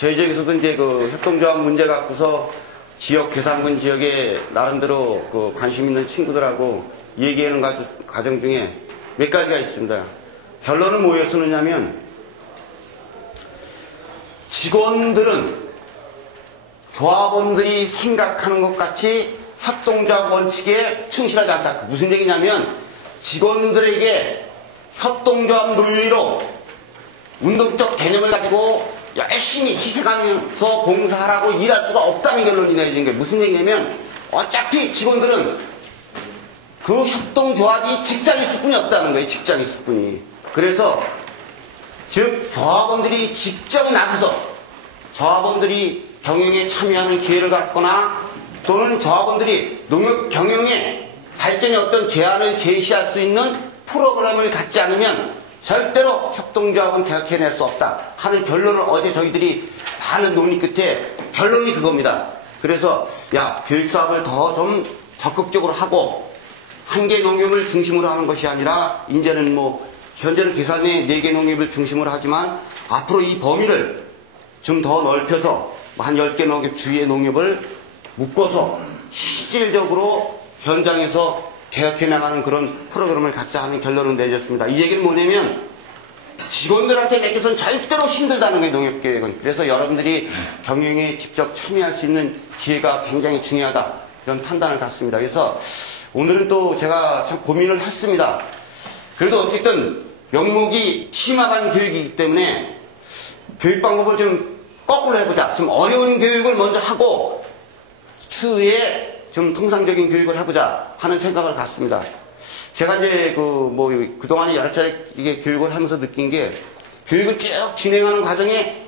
저희 지역에서도 이제 그 협동조합 문제 갖고서 지역 괴산군 지역에 나름대로 그 관심 있는 친구들하고 얘기하는 과정 중에 몇 가지가 있습니다. 결론은 뭐였느냐면 직원들은 조합원들이 생각하는 것 같이 협동조합 원칙에 충실하지 않다. 무슨 얘기냐면 직원들에게 협동조합 논리로 운동적 개념을 가지고 열심히 희생하면서 봉사하라고 일할 수가 없다는 결론이 내려진 거예요. 무슨 얘기냐면 어차피 직원들은 그 협동조합이 직장이 있을 뿐이 없다는 거예요. 직장이 있을 뿐이. 그래서 즉 조합원들이 직접 나서서 조합원들이 경영에 참여하는 기회를 갖거나 또는 조합원들이 농협 경영에 발전에 어떤 제안을 제시할 수 있는 프로그램을 갖지 않으면 절대로 협동조합은 개혁해낼 수 없다 하는 결론을 어제 저희들이 많은 논의 끝에 결론이 그겁니다. 그래서 교육사업을 더 좀 적극적으로 하고 한 개 농협을 중심으로 하는 것이 아니라 이제는 현재는 계산의 4개 농협을 중심으로 하지만 앞으로 이 범위를 좀 더 넓혀서 한 10개 농협 주위의 농협을 묶어서 실질적으로 현장에서 개혁해 나가는 그런 프로그램을 갖자 하는 결론을 내렸습니다. 이 얘기는 뭐냐면 직원들한테 맡겨서는 절대로 힘들다는 거예요. 농협계획은. 그래서 여러분들이 경영에 직접 참여할 수 있는 기회가 굉장히 중요하다 이런 판단을 갖습니다. 그래서 오늘은 또 제가 참 고민을 했습니다. 그래도 어쨌든 명목이 심화반 교육이기 때문에 교육 방법을 좀 거꾸로 해보자. 좀 어려운 교육을 먼저 하고 추후에 좀 통상적인 교육을 해보자 하는 생각을 갖습니다. 제가 이제 그동안에 여러 차례 이게 교육을 하면서 느낀 게 교육을 쭉 진행하는 과정에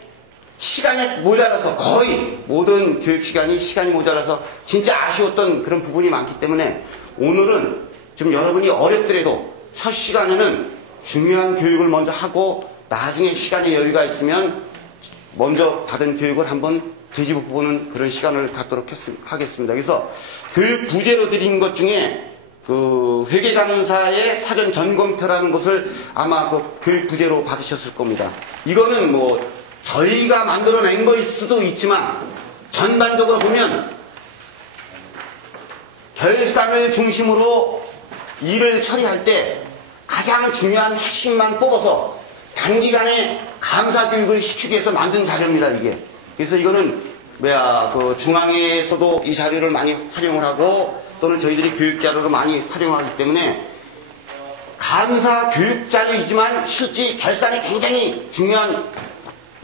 시간이 모자라서 거의 모든 교육 시간이 모자라서 진짜 아쉬웠던 그런 부분이 많기 때문에 오늘은 좀 여러분이 어렵더라도 첫 시간에는 중요한 교육을 먼저 하고 나중에 시간에 여유가 있으면 먼저 받은 교육을 한번 뒤집어 보는 그런 시간을 갖도록 하겠습니다. 그래서 교육 부제로 드린 것 중에 그 회계감사의 사전 점검표라는 것을 아마 그 교육 부제로 받으셨을 겁니다. 이거는 저희가 만들어낸 거일 수도 있지만 전반적으로 보면 결산을 중심으로 일을 처리할 때 가장 중요한 핵심만 뽑아서 단기간에 감사 교육을 시키기 위해서 만든 자료입니다, 이게. 그래서 이거는 중앙에서도 이 자료를 많이 활용을 하고 또는 저희들이 교육 자료를 많이 활용하기 때문에 감사 교육 자료이지만 실제 결산에 굉장히 중요한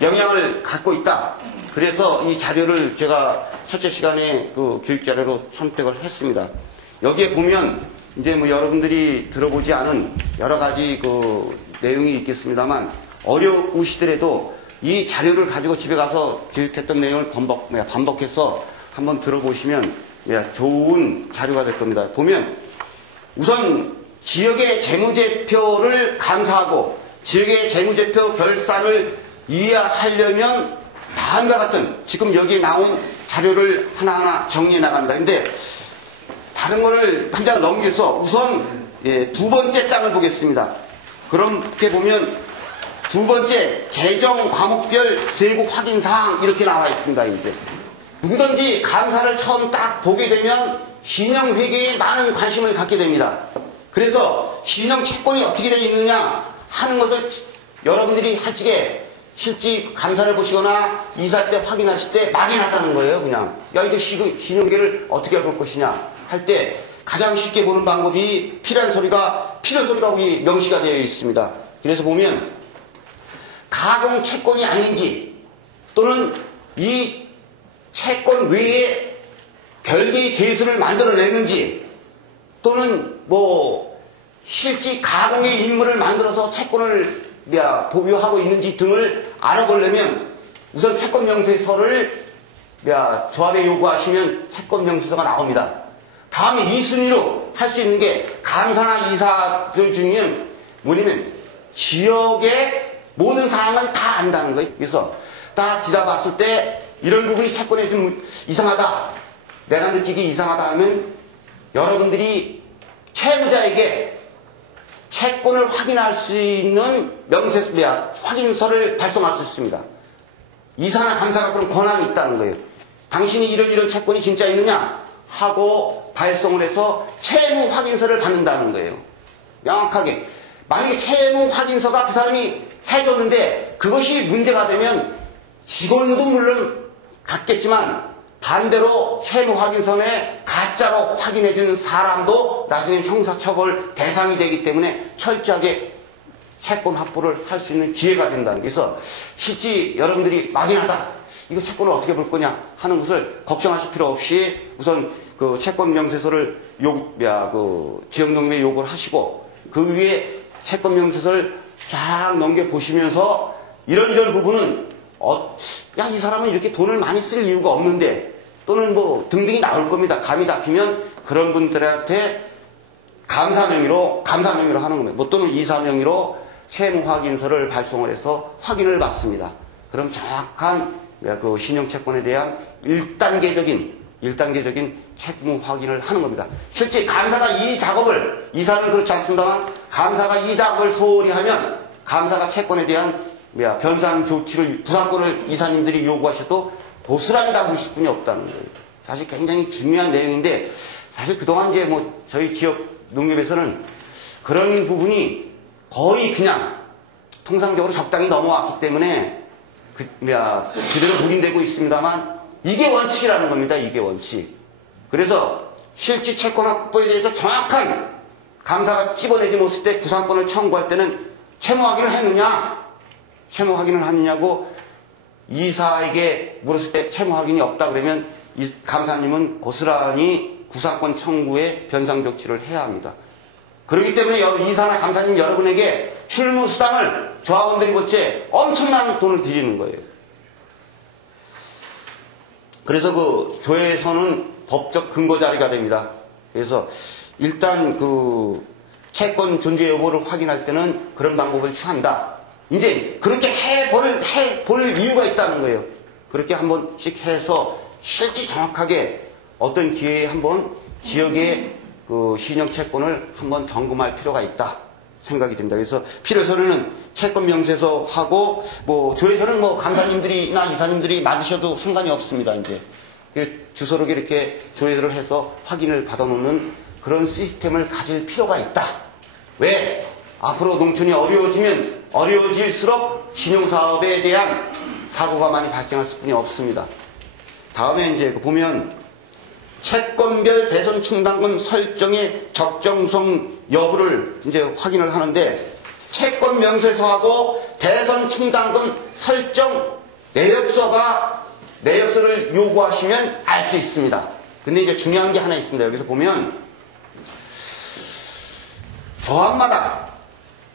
영향을 갖고 있다. 그래서 이 자료를 제가 첫째 시간에 그 교육 자료로 선택을 했습니다. 여기에 보면 이제 여러분들이 들어보지 않은 여러 가지 그 내용이 있겠습니다만 어려우시더라도 이 자료를 가지고 집에 가서 교육했던 내용을 반복해서 한번 들어보시면 좋은 자료가 될 겁니다. 보면 우선 지역의 재무제표를 감사하고 지역의 재무제표 결산을 이해하려면 다음과 같은 지금 여기에 나온 자료를 하나하나 정리해 나갑니다. 근데 다른 거를 한 장 넘겨서 우선 두 번째 장을 보겠습니다. 그렇게 보면 두 번째 개정 과목별 세부 확인 사항 이렇게 나와 있습니다. 이제 누구든지 감사를 처음 딱 보게 되면 신용 회계에 많은 관심을 갖게 됩니다. 그래서 신용 채권이 어떻게 되어 있느냐 하는 것을 여러분들이 하시게 실제 감사를 보시거나 이사할 때 확인하실 때 막연하다는 거예요. 그냥 이거 신용회계를 어떻게 볼 것이냐 할 때 가장 쉽게 보는 방법이 필요 소리가 거기 명시가 되어 있습니다. 그래서 보면 가공 채권이 아닌지 또는 이 채권 외에 별개의 계수를 만들어내는지 또는 실제 가공의 임무를 만들어서 채권을 보유하고 있는지 등을 알아보려면 우선 채권 명세서를 조합에 요구하시면 채권 명세서가 나옵니다. 다음에 2순위로 할 수 있는 게 감사나 이사들 중에는 뭐냐면 지역의 모든 사항을 다 안다는 거예요. 그래서 다 뒤다봤을 때 이런 부분이 채권에 좀 이상하다, 내가 느끼기 이상하다 하면 여러분들이 채무자에게 채권을 확인할 수 있는 확인서를 발송할 수 있습니다. 이사나 감사가 그런 권한이 있다는 거예요. 당신이 이런 채권이 진짜 있느냐 하고 발송을 해서 채무 확인서를 받는다는 거예요. 명확하게. 만약에 채무 확인서가 그 사람이 해줬는데 그것이 문제가 되면 직원도 물론 갖겠지만 반대로 채무 확인서에 가짜로 확인해준 사람도 나중에 형사처벌 대상이 되기 때문에 철저하게 채권 확보를 할 수 있는 기회가 된다는 거예요. 그래서 실제 여러분들이 막연하다. 이거 채권을 어떻게 볼 거냐 하는 것을 걱정하실 필요 없이 우선 그 채권 명세서를 지역농협에 요구를 하시고 그 위에 채권 명세서를 쫙 넘겨보시면서 이런 부분은 이 사람은 이렇게 돈을 많이 쓸 이유가 없는데 또는 뭐 등등이 나올 겁니다. 감이 잡히면 그런 분들한테 감사명의로 하는 겁니다. 뭐 또는 이사명의로 채무 확인서를 발송을 해서 확인을 받습니다. 그럼 정확한 그 신용채권에 대한 1단계적인 채무 확인을 하는 겁니다. 실제 감사가 이 작업을, 이사는 그렇지 않습니다만 감사가 이 작업을 소홀히 하면 감사가 채권에 대한 변상 조치를 구상권을 이사님들이 요구하셔도 고스란히 다 물실 분이 없다는 거예요. 사실 굉장히 중요한 내용인데 사실 그동안 이제 뭐 저희 지역 농협에서는 그런 부분이 거의 그냥 통상적으로 적당히 넘어왔기 때문에 그대로 묵인되고 있습니다만 이게 원칙이라는 겁니다. 이게 원칙. 그래서 실제 채권 확보에 대해서 정확한 감사가 찝어내지 못했을 때 구상권을 청구할 때는 채무 확인을 했느냐? 채무 확인을 하느냐고 이사에게 물었을 때 채무 확인이 없다 그러면 이 감사님은 고스란히 구상권 청구에 변상 조치를 해야 합니다. 그렇기 때문에 이사나 감사님 여러분에게 출무수당을 조합원들이 볼때 엄청난 돈을 드리는 거예요. 그래서 그 조회서는 법적 근거 자리가 됩니다. 그래서 일단 그 채권 존재 여부를 확인할 때는 그런 방법을 취한다. 이제 그렇게 해볼 이유가 있다는 거예요. 그렇게 한 번씩 해서 실제 정확하게 어떤 기회에 한번 지역의 그 신용채권을 한번 점검할 필요가 있다 생각이 됩니다. 그래서 필요서는 채권 명세서하고 뭐 조회서는 뭐 감사님들이나 이사님들이 맞으셔도 상관이 없습니다. 이제 주소록에 이렇게 조회를 해서 확인을 받아놓는 그런 시스템을 가질 필요가 있다. 왜? 앞으로 농촌이 어려워지면 어려워질수록 신용사업에 대한 사고가 많이 발생할 수뿐이 없습니다. 다음에 이제 보면 채권별 대손 충당금 설정의 적정성 여부를 이제 확인을 하는데 채권 명세서하고 대손 충당금 설정 내역서를 요구하시면 알 수 있습니다. 근데 이제 중요한 게 하나 있습니다. 여기서 보면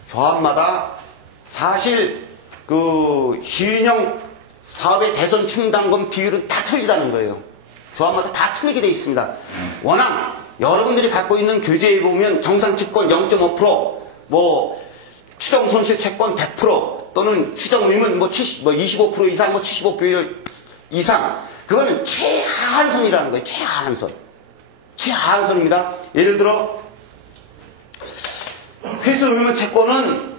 조합마다 사실 그 신용 사업의 대손 충당금 비율은 다 틀리다는 거예요. 조합마다 다 틀리게 되어 있습니다. 워낙 여러분들이 갖고 있는 교재에 보면 정상채권 0.5%, 뭐 추정 손실 채권 100% 또는 추정 의문 25% 이상, 75% 이상, 그거는 최하한선이라는 거예요. 최하한선입니다. 예를 들어 회수 의문 채권은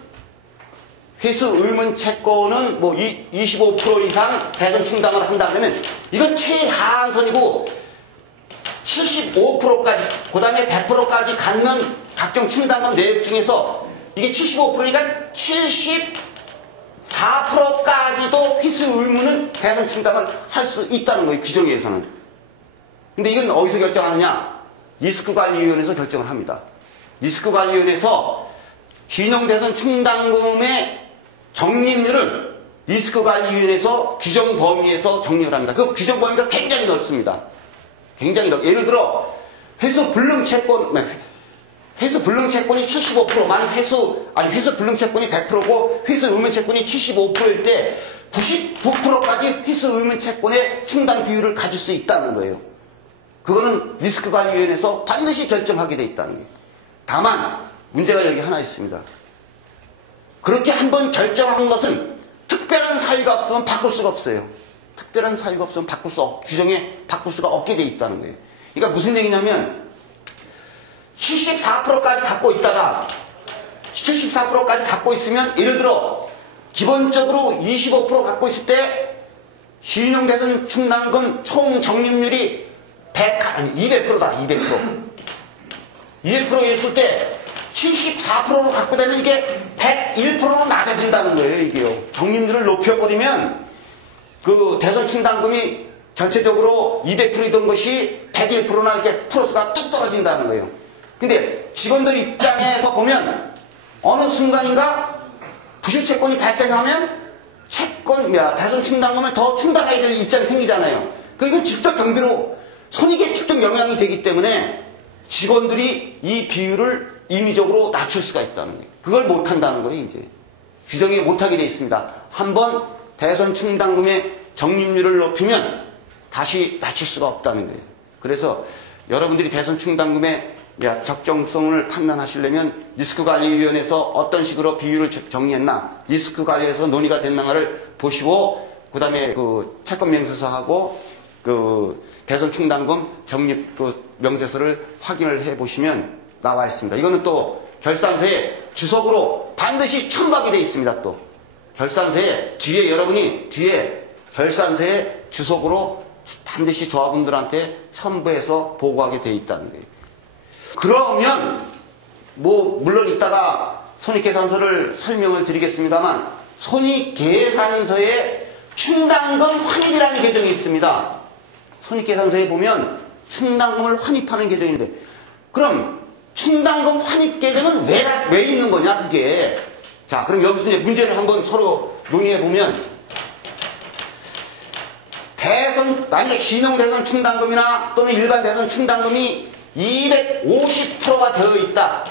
뭐 25% 이상 대손 충당을 한다 그러면 이건 최하한선이고 75%까지 그 다음에 100%까지 갖는 각종 충당금 내역 중에서 이게 75%니까 74%까지도 회수 의무는 대손 충당을 할 수 있다는 거예요. 규정에서는. 근데 이건 어디서 결정하느냐? 리스크관리위원회에서 결정을 합니다. 리스크관리위원회에서 신용대손 충당금의 적립률은 리스크관리위원회에서 규정 범위에서 적립을 합니다. 그 규정 범위가 굉장히 넓습니다. 굉장히 예를 들어 회수 불능 채권이 75%, 만약 회수 불능 채권이 100%고 회수 의문 채권이 75%일 때 99%까지 회수 의문 채권의 충당 비율을 가질 수 있다는 거예요. 그거는 리스크관리위원회에서 반드시 결정하게 돼 있다는 거예요. 다만 문제가 여기 하나 있습니다. 그렇게 한번 결정한 것은 특별한 사유가 없으면 바꿀 수가 없어요. 특별한 사유가 없으면 규정에 바꿀 수가 없게 돼 있다는 거예요. 그러니까 무슨 얘기냐면 74%까지 갖고 있다가 74%까지 갖고 있으면 예를 들어 기본적으로 25% 갖고 있을 때 신용 대선 충당금 총 적립률이 200%다, 200%. 200%였을 때 74%로 갖고 되면 이게 101%로 낮아진다는 거예요, 이게요. 적립률을 높여버리면 그 대선 충당금이 전체적으로 200%던 것이 101%나 이렇게 플러스가 뚝 떨어진다는 거예요. 근데 직원들 입장에서 보면 어느 순간인가 부실채권이 발생하면 대선 충당금을 더 충당해야 될 입장이 생기잖아요. 그리고 직접 경비로 손익에 직접 영향이 되기 때문에 직원들이 이 비율을 임의적으로 낮출 수가 있다는 거예요. 그걸 못한다는 거예요, 이제. 규정이 못하게 되어 있습니다. 한번 대선 충당금의 적립률을 높이면 다시 낮출 수가 없다는 거예요. 그래서 여러분들이 대선 충당금의 적정성을 판단하시려면 리스크관리위원회에서 어떤 식으로 비율을 정리했나, 리스크관리에서 논의가 됐나를 보시고, 그 다음에 그 채권 명세서하고 그 대선 충당금 적립 그 명세서를 확인을 해 보시면 나와 있습니다. 이거는 또 결산서에 주석으로 반드시 첨부하게 되어 있습니다. 또 결산서에 뒤에 여러분이 뒤에 결산서에 주석으로 반드시 조합원들한테 첨부해서 보고하게 되어 있다는 거예요. 그러면 물론 이따가 손익계산서를 설명을 드리겠습니다만, 손익계산서에 충당금 환입이라는 계정이 있습니다. 손익계산서에 보면 충당금을 환입하는 계정인데, 그럼 충당금 환입 계정은 왜 있는 거냐, 그게. 자, 그럼 여기서 이제 문제를 한번 서로 논의해 보면, 만약에 신용 대선 충당금이나 또는 일반 대선 충당금이 250%가 되어 있다.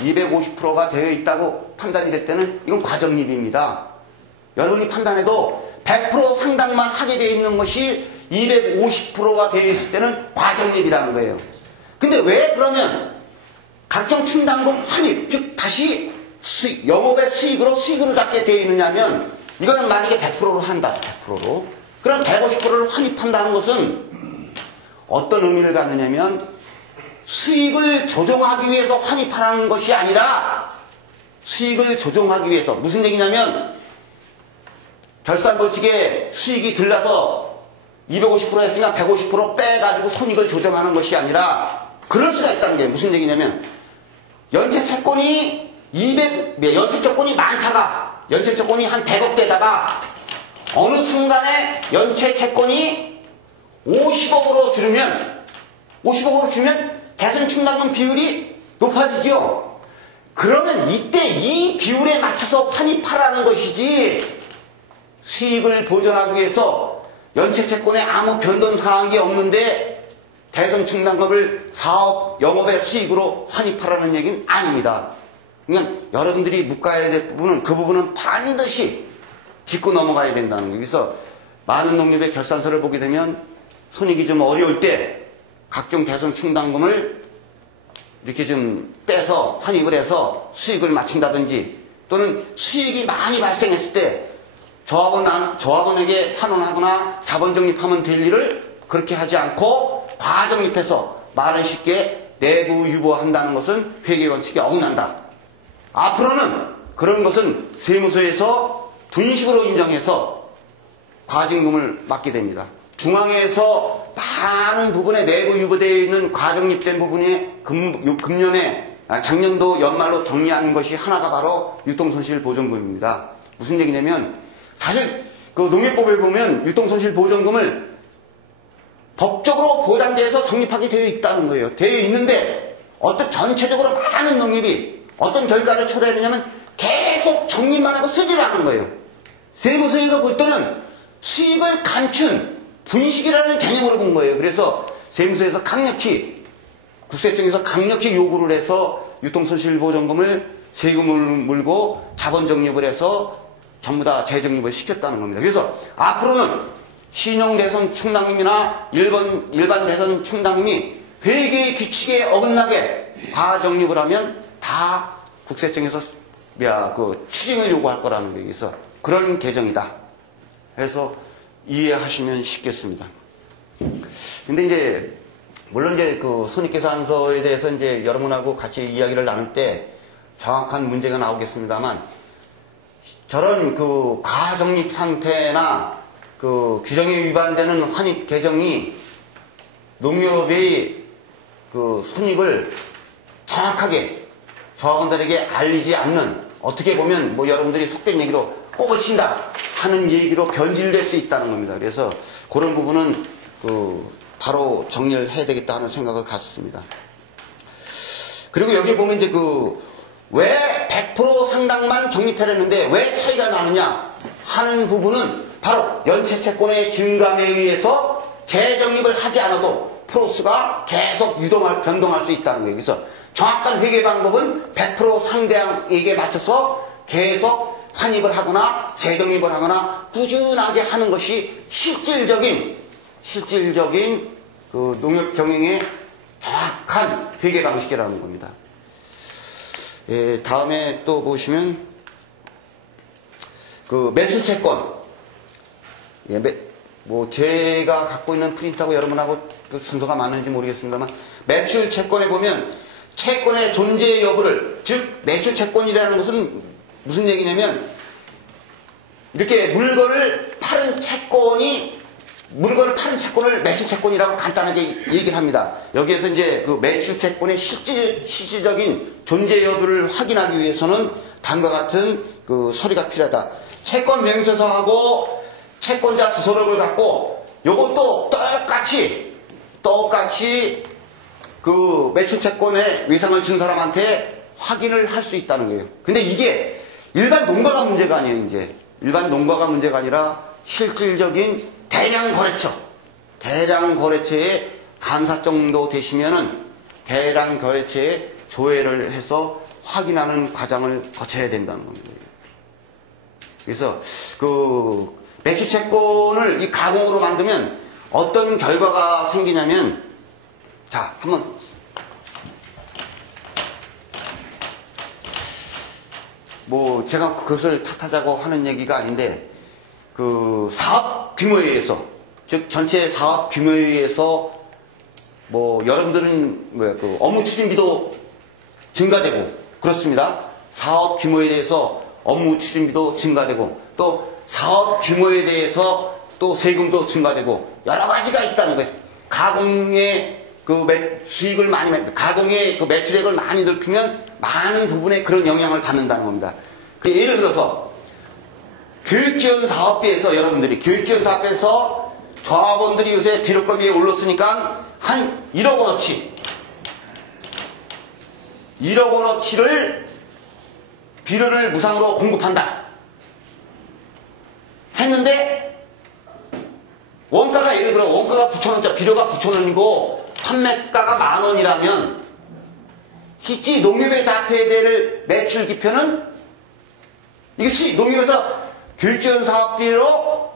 250%가 되어 있다고 판단이 될 때는 이건 과정립입니다. 여러분이 판단해도 100% 상당만 하게 되어 있는 것이 250%가 되어 있을 때는 과정립이라는 거예요. 근데 왜 그러면 각종 충당금 환입, 즉 다시 영업의 수익으로 잡게 되어 있느냐면, 이거는 만약에 100%로 한다. 100%로. 그럼 150%를 환입한다는 것은 어떤 의미를 갖느냐면, 수익을 조정하기 위해서 환입하는 것이 아니라 수익을 조정하기 위해서, 무슨 얘기냐면 결산벌칙에 수익이 들라서 250% 했으면 150% 빼가지고 손익을 조정하는 것이 아니라, 그럴 수가 있다는 게 무슨 얘기냐면, 연체채권이 연체채권이 많다가 연체채권이 한 100억대다가 어느 순간에 연체채권이 50억으로 줄면 대선 충당금 비율이 높아지죠. 그러면 이때 이 비율에 맞춰서 환입하라는 것이지, 수익을 보전하기 위해서 연체채권에 아무 변동사항이 없는데 대선 충당금을 사업 영업의 수익으로 환입하라는 얘기는 아닙니다. 그러니까 여러분들이 묵과해야 될 부분은 그 부분은 반드시 짚고 넘어가야 된다는 거예요. 그래서 많은 농협의 결산서를 보게 되면 손익이 좀 어려울 때 각종 대선 충당금을 이렇게 좀 빼서 환입을 해서 수익을 맞춘다든지, 또는 수익이 많이 발생했을 때 조합원에게 환원하거나 자본적립하면 될 일을 그렇게 하지 않고 과적립해서 말을 쉽게 내부 유보한다는 것은 회계원칙에 어긋난다. 앞으로는 그런 것은 세무서에서 분식으로 인정해서 과징금을 맞게 됩니다. 중앙에서 많은 부분에 내부 유보되어 있는 과적립된 부분에 금년에 작년도 연말로 정리한 것이 하나가 바로 유통손실보전금입니다. 무슨 얘기냐면, 사실 그 농협법에 보면 유통손실보전금을 법적으로 보장돼서 적립하게 되어 있다는 거예요. 되어 있는데 어떤 전체적으로 많은 농협이 어떤 결과를 초래하느냐면 계속 적립만 하고 쓰질 않은 거예요. 세무서에서 볼 때는 수익을 감춘 분식이라는 개념으로 본 거예요. 그래서 세무서에서 강력히, 국세청에서 강력히 요구를 해서 유통손실보전금을 세금을 물고 자본적립을 해서 전부 다 재적립을 시켰다는 겁니다. 그래서 앞으로는 신용대선 충당금이나 일반 대선 충당금이 회계의 규칙에 어긋나게 과적립을 하면 다 국세청에서 추징을 요구할 거라는 거예요. 그래서 그런 개정이다. 해서 이해하시면 쉽겠습니다. 근데 이제 물론 이제 그 손익계산서에 대해서 이제 여러분하고 같이 이야기를 나눌 때 정확한 문제가 나오겠습니다만, 저런 그 과적립 상태나 그 규정에 위반되는 환입 개정이 농협의 그 손익을 정확하게 조합원들에게 알리지 않는, 어떻게 보면 뭐 여러분들이 속된 얘기로 꼭을 친다 하는 얘기로 변질될 수 있다는 겁니다. 그래서 그런 부분은 그 바로 정리를 해야 되겠다 하는 생각을 갖습니다. 그리고 여기 보면 이제 그 왜 100% 상당만 적립해냈는데 왜 차이가 나느냐 하는 부분은 바로 연체 채권의 증감에 의해서 재적립을 하지 않아도 프로스가 계속 변동할 수 있다는 거예요. 그래서 정확한 회계 방법은 100% 상대에게 맞춰서 계속 환입을 하거나 재적립을 하거나 꾸준하게 하는 것이 실질적인 그 농협 경영의 정확한 회계 방식이라는 겁니다. 예, 다음에 또 보시면 그 매수채권, 예, 뭐 제가 갖고 있는 프린트하고 여러분하고 그 순서가 맞는지 모르겠습니다만, 매출 채권에 보면 채권의 존재 여부를, 즉 매출 채권이라는 것은 무슨 얘기냐면 이렇게 물건을 파는 채권을 매출 채권이라고 간단하게 얘기를 합니다. 여기에서 이제 그 매출 채권의 실질적인 존재 여부를 확인하기 위해서는 다음과 같은 그 서류가 필요하다. 채권 명세서하고 채권자 주소록을 갖고 요것도 똑같이 그 매출 채권의 외상을 준 사람한테 확인을 할 수 있다는 거예요. 근데 이게 일반 농가가 문제가 아니에요. 이제 일반 농가가 문제가 아니라 실질적인 대량 거래처에 감사 정도 되시면은 대량 거래처에 조회를 해서 확인하는 과정을 거쳐야 된다는 겁니다. 그래서 그 매출 채권을 이 가공으로 만들면 어떤 결과가 생기냐면, 자, 한번 뭐 제가 그것을 탓하자고 하는 얘기가 아닌데, 그 사업 규모에 의해서, 즉 전체 사업 규모에 의해서 뭐 여러분들은 그 업무 추진비도 증가되고 그렇습니다. 사업 규모에 대해서 업무 추진비도 증가되고 또 사업 규모에 대해서 또 세금도 증가되고 여러 가지가 있다는 거예요. 가공의 그 수익을 가공의 그 매출액을 많이 넓히면 많은 부분에 그런 영향을 받는다는 겁니다. 예를 들어서 교육지원 사업비에서 여러분들이 교육지원 사업비에서 조합원들이 요새 비료값이 올랐으니까 한 1억 원어치를 비료를 무상으로 공급한다 했는데, 원가가 예를 들어 원가가 9,000원짜리 비료가 9,000원이고 판매가가 10,000원이라면 실제 농협의 자폐대를 매출 기표는 이것이 농협에서 교육지원 사업비로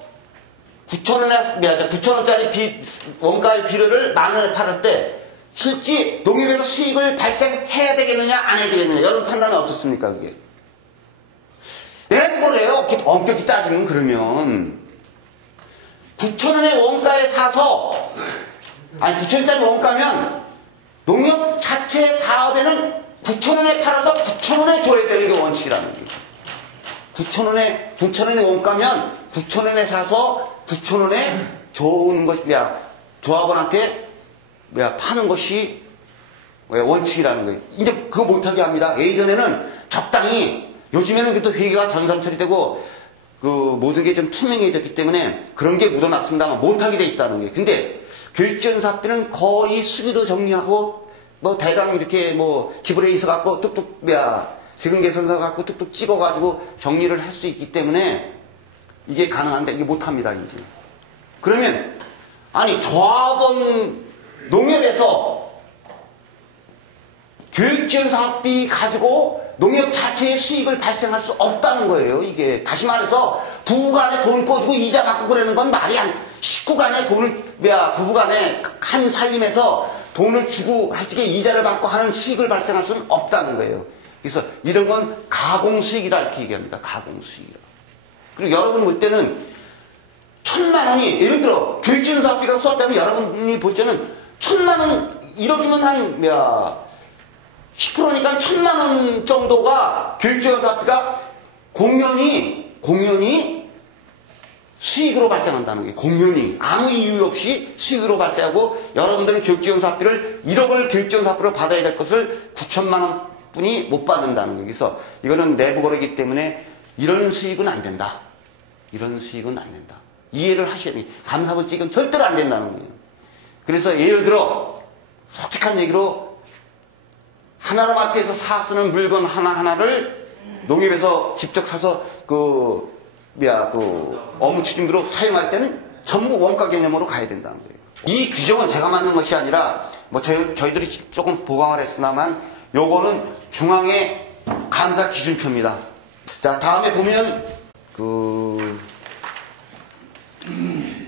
9,000원짜리 원가의 비료를 10,000원에 팔을 때 실제 농협에서 수익을 발생해야 되겠느냐 안 해야 되겠느냐, 여러분 판단은 어떻습니까? 그게 내가 그거래요. 엄격히 따지면. 그러면 9,000원의 원가에 사서, 아니 9,000원짜리 원가면 농협 자체 사업에는 9,000원에 팔아서 9,000원에 줘야 되는 게 원칙이라는 거예요. 9,000원의 원가면 9,000원에 사서 9,000원에 줘오는 것이, 조합원한테 파는 것이 원칙이라는 거예요. 이제 그거 못하게 합니다. 예전에는 적당히, 요즘에는 그래도 회계가 전산 처리되고 그 모든 게 좀 투명해졌기 때문에 그런 게 묻어났습니다만 못하게 돼 있다는 거예요. 근데 교육지원 사업비는 거의 수기로 정리하고 뭐 대강 이렇게 뭐 지불해 있어 갖고 뚝뚝 세금 계산서 갖고 뚝뚝 찍어 가지고 정리를 할 수 있기 때문에 이게 가능한데 이게 못합니다. 이제 그러면 아니 조합원 농협에서 교육지원 사업비 가지고 농협 자체의 수익을 발생할 수 없다는 거예요. 이게 다시 말해서 부부간에 돈 꿔주고 이자 받고 그러는 건 말이 안, 식구간에 부부간에 한 살림에서 돈을 주고 할지게 이자를 받고 하는 수익을 발생할 수는 없다는 거예요. 그래서 이런 건 가공수익이라 이렇게 얘기합니다. 가공수익이라. 그리고 여러분 볼 때는 1,000,000원이, 예를 들어 교육지원 사업비가 수업되면 여러분이 볼 때는 1,000,000원 1억이면 한 10%니까 1,000,000원 정도가 교육지원 사업비가 공연히 수익으로 발생한다는 게 공연히 아무 이유 없이 수익으로 발생하고 여러분들은 교육지원사업비를 1억을 교육지원사업비로 받아야 될 것을 9천만 원뿐이 못 받는다는 거예요. 그래서 이거는 내부 거래이기 때문에 이런 수익은 안 된다. 이런 수익은 안 된다. 이해를 하셔야 돼요. 감사원칙은 절대로 안 된다는 거예요. 그래서 예를 들어 솔직한 얘기로 하나로마트에서 사 쓰는 물건 하나하나를 농협에서 직접 사서 업무 추진비로 사용할 때는 전부 원가 개념으로 가야 된다는 거예요. 이 규정은 제가 만든 것이 아니라 저희들이 조금 보강을 했으나만 요거는 중앙의 감사 기준표입니다. 자, 다음에 보면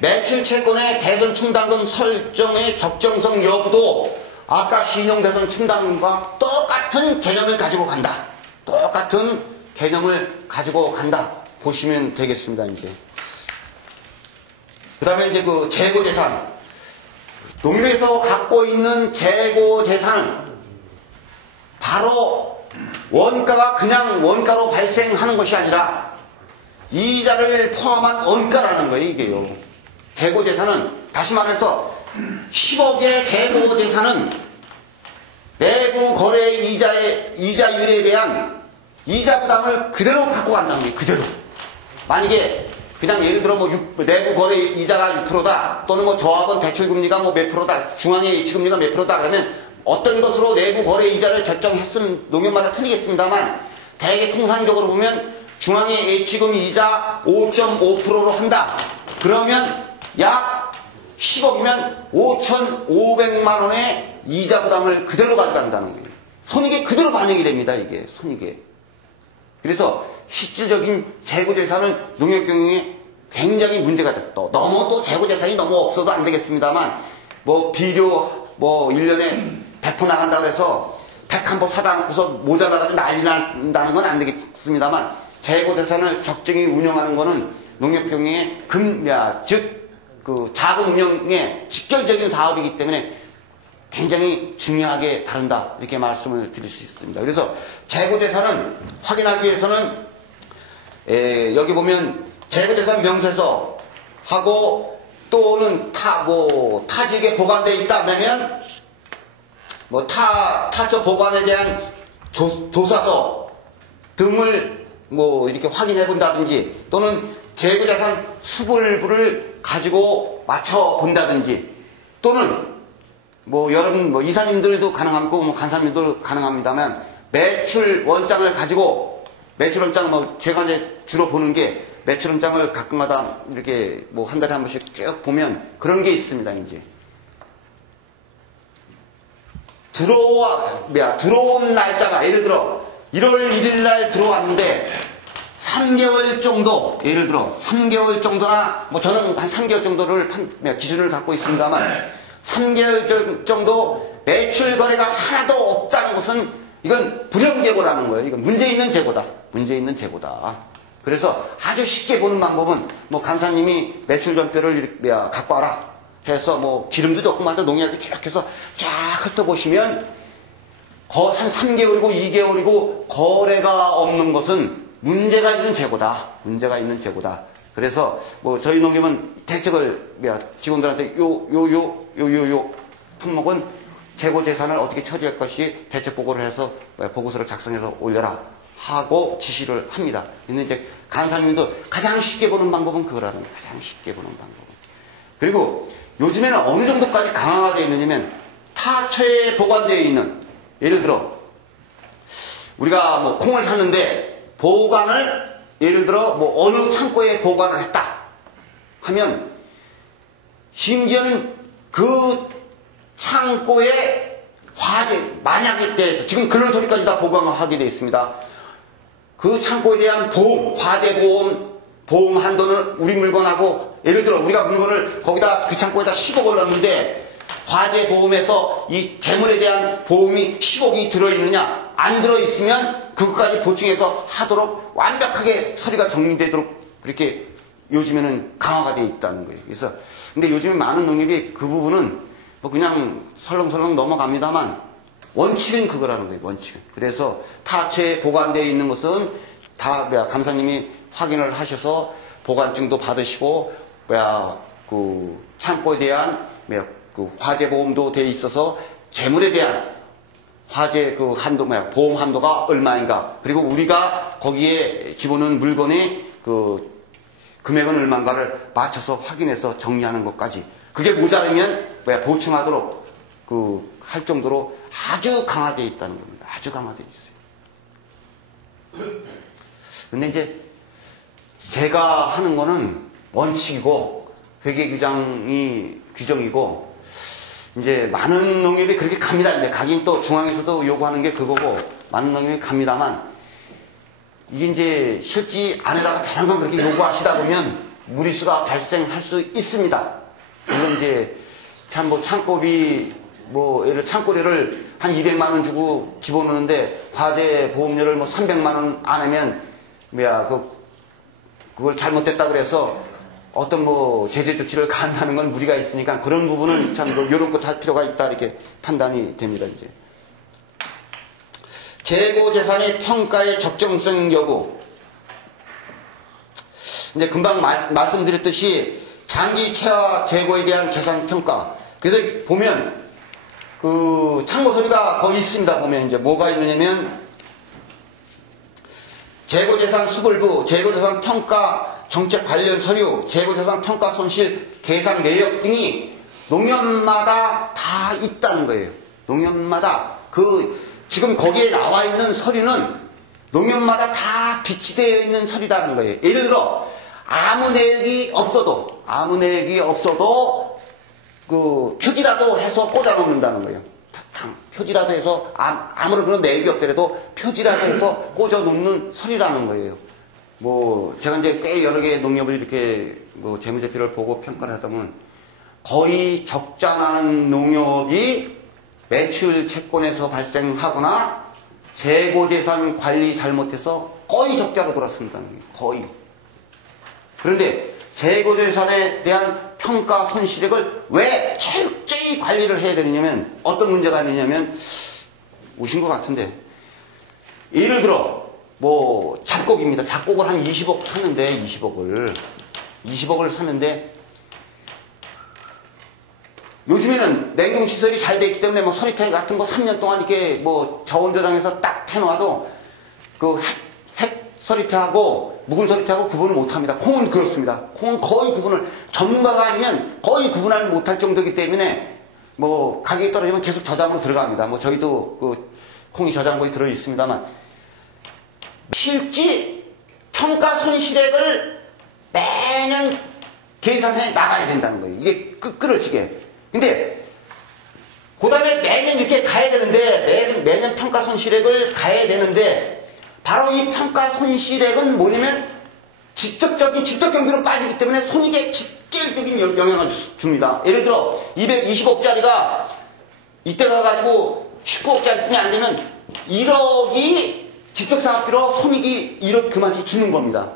매출 채권의 대손 충당금 설정의 적정성 여부도 아까 신용 대손 충당금과 똑같은 개념을 가지고 간다. 똑같은 개념을 가지고 간다. 보시면 되겠습니다, 이제. 그 다음에 이제 재고재산. 농협에서 갖고 있는 재고재산은 바로 원가가 그냥 원가로 발생하는 것이 아니라 이자를 포함한 원가라는 거예요, 이게요. 재고재산은, 다시 말해서 10억의 재고재산은 내부 거래 이자율에 대한 이자 부담을 그대로 갖고 간다는 거예요, 그대로. 만약에 그냥 예를 들어 내부 거래 이자가 6%다 또는 조합원 대출금리가 몇 프로다, 중앙의 예치금리가 몇 프로다 그러면 어떤 것으로 내부 거래 이자를 결정했으면 농협마다 틀리겠습니다만 대개 통상적으로 보면 중앙의 예치금 이자 5.5%로 한다. 그러면 약 10억이면 5,500만 원의 이자 부담을 그대로 가져간다는 거예요. 손익에 그대로 반영이 됩니다, 이게 손익에. 그래서 실질적인 재고재산은 농협경영에 굉장히 문제가 됐다. 너무 또 재고재산이 너무 없어도 안 되겠습니다만 비료 1년에 100포 나간다고 해서 101포 사다 놓고서 모자라가지고 난리 난다는 건 안 되겠습니다만 재고재산을 적정히 운영하는 거는 농협경영의 자금 운영의 직결적인 사업이기 때문에 굉장히 중요하게 다룬다, 이렇게 말씀을 드릴 수 있습니다. 그래서 재고재산은 확인하기 위해서는 여기 보면 재고재산 명세서 하고 또는 타지역에 보관되어 있다 그러면 타처 보관에 대한 조사서 등을 이렇게 확인해 본다든지 또는 재고재산 수불부를 가지고 맞춰 본다든지 또는 여러분 이사님들도 가능하고 간사님들도 가능합니다만 매출 원장을 가지고 매출 원장 제가 이제 주로 보는 게 매출 원장을 가끔마다 이렇게 한 달에 한 번씩 쭉 보면 그런 게 있습니다. 이제 들어온 날짜가 예를 들어 1월 1일 날 들어왔는데 3개월 정도, 예를 들어 3개월 정도나 저는 한 3개월 정도를 기준을 갖고 있습니다만 3개월 정도 매출 거래가 하나도 없다는 것은 이건 불량재고라는 거예요. 이건 문제 있는 재고다. 문제 있는 재고다. 그래서 아주 쉽게 보는 방법은 간사님이 매출 전표를 갖고 와라 해서 기름도 조금만 농약이 쫙 해서 쫙 흩어보시면 한 3개월이고 2개월이고 거래가 없는 것은 문제가 있는 재고다. 문제가 있는 재고다. 그래서 저희 농협은 대책을 직원들한테 요 품목은 재고재산을 어떻게 처리할 것이 대책 보고를 해서 보고서를 작성해서 올려라 하고 지시를 합니다. 근데 이제 간사님도 가장 쉽게 보는 방법은 그거라는 거예요. 가장 쉽게 보는 방법은. 그리고 요즘에는 어느 정도까지 강화가 되어 있느냐면 타처에 보관되어 있는, 예를 들어 우리가 콩을 샀는데 보관을 예를 들어 어느 창고에 보관을 했다 하면 심지어는 그 창고에 만약에 대해서 지금 그런 소리까지 다 보강을 하게 되어 있습니다. 그 창고에 대한 보험 한도는 우리 물건하고 예를 들어 우리가 물건을 거기다 그 창고에다 10억을 넣었는데 화재보험에서 이 재물에 대한 보험이 10억이 들어있느냐 안 들어있으면 그것까지 보충해서 하도록 완벽하게 서류가 정리되도록 그렇게 요즘에는 강화가 되어 있다는 거예요. 그래서 근데 요즘에 많은 농협이 그 부분은 그냥 설렁설렁 넘어갑니다만 원칙은 그거라는 거예요. 원칙은. 그래서 타처에 보관되어 있는 것은 다 간사님이 확인을 하셔서 보관증도 받으시고 그 창고에 대한 그 화재 보험도 돼 있어서 재물에 대한 화재 그 한도 보험 한도가 얼마인가, 그리고 우리가 거기에 집어넣은 물건의 그 금액은 얼마인가를 맞춰서 확인해서 정리하는 것까지, 그게 모자르면 보충하도록 그 할 정도로 아주 강화되어 있다는 겁니다. 아주 강화되어 있어요. 근데 이제 제가 하는 거는 원칙이고 규정이고 이제 많은 농협이 그렇게 갑니다. 이제 가긴 또 중앙에서도 요구하는 게 그거고 많은 농협이 갑니다만, 이게 이제 실제 안에다가 다른 건 그렇게 요구하시다 보면 무리수가 발생할 수 있습니다. 물론 이제 참 창고비 예를 창고료를 한 200만 원 주고 집어넣는데 화재 보험료를 300만 원 안 하면 그걸 잘못됐다 그래서 어떤 제재 조치를 가한다는 건 무리가 있으니까, 그런 부분은 참 요런 것 할 필요가 있다, 이렇게 판단이 됩니다. 이제 재고 재산의 평가의 적정성 여부. 이제 금방 말씀드렸듯이 장기 채화 재고에 대한 재산 평가. 그래서 보면 그 참고 서류가 거기 있습니다. 보면 이제 뭐가 있느냐면 재고재산 수불부, 재고재산 평가 정책 관련 서류, 재고재산 평가 손실 계산 내역 등이 농협마다 다 있다는 거예요. 농협마다 지금 거기에 나와 있는 서류는 농협마다 다 비치되어 있는 서류라는 거예요. 예를 들어 아무 내역이 없어도 그 표지라도 해서 꽂아 놓는다는 거예요. 표지라도 해서 아무런 그런 내역이 없더라도 표지라도 해서 꽂아 놓는 서류라는 거예요. 제가 이제 꽤 여러 개의 농협을 이렇게 재무제표를 보고 평가를 하다 보면 거의 적자 나는 농협이 매출 채권에서 발생하거나 재고재산 관리 잘못해서 거의 적자로 돌았습니다. 거의. 그런데 재고재산에 대한 평가 손실액을 왜 철저히 관리를 해야 되느냐면, 어떤 문제가 있느냐면, 오신 것 같은데, 예를 들어 잡곡입니다. 잡곡을 한 20억 샀는데, 20억을 샀는데, 요즘에는 냉동시설이 잘 돼 있기 때문에 서리태 같은 거 3년 동안 이렇게 저온저장해서 딱 해놓아도 핵 서리태하고 묵은 서리태하고 구분을 못합니다. 콩은 그렇습니다. 콩은 거의 전문가가 아니면 거의 구분을 못할 정도이기 때문에 가격이 떨어지면 계속 저장으로 들어갑니다. 저희도 콩이 저장고에 들어있습니다만, 실제 평가 손실액을 매년 계산해 나가야 된다는 거예요. 이게 끌어지게. 근데 그 다음에 매년 이렇게 가야 되는데, 매년 평가 손실액을 가야 되는데, 바로 이 평가 손실액은 뭐냐면 직접 경비로 빠지기 때문에 손익에 직결적인 영향을 줍니다. 예를 들어 220억짜리가 이때 가가지고 19억짜리뿐이 안 되면 1억이 직접사업비로 손익이 1억 그만씩 주는 겁니다.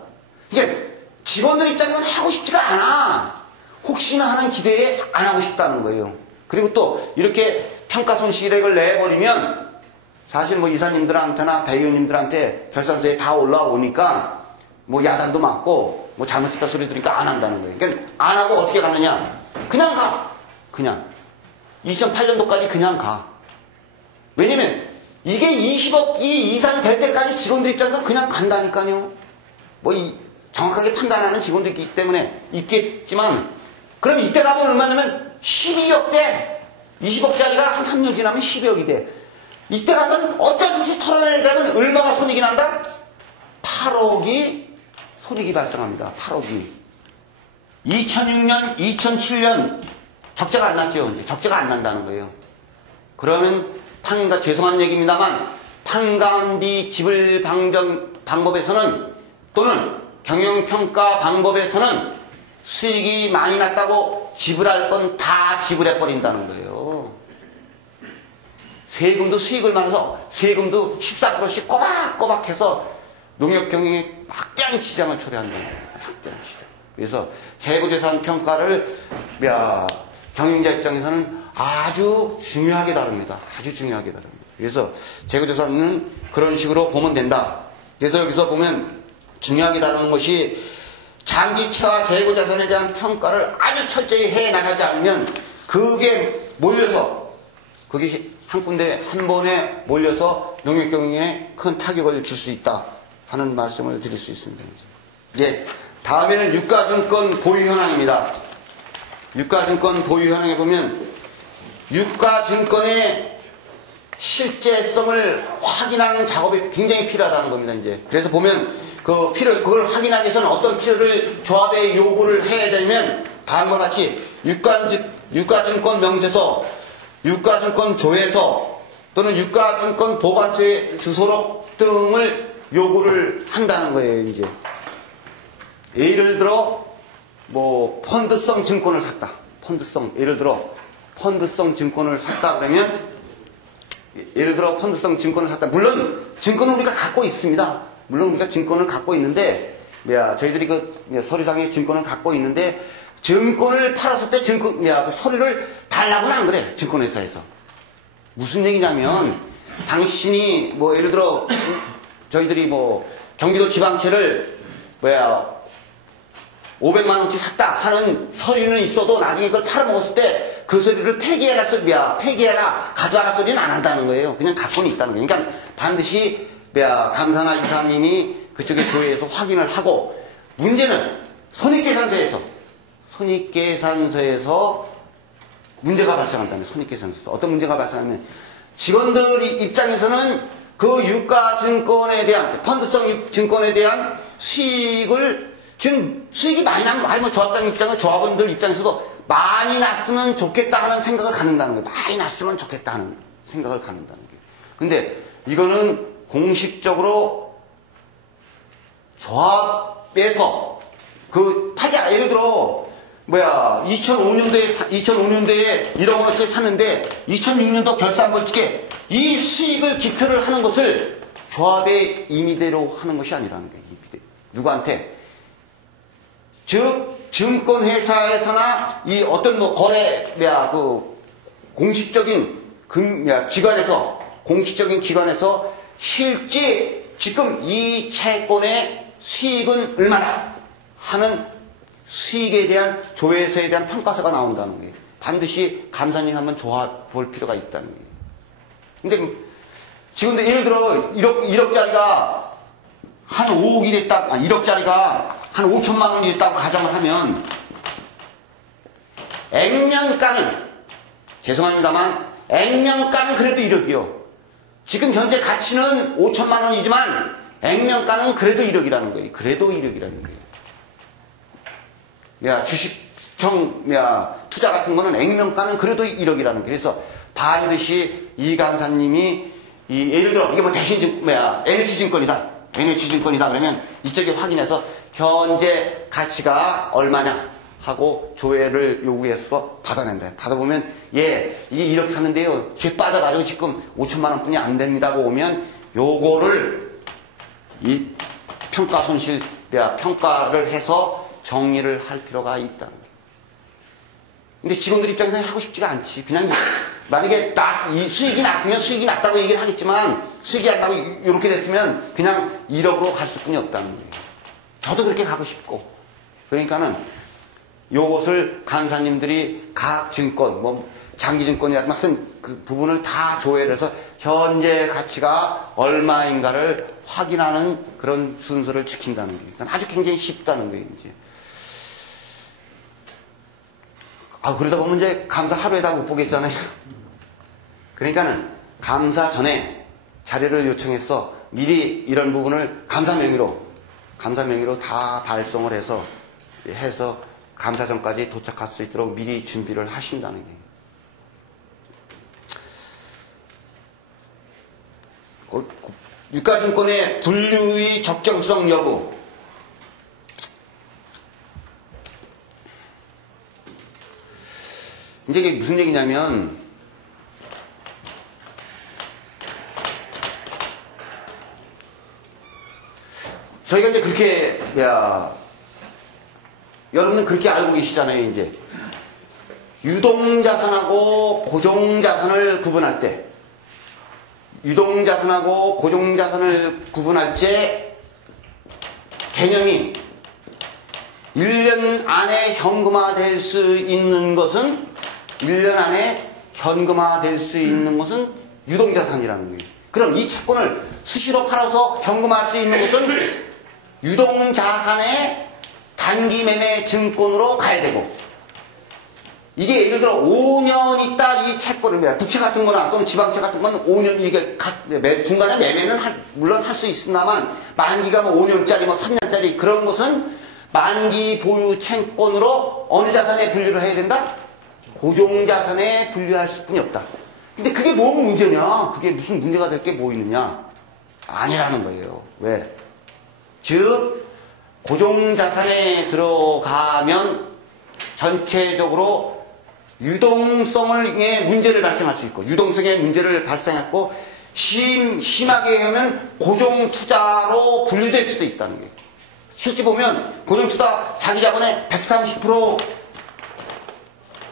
이게 직원들 입장에서는 하고 싶지가 않아. 혹시나 하는 기대에 안 하고 싶다는 거예요. 그리고 또 이렇게 평가 손실액을 내버리면 사실 이사님들한테나 대의원님들한테 결산서에 다 올라오니까 야단도 맞고 잘못했다 소리 들으니까 안 한다는 거예요. 그러니까 안 하고 어떻게 가느냐? 그냥 가. 그냥 2008년도까지 그냥 가. 왜냐면 이게 20억이 이상 될 때까지 직원들 입장에서 그냥 간다니까요. 정확하게 판단하는 직원도 있기 때문에 있겠지만, 그럼 이때 가면 얼마냐면 12억대. 20억짜리가 한 3년 지나면 12억이 돼. 이때 가서는 어쩔 수 없이 털어내야 되면 얼마가 손익이 난다? 8억이 손익이 발생합니다. 8억이. 2006년, 2007년 적자가 안 났죠. 이제 적자가 안 난다는 거예요. 그러면 죄송한 얘기입니다만, 판관비 지불 방법에서는 또는 경영평가 방법에서는 수익이 많이 났다고 지불할 건 다 지불해버린다는 거예요. 세금도 수익을 많아서 세금도 14%씩 꼬박꼬박 해서 농협 경영에 막대한 시장을 초래한다는 거예요. 막대한 시장. 그래서 재고재산 평가를 경영자 입장에서는 아주 중요하게 다룹니다. 아주 중요하게 다룹니다. 그래서 재고재산은 그런 식으로 보면 된다. 그래서 여기서 보면 중요하게 다루는 것이 장기채와 재고자산에 대한 평가를 아주 철저히 해 나가지 않으면 그게 몰려서 그게 한 군데 한 번에 몰려서 농nghiệp 경영에 큰 타격을 줄 수 있다 하는 말씀을 드릴 수 있습니다. 예, 다음에는 유가증권 보유 현황입니다. 유가증권 보유 현황에 보면 유가증권의 실제성을 확인하는 작업이 굉장히 필요하다는 겁니다. 이제 그래서 보면 그걸 확인하기 위해서는 어떤 필요를 조합에 요구를 해야 되면 다음과 같이 유가증권 명세서, 유가증권 조회서 또는 유가증권 보관처의 주소록 등을 요구를 한다는 거예요. 이제 예를 들어 펀드성 증권을 샀다. 예를 들어 펀드성 증권을 샀다 그러면 물론 증권은 우리가 갖고 있습니다. 물론 우리가 증권을 갖고 있는데 저희들이 서류상의 증권을 갖고 있는데 증권을 팔았을 때 그 서류를 달라고는 안 그래. 증권회사에서 무슨 얘기냐면 당신이 예를 들어 저희들이 경기도 지방채를 500만 원치 샀다 하는 서류는 있어도 나중에 그걸 팔아먹었을 때 그 서류를 폐기해라 가져와라 소리는 안 한다는 거예요. 그냥 갖고는 있다는 거예요. 그러니까 반드시 감사나 이사님이 그쪽에 조회해서 확인을 하고, 문제는 손익계산서에서 문제가 발생한다는 거예요. 손익계산서에서 어떤 문제가 발생하면 직원들 입장에서는 그 유가증권에 대한 펀드성 증권에 대한 수익이 많이 나면 조합원들 입장에서도 많이 났으면 좋겠다 하는 생각을 갖는다는 거예요. 많이 났으면 좋겠다 하는 생각을 갖는다는 거예요. 근데 이거는 공식적으로 조합에서 예를 들어 2005년도에 1억 원어치 샀는데 2006년도 결산벌칙에 이 수익을 기표를 하는 것을 조합의 임의대로 하는 것이 아니라는 거예요. 누구한테? 즉 증권회사에서나 이 어떤 공식적인 기관에서 실제 지금 이 채권의 수익은 얼마나 하는 수익에 대한 조회서에 대한 평가서가 나온다는 거예요. 반드시 감사님 한번 볼 필요가 있다는 거예요. 근데 지금 예를 들어 1억짜리가 한 5억이 됐다, 1억짜리가 한 5천만 원이 됐다고 가정을 하면 죄송합니다만 액면가는 그래도 1억이요. 지금 현재 가치는 5천만 원이지만 액면가는 그래도 1억이라는 거예요. 그래도 1억이라는 거예요. 주식형 투자 같은 거는 액면가는 그래도 1억이라는 거예요. 그래서 반드시 이 감사님이 예를 들어 이게 NH증권이다 그러면 이쪽에 확인해서 현재 가치가 얼마냐 하고 조회를 요구해서 받아낸다. 받아보면 이게 1억 샀는데요, 죄 빠져가지고 지금 5천만 원뿐이 안 됩니다고 오면 요거를 이 평가를 해서 정리를 할 필요가 있다는 거예요. 근데 직원들 입장에서는 하고 싶지가 않지. 그냥 만약에 수익이 났으면 수익이 났다고 얘기를 하겠지만 수익이 났다고 이렇게 됐으면 그냥 1억으로 갈 수뿐이 없다는 거예요. 저도 그렇게 가고 싶고. 그러니까는 요것을 간사님들이 각 증권, 장기증권이라든 하여튼 그 부분을 다 조회를 해서 현재 가치가 얼마인가를 확인하는 그런 순서를 지킨다는 거예요. 그러니까 아주 굉장히 쉽다는 거예요, 이제. 그러다 보면 이제 감사 하루에 다 못 보겠잖아요. 그러니까는 감사 전에 자료를 요청해서 미리 이런 부분을 감사 명의로 다 발송을 해서 감사 전까지 도착할 수 있도록 미리 준비를 하신다는 게. 유가증권의 분류의 적정성 여부. 이제 이게 무슨 얘기냐면, 저희가 이제 그렇게, 여러분은 그렇게 알고 계시잖아요, 이제. 유동자산하고 고정자산을 구분할 때, 유동자산하고 고정자산을 구분할 때 개념이 1년 안에 현금화될 수 있는 것은 1년 안에 현금화될 수 있는 것은 유동자산이라는 거예요. 그럼 이 채권을 수시로 팔아서 현금화할 수 있는 것은 유동자산의 단기 매매 증권으로 가야 되고, 이게 예를 들어 5년 있다 이 채권을, 부채 같은 거나 또는 지방채 같은 거는 5년, 이게 중간에 매매는 물론 할 수 있습니다만, 만기가 뭐 5년짜리, 뭐 3년짜리 그런 것은 만기 보유 채권으로 어느 자산에 분류를 해야 된다? 고정자산에 분류할 수뿐이 없다. 근데 그게 뭔 문제냐? 그게 무슨 문제가 될 게 뭐 있느냐? 아니라는 거예요. 왜? 즉, 고정자산에 들어가면 전체적으로 유동성의 문제를 발생할 수 있고, 유동성의 문제를 발생했고, 심하게 하면 고정투자로 분류될 수도 있다는 거예요. 실제 보면 고정투자 자기 자본의 130%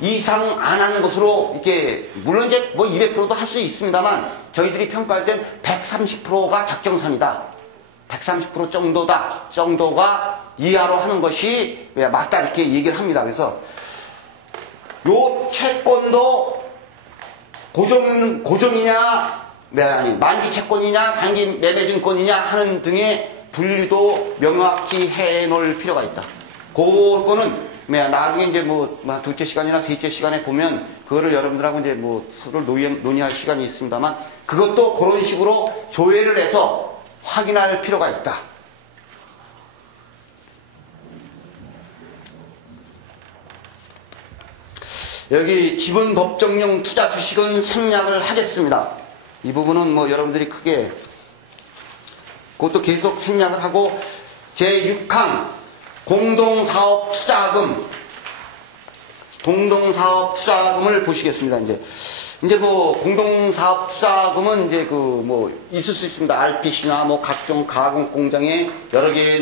이상 안 하는 것으로, 이렇게 물론 이제 뭐 200%도 할 수 있습니다만, 저희들이 평가할 땐 130%가 적정선이다, 130% 정도가 이하로 하는 것이 맞다, 이렇게 얘기를 합니다. 그래서 요 채권도 고정이냐, 아니 만기 채권이냐, 단기 매매증권이냐 하는 등의 분류도 명확히 해놓을 필요가 있다. 그거는 나중에 이제 뭐 둘째 시간이나 셋째 시간에 보면 그거를 여러분들하고 이제 뭐 서로 논의할 시간이 있습니다만, 그것도 그런 식으로 조회를 해서 확인할 필요가 있다. 여기 지분 법정용 투자 주식은 생략을 하겠습니다. 이 부분은 뭐 여러분들이 크게, 그것도 계속 생략을 하고, 제6항 공동사업 투자금을 보시겠습니다. 이제 뭐 공동사업 투자금은 이제 그 뭐 있을 수 있습니다. RPC나 뭐 각종 가공 공장에 여러 개의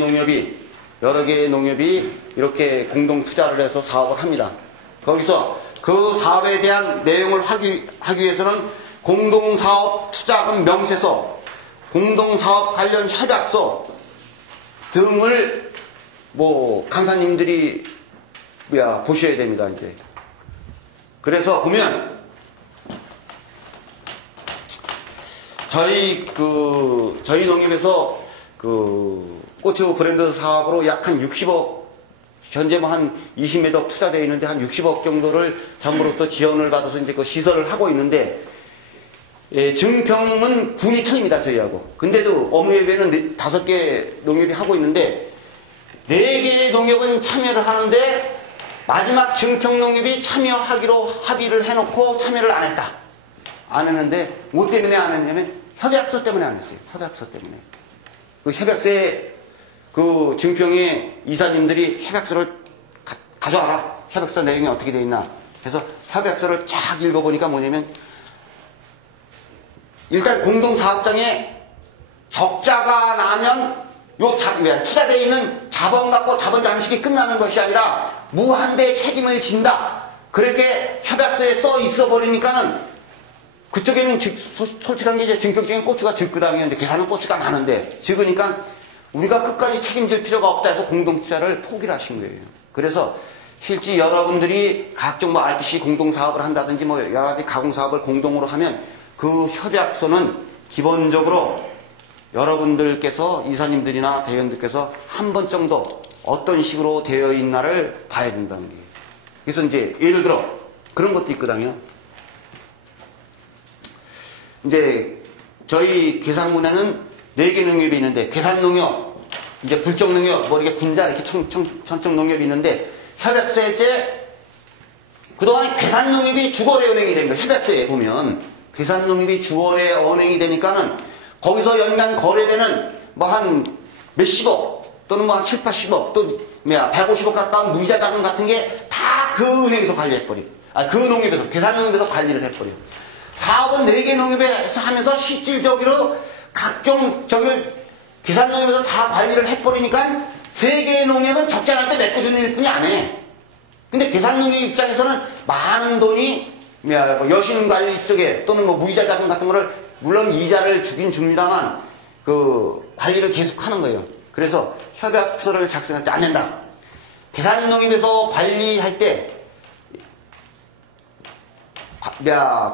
농협이 이렇게 공동 투자를 해서 사업을 합니다. 거기서 그 사업에 대한 내용을 하기 위해서는 공동사업 투자금 명세서, 공동사업 관련 협약서 등을 뭐 강사님들이 보셔야 됩니다. 이제 그래서 보면 저희 농협에서 그 고추 브랜드 사업으로 약 한 60억, 현재 뭐 한 20매덕 투자되어 있는데 한 60억 정도를 정부로부터 지원을 받아서 이제 그 시설을 하고 있는데, 증평은 군이 틀립니다, 저희하고. 근데도 어무협에는 5개 농협이 하고 있는데, 4개의 농협은 참여를 하는데, 마지막 증평농협이 참여하기로 합의를 해놓고 참여를 안 했다. 안 했는데, 뭐 때문에 안 했냐면, 협약서 때문에 안 했어요. 협약서 때문에. 그 협약서에, 그 증평의 이사님들이 협약서를 가져와라. 협약서 내용이 어떻게 되어 있나. 그래서 협약서를 쫙 읽어보니까 뭐냐면, 일단 공동사업장에 적자가 나면 투자되어 있는 자본 갖고 자본 잠식이 끝나는 것이 아니라 무한대 책임을 진다. 그렇게 협약서에 써 있어 버리니까는, 그쪽에는 솔직한 게 이제 증평적인 고추가 적거든요. 계산은 고추가 많은데 적으니까 우리가 끝까지 책임질 필요가 없다 해서 공동투자를 포기를 하신 거예요. 그래서 실제 여러분들이 각종 뭐 RPC 공동사업을 한다든지 뭐 여러 가지 가공사업을 공동으로 하면 그 협약서는 기본적으로 여러분들께서, 이사님들이나 대원들께서 한 번 정도 어떤 식으로 되어 있나를 봐야 된다는 거예요. 그래서 이제 예를 들어 그런 것도 있거든요. 이제 저희 계산군에는 4개 농협이 있는데, 계산농협, 이제 불정농협, 뭐 이렇게 분자 이렇게 천청농협이 있는데, 협약서에 이제 그동안 계산농협이 주거래 은행이 됩니다. 협약서에 보면 계산농협이 주거래 은행이 되니까는 거기서 연간 거래되는 뭐 한 몇십억 또는 뭐 한 7, 80억 또 150억 가까운 무이자 자금 같은 게 다 그 은행에서 관리해버려. 그 농협에서, 계산농협에서 관리를 해버려. 사업은 4개 농협에서 하면서 실질적으로 각종 계산농협에서 다 관리를 해버리니까 3개의 농협은 적자 날 때 메꿔주는 일뿐이 안 해. 근데 계산농협 입장에서는 많은 돈이 여신관리 쪽에 또는 뭐 무이자 자금 같은 거를, 물론 이자를 주긴 줍니다만 그 관리를 계속 하는 거예요. 그래서 협약서를 작성할 때 안 된다. 계산농협에서 관리할 때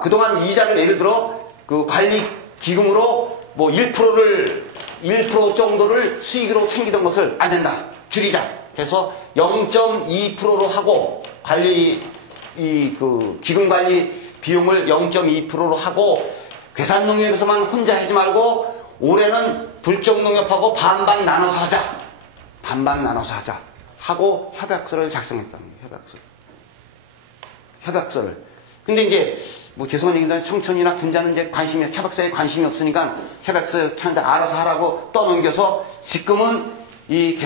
그동안 이자를 예를 들어 그 관리 기금으로 뭐 1% 정도를 수익으로 챙기던 것을 안 된다. 줄이자. 해서 0.2%로 하고 기금 관리 비용을 0.2%로 하고 괴산농협에서만 혼자 하지 말고 올해는 불정농협하고 반반 나눠서 하자. 반반 나눠서 하자. 하고 협약서를 작성했다는 거예요. 협약서를. 근데 이제 뭐 죄송한 얘기인데 청천이나 군자는 이제 협약서에 관심이 없으니까 협약서 찾는데 알아서 하라고 떠넘겨서 지금은 이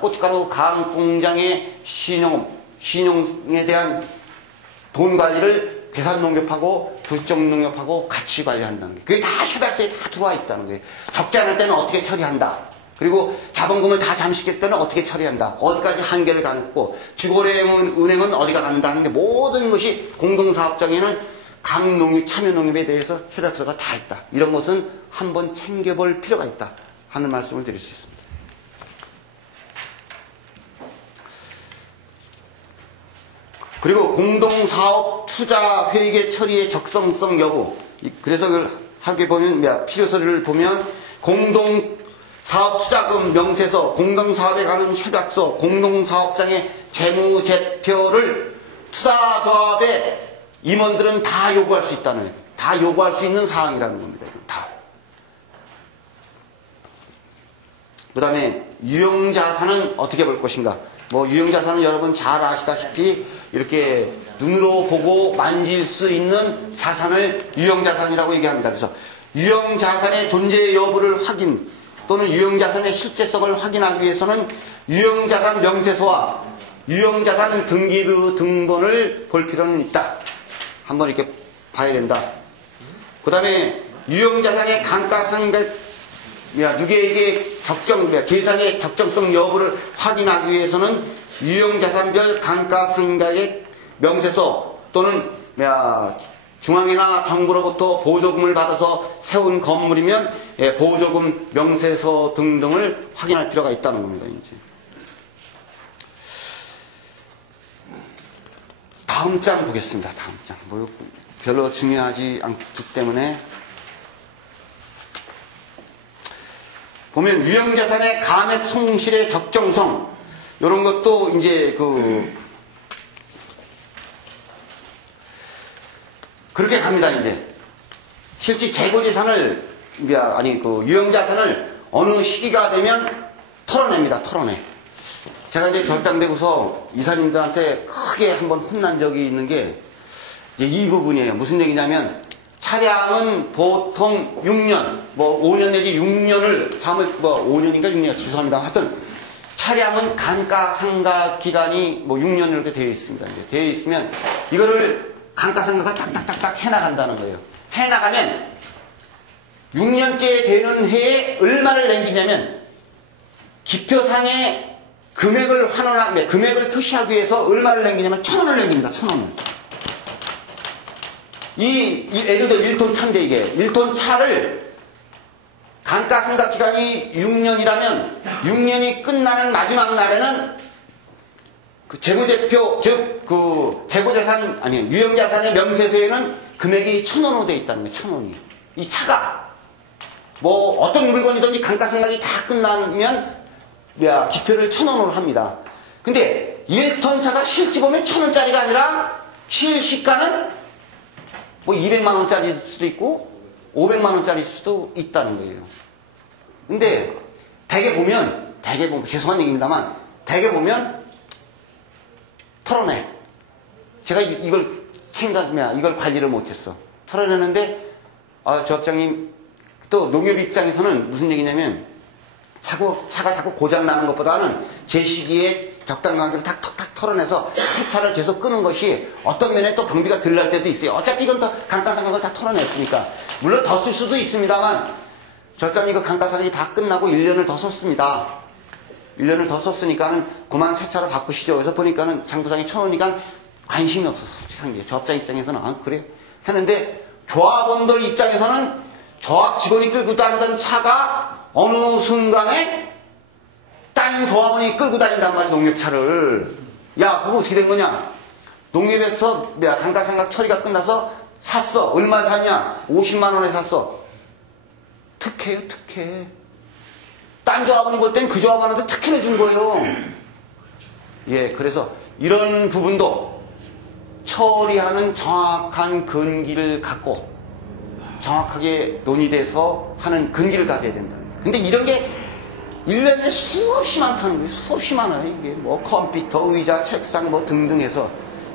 고춧가루 강 공장의 신용에 대한 돈 관리를 괴산농협하고 불정농협하고 같이 관리한다는 거예요. 그게 다 협약서에 다 들어와 있다는 거예요. 적지 않을 때는 어떻게 처리한다. 그리고 자본금을 다 잠식할 때는 어떻게 처리한다. 어디까지 한계를 갖고 주거래은행은 어디가 갖는다는 게 모든 것이 공동사업장에는 각 참여농협에 대해서 협약서가 다 있다. 이런 것은 한번 챙겨볼 필요가 있다 하는 말씀을 드릴 수 있습니다. 그리고 공동사업 투자 회계 처리의 적성성 여부. 그래서 그걸 하게 보면 필요서를 보면 공동사업 투자금 명세서, 공동사업에 관한 협약서, 공동사업장의 재무제표를 투자조합의 임원들은 다 요구할 수 있다는 거예요. 다 요구할 수 있는 사항이라는 겁니다. 다. 그 다음에 유형자산은 어떻게 볼 것인가. 뭐 유형자산은 여러분 잘 아시다시피 이렇게 눈으로 보고 만질 수 있는 자산을 유형자산이라고 얘기합니다. 그래서 유형자산의 존재 여부를 확인 또는 유형자산의 실제성을 확인하기 위해서는 유형자산 명세서와 유형자산 등기부 등본을 볼 필요는 있다. 한번 이렇게 봐야 된다. 그 다음에 유형자산의 감가상각 누계액의 계산의 적정성 여부를 확인하기 위해서는 유형자산별 감가상각액 명세서 또는 중앙이나 정부로부터 보조금을 받아서 세운 건물이면 보조금 명세서 등등을 확인할 필요가 있다는 겁니다. 이제. 다음 장 보겠습니다. 다음 장. 뭐 별로 중요하지 않기 때문에 보면 유형자산의 감액 손실의 적정성 이런 것도 이제 그렇게 갑니다. 이제 실제 재고재산을 유형자산을 어느 시기가 되면 털어냅니다. 털어내. 제가 이제 절당되고서 이사님들한테 크게 한번 혼난 적이 있는 게 이 부분이에요. 무슨 얘기냐면 차량은 보통 6년, 5년 내지 6년을 5년인가 6년 죄송합니다. 하여튼 차량은 감가상각 기간이 6년 이렇게 되어 있습니다. 이제 되어 있으면 이거를 감가상각을 딱딱딱딱 해나간다는 거예요. 해나가면 6년째 되는 해에 얼마를 남기냐면 기표상에 금액을 표시하기 위해서 얼마를 남기냐면 1,000원을 남깁니다. 1,000원을. 예를 들어 1톤 차인데 이게 1톤 차를 감가상각 기간이 6년이라면 6년이 끝나는 마지막 날에는 그 재무제표 유형자산의 명세서에는 금액이 1,000원으로 되어 있다는 거예요. 1,000원이. 이 차가 어떤 물건이든지 감가상각이 다 끝나면 기표를 1,000원으로 합니다. 근데 1톤 차가 실제 보면 1,000원짜리가 아니라 실시가는 200만 원짜리일 수도 있고 500만 원짜리일 수도 있다는 거예요. 근데 대개 보면 죄송한 얘기입니다만 대개 보면 털어내. 제가 이걸 이걸 관리를 못했어. 털어내는데 저 업장님 또 농협 입장에서는 무슨 얘기냐면 차가 자꾸 고장 나는 것보다는 제 시기에 적당한 가격을 탁탁탁 털어내서 새 차를 계속 끄는 것이 어떤 면에 또 경비가 덜 날 때도 있어요. 어차피 이건 더 감가상각을 다 털어냈으니까. 물론 더 쓸 수도 있습니다만 적당히 그 감가상각이 다 끝나고 1년을 더 썼습니다. 1년을 더 썼으니까는 그만 새 차로 바꾸시죠. 그래서 보니까는 장부상이 1,000원이니까 관심이 없었어. 솔직한 게. 저 업자 입장에서는 그래요? 했는데 조합원들 입장에서는 조합 직원이 끌고 다니던 차가 어느 순간에 딴 조합원이 끌고 다닌단 말이야, 농협차를. 야, 그거 어떻게 된 거냐? 농협에서 감가상각 처리가 끝나서 샀어. 얼마 샀냐? 50만 원에 샀어. 특혜요, 특혜. 딴 조합원이 볼 땐 그 조합원한테 특혜를 준 거예요. 예, 그래서 이런 부분도 처리하는 정확한 근기를 갖고 정확하게 논의돼서 하는 근기를 가져야 된다는 거예요. 근데 이런 게 1년에 수없이 많다는 거예요. 수없이 많아요. 이게 뭐 컴퓨터, 의자, 책상 뭐 등등 해서.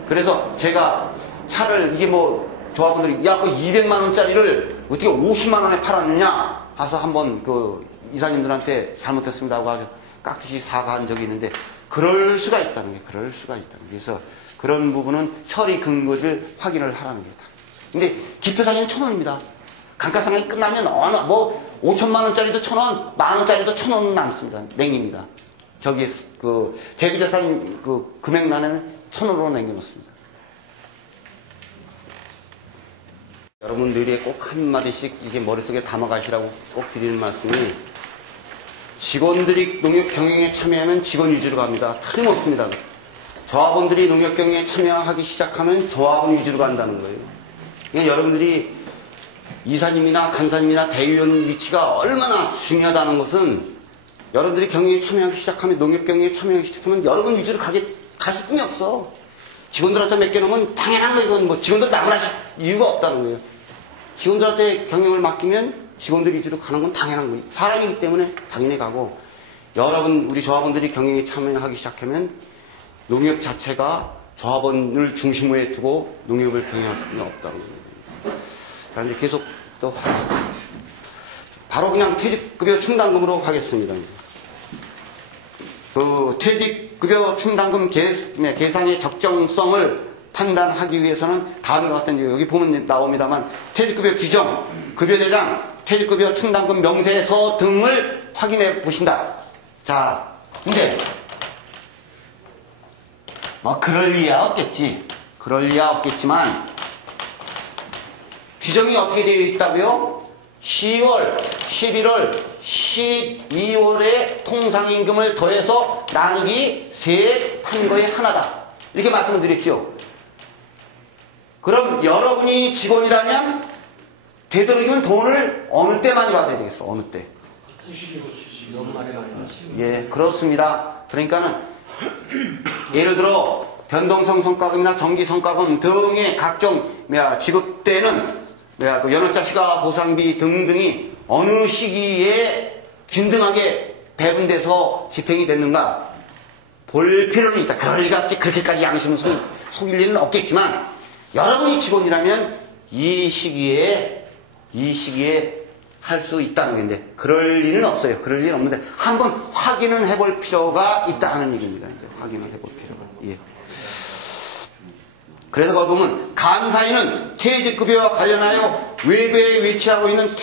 그래서 제가 차를 이게 뭐 조합원들이 야, 그 200만 원짜리를 어떻게 50만 원에 팔았느냐 해서 한번 그 이사님들한테 잘못했습니다 하고 아주 깍듯이 사과한 적이 있는데 그럴 수가 있다는 거예요. 그럴 수가 있다는 거예요. 그래서 그런 부분은 처리 근거를 확인을 하라는 거다. 근데 기표상에는 1,000원입니다. 감가상각이 끝나면 어느 뭐 5천만 원짜리도 1,000원, 만 원짜리도 1,000원 남습니다. 냉깁니다. 저기 그 재비자산 그 금액란에는 1,000원으로 남겨놓습니다. 여러분 뇌리에 꼭 한마디씩 이게 머릿속에 담아가시라고 꼭 드리는 말씀이 직원들이 농협 경영에 참여하면 직원 위주로 갑니다. 틀림없습니다. 조합원들이 농협 경영에 참여하기 시작하면 조합원 위주로 간다는 거예요. 그러니까 여러분들이 이사님이나 간사님이나 대의원 위치가 얼마나 중요하다는 것은 여러분들이 경영에 참여하기 시작하면 농협 경영에 참여하기 시작하면 여러분 위주로 갈 수뿐이 없어. 직원들한테 맡겨놓으면 당연한 거 이건 뭐 직원들 나무라실 이유가 없다는 거예요. 직원들한테 경영을 맡기면 직원들 위주로 가는 건 당연한 거예요. 사람이기 때문에 당연히 가고 여러분 우리 조합원들이 경영에 참여하기 시작하면 농협 자체가 조합원을 중심에 두고 농협을 경영할 수는 없다는 거예요. 그러니까 이제 계속 또 하겠습니다. 바로 그냥 퇴직급여 충당금으로 가겠습니다. 그 퇴직급여 충당금 계산의 적정성을 판단하기 위해서는 다음과 같은 여기 보면 나옵니다만 퇴직급여 규정, 급여대장, 퇴직급여 충당금 명세서 등을 확인해 보신다. 자, 근데 뭐 그럴 리야 없겠지. 그럴 리야 없겠지만 규정이 어떻게 되어 있다고요? 10월, 11월, 12월에 통상임금을 더해서 나누기 세 큰 거의 하나다. 이렇게 말씀을 드렸죠. 그럼 여러분이 직원이라면 되도록이면 돈을 어느 때 많이 받아야 되겠어? 어느 때? 예, 그렇습니다. 그러니까는 예를 들어 변동성 성과금이나 정기 성과금 등의 각종 지급되는 그 연월자 휴가 보상비 등등이 어느 시기에 균등하게 배분돼서 집행이 됐는가 볼 필요는 있다. 그럴 리가 없지. 그렇게까지 양심을 속일 일은 없겠지만 여러분이 직원이라면 이 시기에 할 수 있다는 건데 그럴 일은 없어요. 그럴 일은 없는데 한번 확인은 해볼 필요가 있다는 얘기입니다. 이제 확인을 해볼 필요가. 예. 그래서 거기 보면 감사인은 퇴직급여와 관련하여 외부에 위치하고 있는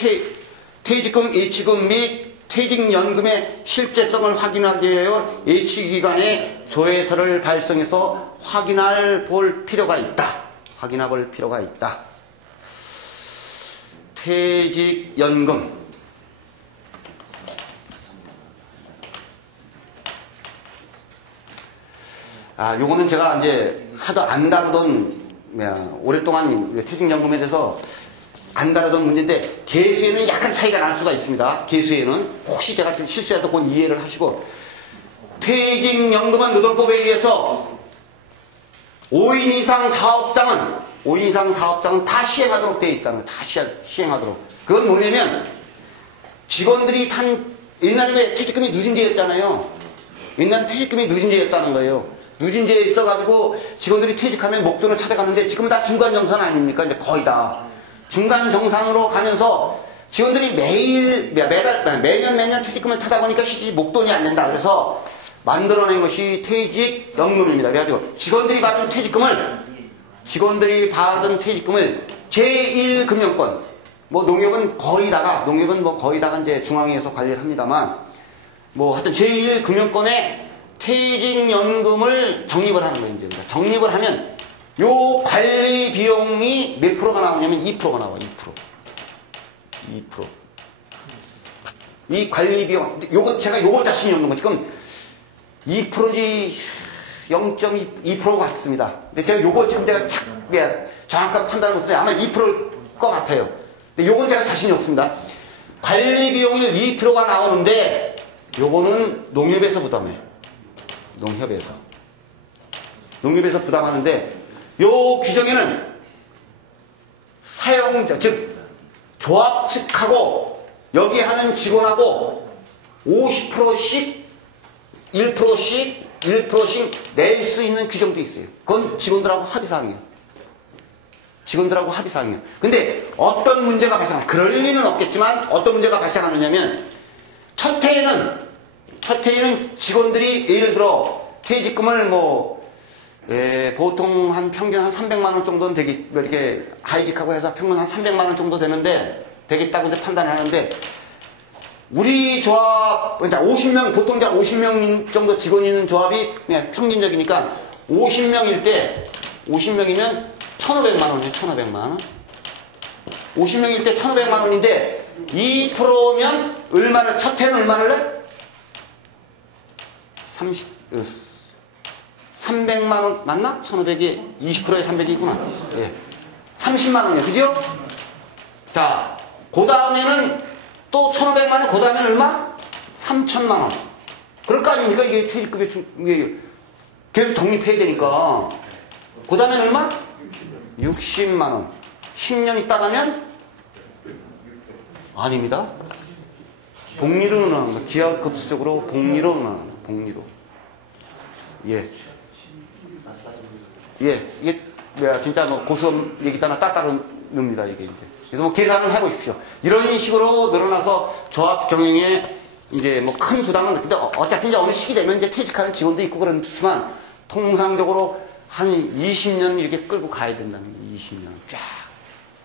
퇴직금, 예치금 및 퇴직연금의 실제성을 확인하기 위하여 예치기관에 조회서를 발송해서 확인해 볼 필요가 있다. 확인해 볼 필요가 있다. 퇴직연금. 요거는 제가 이제 하도 안 다루던, 오랫동안 퇴직연금에 대해서 안 다루던 문제인데, 개수에는 약간 차이가 날 수가 있습니다. 개수에는. 혹시 제가 좀 실수해도 그건 이해를 하시고, 퇴직연금은 노동법에 의해서 5인 이상 사업장은 다 시행하도록 되어 있다는 거예요. 다 시행하도록. 그건 뭐냐면, 직원들이 옛날에 왜 퇴직금이 누진제였잖아요. 옛날에 퇴직금이 누진제였다는 거예요. 누진제에 있어가지고 직원들이 퇴직하면 목돈을 찾아가는데 지금은 다 중간정산 아닙니까? 이제 거의 다. 중간정산으로 가면서 직원들이 매년 퇴직금을 타다 보니까 목돈이 안 된다. 그래서 만들어낸 것이 퇴직연금입니다. 그래가지고 직원들이 받은 퇴직금을 제1금융권, 농협은 거의 다가 이제 중앙에서 관리를 합니다만, 하여튼 제1금융권에 퇴직연금을 적립을 하는 거예요, 이제. 적립을 하면, 요 관리 비용이 몇 프로가 나오냐면 2%가 나와요, 2%. 이 관리 비용, 요걸 자신이 없는 거. 지금 2%인지 0.2% 같습니다. 근데 제가 요거 지금 제가 정확하게 판단을 못했는데 아마 2%일 것 같아요. 근데 요건 제가 자신이 없습니다. 관리 비용이 2%가 나오는데 요거는 농협에서 부담해요. 농협에서 부담하는데 요 규정에는 사용자, 즉 조합 측하고 여기 하는 직원하고 50%씩 1%씩 낼 수 있는 규정도 있어요. 그건 직원들하고 합의사항이에요. 근데 어떤 문제가 그럴 리는 없겠지만 어떤 문제가 발생하느냐면 첫 해에는 직원들이 예를 들어 퇴직금을 보통 한 평균 한 300만원 정도는 이렇게 하이직하고 해서 평균 한 300만원 정도 되겠다고 이제 판단하는데 우리 조합, 그러니까 50명, 보통 50명 정도 직원이 있는 조합이 그냥 평균적이니까 50명이면 1,500만원이에요, 1,500만원. 50명일 때 1,500만원인데 2%면 얼마를, 첫 해는 얼마를 내? 300만원 맞나? 1,500이 20%에 300이구나. 예. 30만원이에요. 그죠? 자, 그 다음에는 또 1,500만원, 그 다음에는 얼마? 3,000만원. 그럴 거 아닙니까? 이게 퇴직급여 계속 적립해야 되니까. 그 다음에는 얼마? 60만원. 10년 있다 가면? 아닙니다. 복리로 은행합니다. 기하급수적으로 복리로 은행합니다. 복리로. 예. 이게 진짜 고수업 얘기 따라 따따릅니다. 이게 이제. 그래서 계산을 해보십시오. 이런 식으로 늘어나서 조합 경영에 이제 큰 부담은, 근데 어차피 이제 어느 시기 되면 이제 퇴직하는 직원도 있고 그렇지만 통상적으로 한 20년 이렇게 끌고 가야 된다는 거예요. 20년 쫙.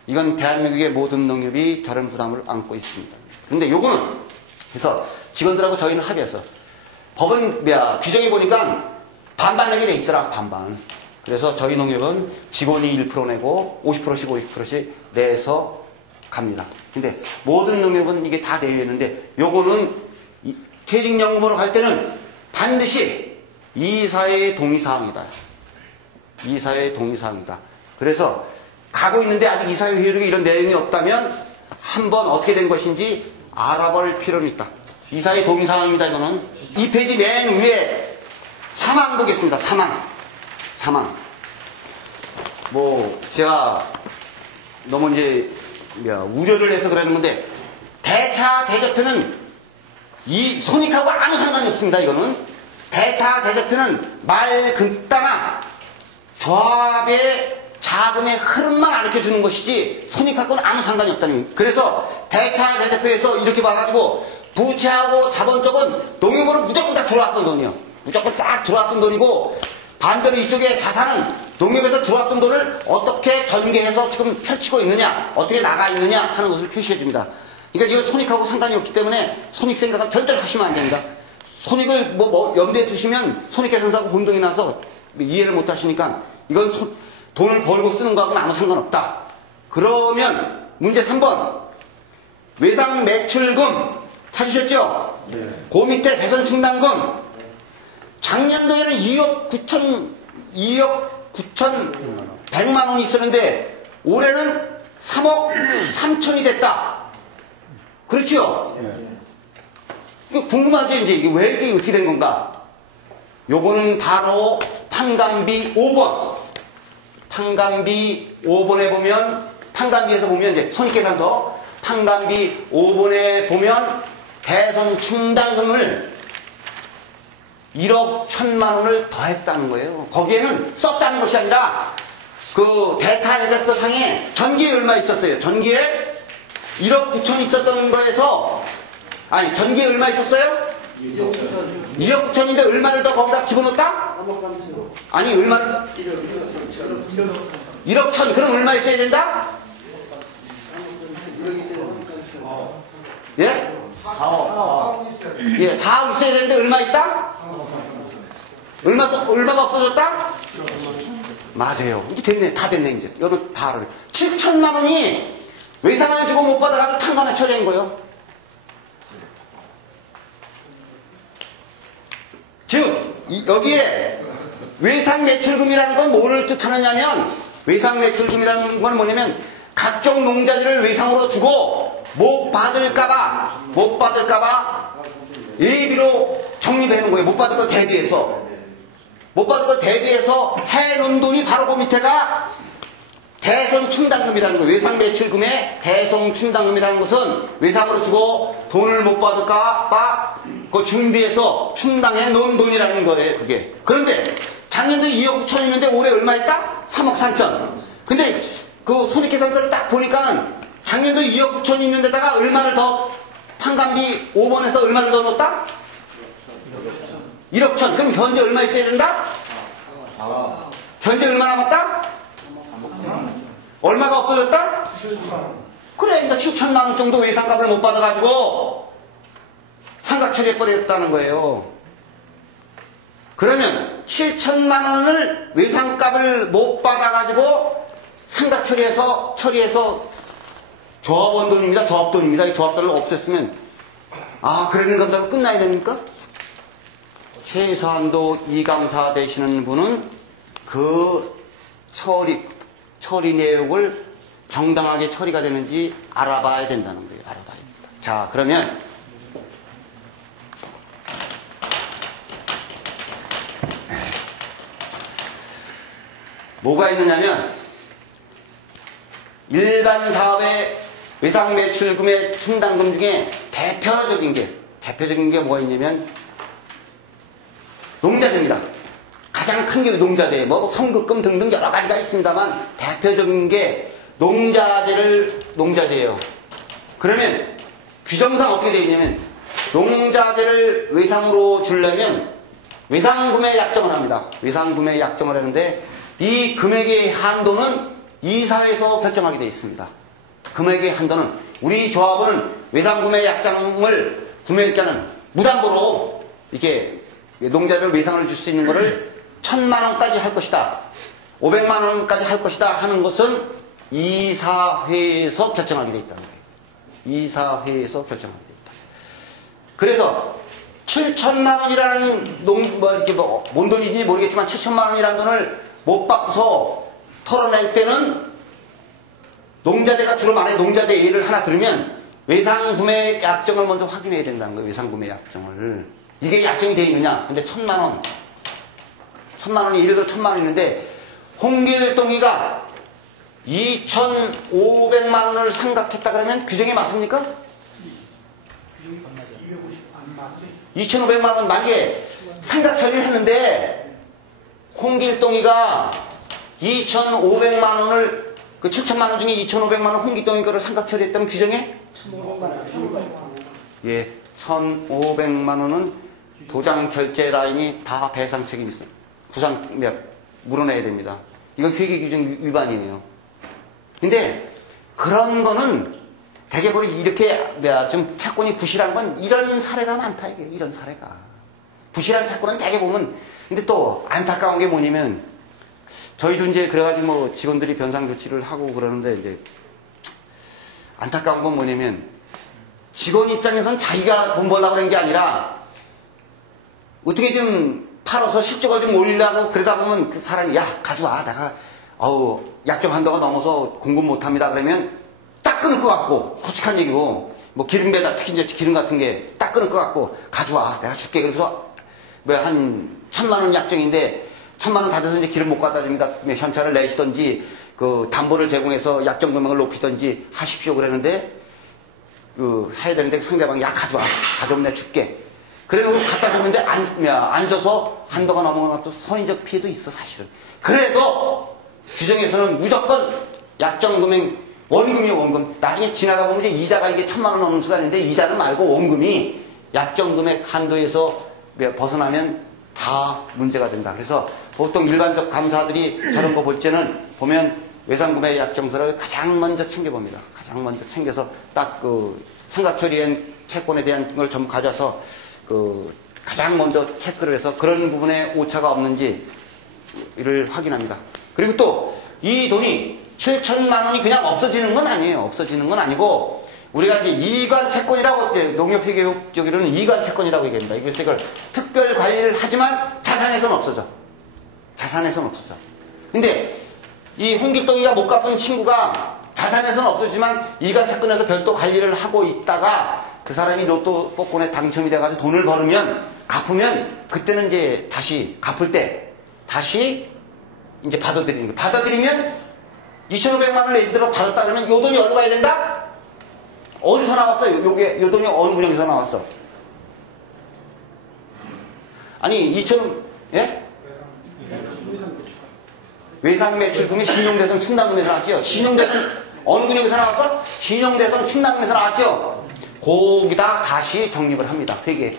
이건 대한민국의 모든 농협이 저런 부담을 안고 있습니다. 근데 요거는 그래서 직원들하고 저희는 합의해서 법은 규정해 보니까 반반 내게 돼 있더라. 반반. 그래서 저희 농협은 직원이 1% 내고 50%씩 내서 갑니다. 근데 모든 농협은 이게 다 되어 있는데 요거는 퇴직연금으로 갈 때는 반드시 이사회의 동의사항이다. 이사회의 동의사항이다. 그래서 가고 있는데 아직 이사회 회의록에 이런 내용이 없다면 한번 어떻게 된 것인지 알아볼 필요는 있다. 이사회 동의사항입니다. 이거는 이 페이지 맨 위에 사망 보겠습니다. 사망. 제가 너무 이제 우려를 해서 그러는 건데 대차 대조표는 이 손익하고 아무 상관이 없습니다. 이거는 대차 대조표는 말 긋다나 조합의 자금의 흐름만 가르쳐주는 것이지 손익하고는 아무 상관이 없다는 거예요. 그래서 대차 대조표에서 이렇게 봐가지고 부채하고 자본 쪽은 농협으로 무조건 다 들어왔던 돈이요. 무조건 싹 들어왔던 돈이고 반대로 이쪽에 자산은 농협에서 들어왔던 돈을 어떻게 전개해서 지금 펼치고 있느냐, 어떻게 나가 있느냐 하는 것을 표시해 줍니다. 그러니까 이거 손익하고 상관이 없기 때문에 손익 생각은 절대로 하시면 안 됩니다. 손익을 염두에 두시면 손익계산서하고 혼동이 나서 이해를 못 하시니까 이건 돈을 벌고 쓰는 거하고는 아무 상관없다. 그러면 문제 3번 외상 매출금 찾으셨죠? 네. 그 밑에 대선 충당금 작년도에는 2억 9,100만 원이 있었는데 올해는 3억 3천이 됐다. 그렇죠? 네. 궁금하죠? 이제 이게 왜 이게 어떻게 된 건가? 요거는 바로 판관비 5번. 판관비 5번에 보면, 판관비에서 보면 이제 손익계산서, 판관비 5번에 보면 대선 충당금을 1억 1,000만 원을 더했다는 거예요. 거기에는 썼다는 것이 아니라 그 대타 대표상에 전기에 얼마 있었어요. 전기에 1억 9천 있었던 거에서 전기에 얼마 있었어요? 2억 9천인데 얼마를 더 거기다 집어넣었다? 아니 얼마를 더? 1억 1천. 그럼 얼마 있어야 된다? 예? 4억. 예, 4억 있어야 되는데 얼마 있다? 얼마가 없어졌다? 맞아요. 이제 됐네. 다 됐네, 이제. 여러분 다 알아요. 7천만 원이 외상을 주고 못 받아가지고 탕감을 처리한 거예요. 즉 여기에 외상매출금이라는 건 뭐를 뜻하느냐면, 외상매출금이라는 건 뭐냐면 각종 농자재를 외상으로 주고 못 받을까봐 예비로 적립해 놓은 거예요. 못 받을 걸 대비해서 해놓은 돈이 바로 그 밑에가 대손충당금이라는 거예요. 외상매출금의 대손충당금이라는 것은 외상으로 주고 돈을 못 받을까봐 그 준비해서 충당해 놓은 돈이라는 거예요. 그게. 그런데 작년도 2억 9천 있는데 올해 얼마 있다? 3억 3천. 근데 그 손익계산서를 딱 보니까는 작년도 2억 9천 있는 데다가 얼마를 더 판관비 5번에서 얼마를 더 넣었다? 1억 천. 그럼 현재 얼마 있어야 된다? 현재 얼마 남았다? 얼마가 없어졌다? 그래, 그러니까 7천만 원 정도 외상값을 못 받아가지고 상각 처리해버렸다는 거예요. 그러면 7천만 원을 외상값을 못 받아가지고 상각 처리해서 조합원 돈입니다. 조합돈입니다. 이 조합돈을 없앴으면 그러는 건다고 끝나야 됩니까? 최소한도 이강사 되시는 분은 그 처리 내역을 정당하게 처리가 되는지 알아봐야 된다는 거예요. 알아봐야 됩니다. 자, 그러면 뭐가 있느냐면, 일반 사업의 외상매출금의 충당금 중에 대표적인 게 뭐가 있냐면 농자재입니다. 가장 큰 게 농자재, 뭐 선급금 등등 여러 가지가 있습니다만 대표적인 게 농자재예요. 그러면 규정상 어떻게 되어 있냐면, 농자재를 외상으로 주려면 외상금액 약정을 합니다. 외상금액 약정을 하는데 이 금액의 한도는 이사회에서 결정하게 되어 있습니다. 금액의 한도는, 우리 조합원은 외상금액 약정을 구매일자는 무담보로 이렇게 농자재를 외상을 줄 수 있는 거를 1,000만 원까지 할 것이다, 500만 원까지 할 것이다 하는 것은 이사회에서 결정하게 되어 있다는 거예요. 이사회에서 결정하게 되어 있다. 그래서 7천만 원이라는 뭔 돈인지 모르겠지만 7천만 원이라는 돈을 못 받고서 털어낼 때는 농자재가 주로 만약에 농자재 예를 하나 들으면 외상구매 약정을 먼저 확인해야 된다는 거예요. 외상구매 약정을. 이게 약정이 되어 있느냐? 근데 1,000만 원이 예를 들어 1,000만 원 있는데 홍길동이가 2,500만 원을 상각했다 그러면 규정에 맞습니까? 2,500만 원 만약에 상각 처리를 했는데 홍길동이가 2,500만 원을 그 7천만 원 중에 2,500만 원 홍길동이 거를 상각 처리했다면 규정에 1,500만 원은 도장 결제 라인이 다 배상 책임이 있어요. 부상 물어내야 됩니다. 이건 회계 규정 위반이에요. 근데 그런 거는 대개 보니 이렇게 좀 채권이 부실한 건 이런 사례가 많다, 이게. 이런 사례가. 부실한 채권은 대개 보면, 근데 또 안타까운 게 뭐냐면, 저희도 이제 그래가지고 뭐 직원들이 변상 조치를 하고 그러는데, 이제 안타까운 건 뭐냐면, 직원 입장에선 자기가 돈 벌려고 그런 게 아니라 어떻게 좀 팔아서 실적을 좀 올리려고 그러다 보면 그 사람이, 야, 가져와. 내가 약정 한도가 넘어서 공급 못합니다. 그러면 딱 끊을 것 같고, 솔직한 얘기고, 뭐 기름배다, 특히 이제 기름 같은 게 딱 끊을 것 같고, 가져와. 내가 줄게. 그래서 한 1,000만 원 약정인데 1,000만 원 다 돼서 이제 기름 못 갖다 줍니다. 현찰을 내시던지 그 담보를 제공해서 약정 금액을 높이던지 하십시오 그러는데 해야 되는데 상대방이, 야, 가져와. 가져오면 내가 줄게. 그래놓고 갖다 줬는데 안 줘서 한도가 넘어가면 또 선의적 피해도 있어, 사실은. 그래도 규정에서는 무조건 약정 금액, 원금이요, 원금. 나중에 지나다 보면 이제 이자가 이게 1,000만 원 넘는 수가 있는데, 이자는 말고 원금이 약정 금액 한도에서 벗어나면 다 문제가 된다. 그래서 보통 일반적 감사들이 저런 거 볼 때는 보면 외상금액 약정서를 가장 먼저 챙겨봅니다. 가장 먼저 챙겨서 딱 상각 처리한 채권에 대한 걸 좀 가져서 가장 먼저 체크를 해서 그런 부분에 오차가 없는지를 확인합니다. 그리고 또 이 돈이 7천만 원이 그냥 없어지는 건 아니에요. 없어지는 건 아니고, 우리가 이제 이관 채권이라고, 농협회계적으로는 이관 채권이라고 얘기합니다. 그래서 이걸 특별 관리를 하지만 자산에서는 없어져. 자산에서는 없어져. 근데 이 홍길동이가 못 갚은 친구가 자산에서는 없어지만 일가택근에서 별도 관리를 하고 있다가 그 사람이 로또 복권에 당첨이 돼가지고 돈을 벌으면 갚으면 그때는 이제 다시 갚을 때 다시 이제 받아들이는 거예요. 받아들이면 2,500만 원을 예를 들어 받았다 그러면 요 돈이 어디로 가야 된다? 어디서 나왔어요? 요게 요 돈이 어느 구역에서 나왔어? 아니 2,000 예? 외상매출금이 신용대상 충당금에서 나왔죠. 신용대상 어느 구역에서 나왔어? 신용대상 충당금에서 나왔죠. 거기다 다시 적립을 합니다. 회계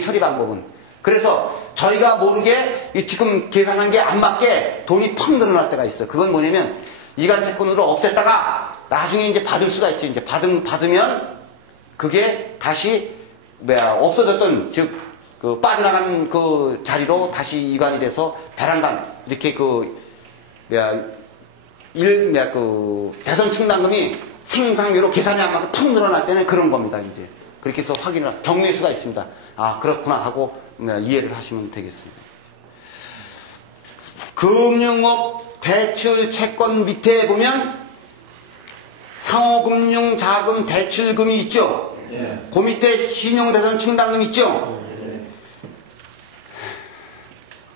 처리 방법은. 그래서 저희가 모르게 지금 계산한 게 안 맞게 돈이 펑 늘어날 때가 있어요. 그건 뭐냐면 이간채권으로 없앴다가 나중에 이제 받을 수가 있죠. 이제 받으면 그게 다시 없어졌던 즉 그 빠져나간 그 자리로 다시 이관이 돼서 배란간 이렇게 대선 충당금이 생산비로 계산이 안 맞고 툭 늘어날 때는 그런 겁니다. 이제 그렇게 해서 확인을 경우의 수가 있습니다. 아 그렇구나 하고 이해를 하시면 되겠습니다. 금융업 대출 채권 밑에 보면 상호금융 자금 대출금이 있죠. 그 밑에 신용대선 충당금 있죠.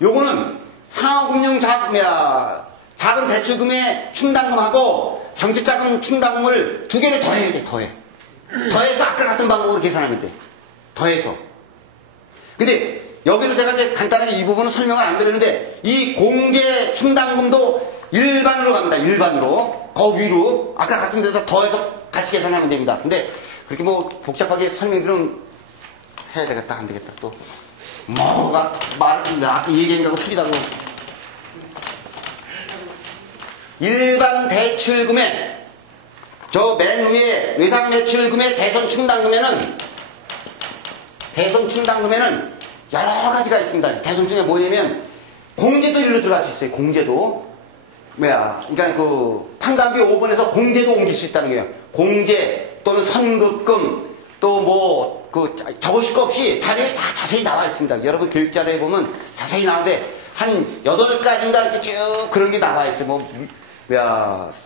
요거는 상호금융 자금 대출금의 충당금하고 경제자금 충당금을 두 개를 더해야 돼. 더해서 아까 같은 방법으로 계산하면 돼. 더해서. 근데 여기서 제가 이제 간단하게 이 부분은 설명을 안 드렸는데 이 공제 충당금도 일반으로 갑니다. 일반으로. 그 위로 아까 같은 데서 더해서 같이 계산하면 됩니다. 근데 그렇게 뭐 복잡하게 설명들은 해야 되겠다 안 되겠다 또 뭐가 아까 얘기한 거하고 틀리다고. 일반 대출금액 저 맨 위에 외상매출금의 대선 충당금에는 여러 가지가 있습니다. 대선 중에 뭐냐면 공제도 일로 들어갈 수 있어요. 공제도 그러니까 그 판관비 5번에서 공제도 옮길 수 있다는 거예요. 공제 또는 선급금 또 뭐 적으실 거 없이 자료에 다 자세히 나와 있습니다. 여러분 교육 자료에 보면 자세히 나오는데 한 8가지인가 이렇게 쭉 그런 게 나와 있어요.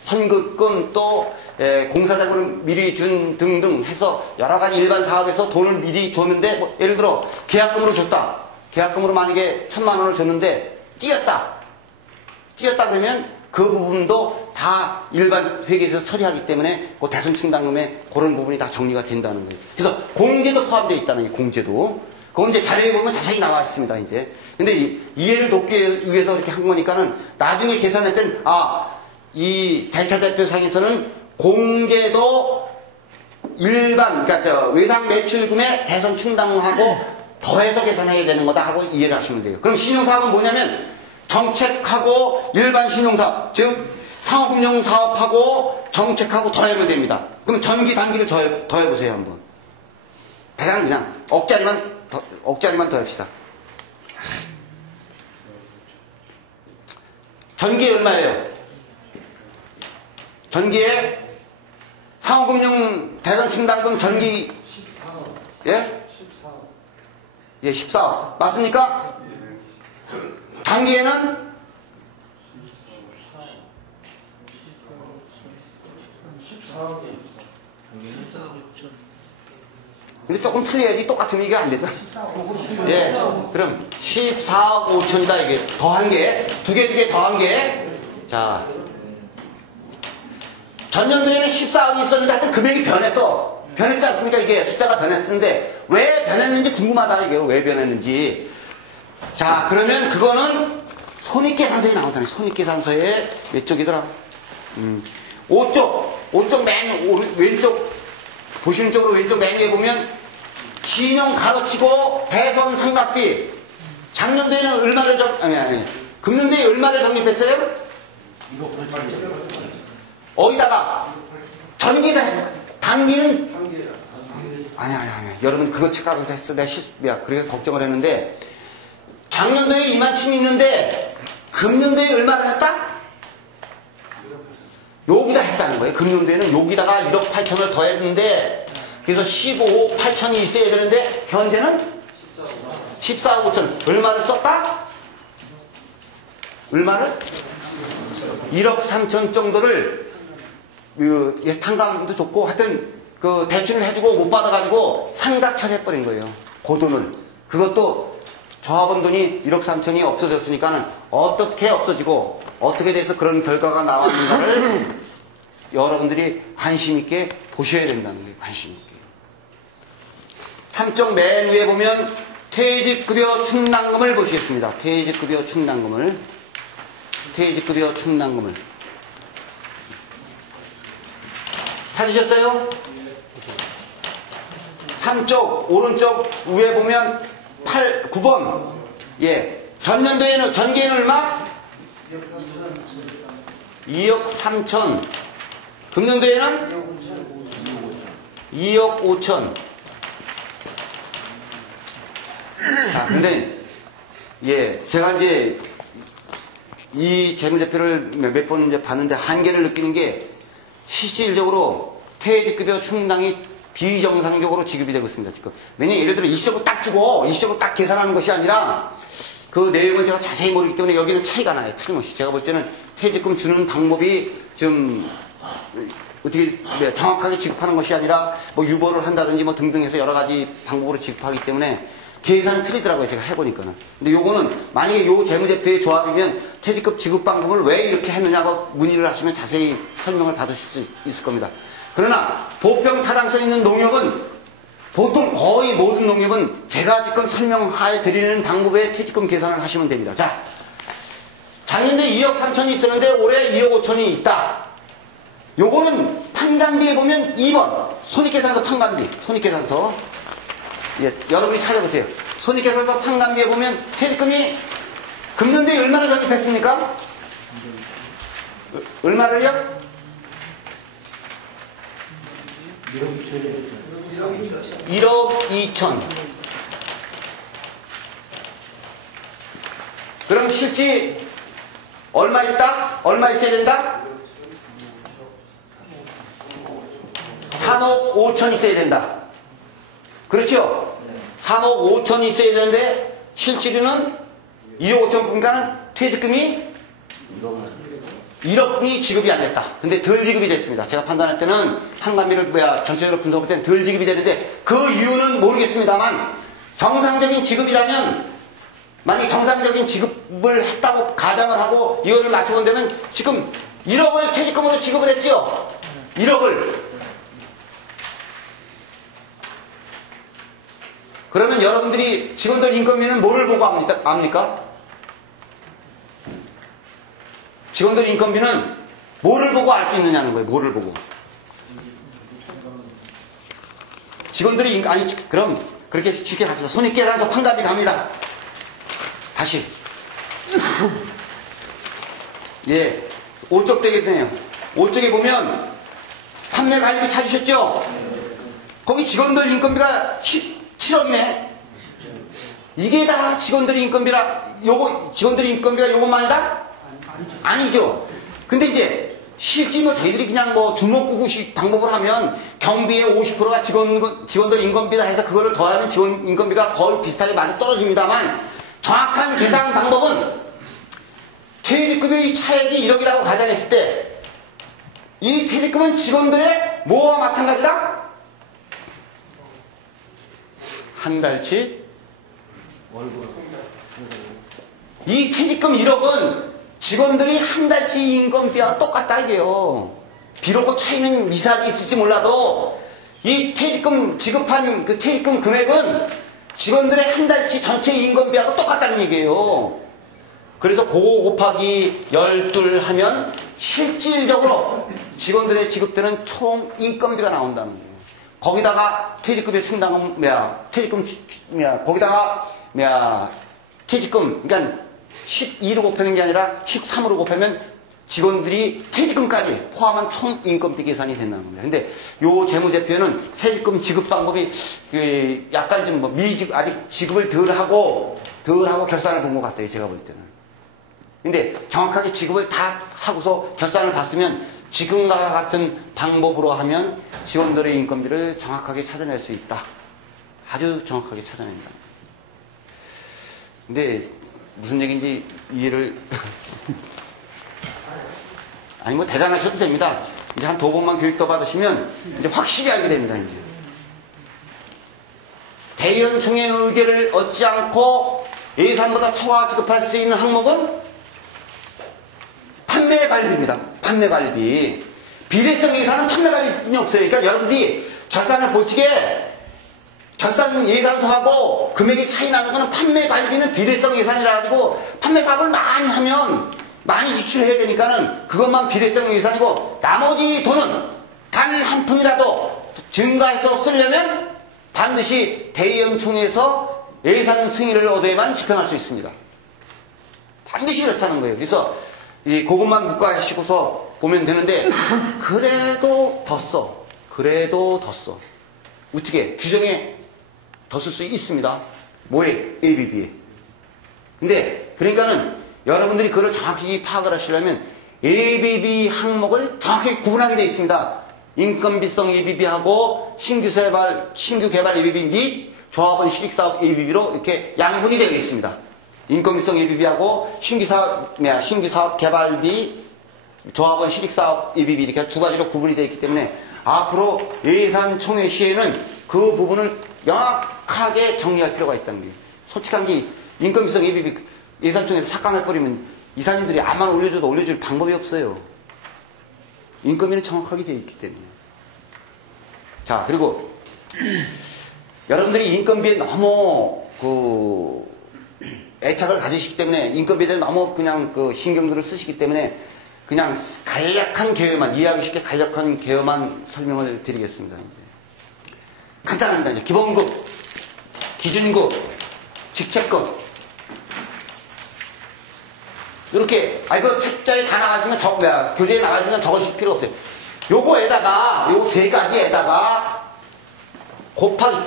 선급금 또 공사자금을 미리 준 등등 해서 여러 가지 일반 사업에서 돈을 미리 줬는데 뭐 예를 들어 계약금으로 줬다. 계약금으로 만약에 1,000만 원을 줬는데 뛰었다 그러면 그 부분도 다 일반 회계에서 처리하기 때문에 그 대선 충당금에 그런 부분이 다 정리가 된다는 거예요. 그래서 공제도 포함되어 있다는 거예요. 공제도. 그건 이제 자료에 보면 자세히 나와 있습니다. 이제. 근데 이해를 돕기 위해서 이렇게 한 거니까는 나중에 계산할 땐 이 대차대표상에서는 공제도 일반 그러니까 외상 매출금의 대선 충당하고 더해서 계산해야 되는 거다 하고 이해를 하시면 돼요. 그럼 신용사업은 뭐냐면 정책하고 일반 신용사업 즉 상호금융사업하고 정책하고 더하면 됩니다. 그럼 전기 단기를 더해보세요 한번. 대략 그냥 억짜리만 더합시다. 전기 얼마예요? 전기에 상호금융 대선 충당금 전기 14억. 예? 14억. 예, 14억. 맞습니까? 단기에는 14억. 근데 조금 틀려야지 똑같으면 이게 안 되죠. 예, 그럼 14억 5천이다 이게 더한 게 두 개 더한 게 자. 전년도에는 14억이 있었는데 하여튼 금액이 변했지 않습니까? 이게 숫자가 변했는데 왜 변했는지 궁금하다 이게요. 왜 변했는지. 자 그러면 그거는 손익계산서에 나온다네. 손익계산서에 몇 쪽이더라? 5쪽 맨 왼쪽 보시는 쪽으로 왼쪽 맨 위에 보면 신용 가로치고 대선 상각비 작년도에는 얼마를 금년도에 얼마를 적립했어요? 어디다가 단기는 아니야 여러분 그거 착각을 했어. 내가 그렇게 걱정을 했는데 작년도에 이만큼 있는데 금년도에 얼마를 했다? 여기다 했다는 거예요. 금년도에는 여기다가 1억 8천을 더했는데 그래서 15억 8천이 있어야 되는데 현재는 14억 5천. 얼마를 썼다? 얼마를? 1억 3천 정도를 탕감도 좋고 하여튼 그 대출을 해주고 못 받아가지고 상각처리해버린 거예요. 그 돈을. 그것도 조합원 돈이 1억 3천이 없어졌으니까는 어떻게 없어지고 어떻게 돼서 그런 결과가 나왔는가를 여러분들이 관심 있게 보셔야 된다는 거예요. 관심 있게. 3쪽 맨 위에 보면 퇴직급여 충당금을 보시겠습니다. 퇴직급여 충당금을. 퇴직급여 충당금을. 찾으셨어요? 3쪽 오른쪽 위에 보면 9번. 예. 전년도에는 전기에는 얼마? 2억 3천. 금년도에는 2억 5천. 자, 근데 예, 제가 이제 이 재무제표를 몇 번 이제 봤는데 한계를 느끼는 게 실질적으로 퇴직급여 충당이 비정상적으로 지급이 되고 있습니다, 지금. 왜냐면 예를 들어 일시적으로 딱 주고 일시적으로 딱 계산하는 것이 아니라 그 내용을 제가 자세히 모르기 때문에 여기는 차이가 나요, 틀림없이. 제가 볼 때는 퇴직금 주는 방법이 좀 어떻게 정확하게 지급하는 것이 아니라 뭐 유보를 한다든지 뭐 등등 해서 여러 가지 방법으로 지급하기 때문에 계산이 틀리더라고요, 제가 해보니까는. 근데 요거는 만약에 요 재무제표의 조합이면 퇴직금 지급 방법을 왜 이렇게 했느냐고 문의를 하시면 자세히 설명을 받으실 수 있을 겁니다. 그러나 보편 타당성 있는 농협은 보통 거의 모든 농협은 제가 지금 설명해 드리는 방법의 퇴직금 계산을 하시면 됩니다. 자, 작년에 2억 3천이 있었는데 올해 2억 5천이 있다. 요거는 판관비에 보면 2번 손익계산서 판관비. 손익계산서. 예, 여러분이 찾아보세요. 손익계산서 판관비에 보면 퇴직금이 금년도에 얼마나 적립했습니까? 얼마를요? 1억 2천. 그럼 실지 얼마 있다? 얼마 있어야 된다? 3억 5천 있어야 된다. 그렇죠? 3억 5천이 있어야 되는데 실질은 2억 5천 분가는 퇴직금이 1억 분이 지급이 안 됐다. 근데 덜 지급이 됐습니다. 제가 판단할 때는 판관비를 전체적으로 분석할 때는 덜 지급이 되는데 그 이유는 모르겠습니다만 정상적인 지급이라면 만약에 정상적인 지급을 했다고 가정을 하고 이거를 맞춰본다면 지금 1억을 퇴직금으로 지급을 했죠. 1억을. 그러면 여러분들이 직원들 인건비는 뭐를 보고 압니까? 직원들 인건비는 뭐를 보고 알 수 있느냐는 거예요. 뭐를 보고. 직원들이 아니 그럼 그렇게 쉽게 갑시다. 손익계산서 판관비 갑니다. 다시. 예, 5쪽 되겠네요. 5쪽에 보면 판매관리비 찾으셨죠? 거기 직원들 인건비가 17억이네. 이게 다 직원들 인건비라, 요거, 직원들 인건비가 요것만이다? 아니죠. 근데 이제, 실제 뭐 저희들이 그냥 뭐 주먹구구식 방법을 하면 경비의 50%가 직원들 인건비다 해서 그거를 더하면 직원 인건비가 거의 비슷하게 많이 떨어집니다만, 정확한 계산 방법은 퇴직급여의 차액이 1억이라고 가정했을 때, 이 퇴직금은 직원들의 뭐와 마찬가지다? 한 달치 이 퇴직금 1억은 직원들이 한 달치 인건비와 똑같다 이게요. 비록 차이는 미세하게 있을지 몰라도 이 퇴직금 지급한 그 퇴직금 금액은 직원들의 한 달치 전체 인건비하고 똑같다는 얘기예요. 그래서 그거 곱하기 12 하면 실질적으로 직원들의 지급되는 총 인건비가 나온다는 거예요. 거기다가 퇴직금의 충당금, 거기다가, 퇴직금, 그러니까 12로 곱하는 게 아니라 13으로 곱하면 직원들이 퇴직금까지 포함한 총 인건비 계산이 된다는 겁니다. 근데 요 재무제표에는 퇴직금 지급 방법이 약간 좀 뭐 아직 지급을 덜 하고 결산을 본 것 같아요. 제가 볼 때는. 근데 정확하게 지급을 다 하고서 결산을 봤으면 지금과 같은 방법으로 하면 직원들의 인건비를 정확하게 찾아낼 수 있다. 아주 정확하게 찾아낸다. 근데 무슨 얘기인지 이해를 아니 뭐 대단하셔도 됩니다. 이제 한 두 번만 교육 더 받으시면 이제 확실히 알게 됩니다. 이제. 대의원총회의 의결을 얻지 않고 예산보다 초과 지급할 수 있는 항목은 판매관리입니다. 판매관리. 비례성 예산은 판매관리뿐이 없어요. 그러니까 여러분들이 결산을 보시기에 결산 예산서하고 금액이 차이 나는 거는 판매관리비는 비례성 예산이라 가지고 판매 사업을 많이 하면 많이 지출해야 되니까는 그것만 비례성 예산이고 나머지 돈은 단 한 푼이라도 증가해서 쓰려면 반드시 대의원총회에서 예산 승인을 얻어야만 집행할 수 있습니다. 반드시 그렇다는 거예요. 그래서 그것만 묵과하시고서 보면 되는데 그래도 더 써. 그래도 더 써. 어떻게 규정에 더 쓸 수 있습니다. 뭐에? ABB에. 근데 그러니까는 여러분들이 그걸 정확히 파악을 하시려면 ABB 항목을 정확히 구분하게 되어 있습니다. 인건비성 ABB하고 신규 개발 ABB 및 조합원 실익사업 ABB로 이렇게 양분이 되어 있습니다. 인건비성 ABB하고 신규 사업 개발비 조합원 실익사업 ABB 이렇게 두 가지로 구분이 되어 있기 때문에 앞으로 예산총회 시에는 그 부분을 명확하게 정리할 필요가 있다는 거예요. 솔직한 게 인건비성 ABB 예산총회에서 삭감해버리면 이사님들이 암만 올려줘도 올려줄 방법이 없어요. 인건비는 정확하게 되어 있기 때문에. 자, 그리고 여러분들이 인건비에 너무 애착을 가지시기 때문에 인건비에 대해 너무 그냥 신경들을 쓰시기 때문에 그냥 간략한 개요만, 이해하기 쉽게 간략한 개요만 설명을 드리겠습니다. 이제. 간단합니다. 이제 기본급, 기준급, 직책급. 이렇게, 그 책자에 다 나와있으니까 교재에 나와있으니까 적으실 필요 없어요. 요거에다가, 요 세 가지에다가 곱하기,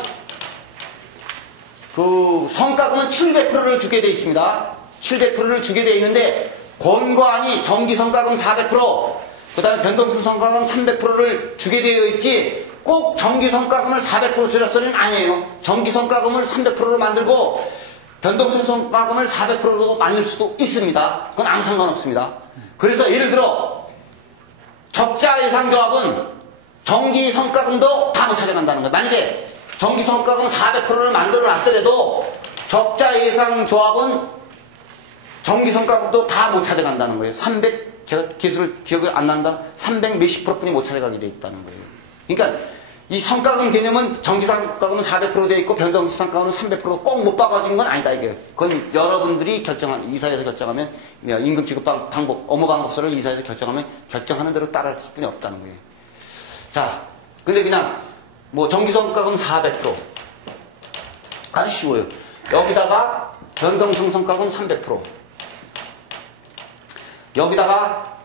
성과금은 700%를 주게 되어 있습니다. 700%를 주게 되어 있는데, 권고안이 정기성과금 400%, 그 다음에 변동수 성과금 300%를 주게 되어 있지, 꼭 정기성과금을 400% 줄였어는 아니에요. 정기성과금을 300%로 만들고, 변동수 성과금을 400%로 만들 수도 있습니다. 그건 아무 상관없습니다. 그래서 예를 들어, 적자 예상조합은 정기성과금도 다 못 찾아간다는 거예요. 만약에 정기성과금 400%를 만들어 놨더라도, 적자 예상조합은 정기성과금도 다 못 찾아간다는 거예요. 제가 기억이 안 난다. 300 몇십 프로뿐이 못 찾아가게 돼 있다는 거예요. 그러니까 이 성과금 개념은 정기성과금은 400% 되어 있고 변동수 성과금은 300% 꼭 못 박아진 건 아니다 이게. 그건 여러분들이 이사회에서 결정하면 임금 지급 방법, 업무 방법서를 이사회에서 결정하는 대로 따라할 수뿐이 없다는 거예요. 자, 근데 그냥 정기성과금 400% 아주 쉬워요. 여기다가 변동수 성과금 300%. 여기다가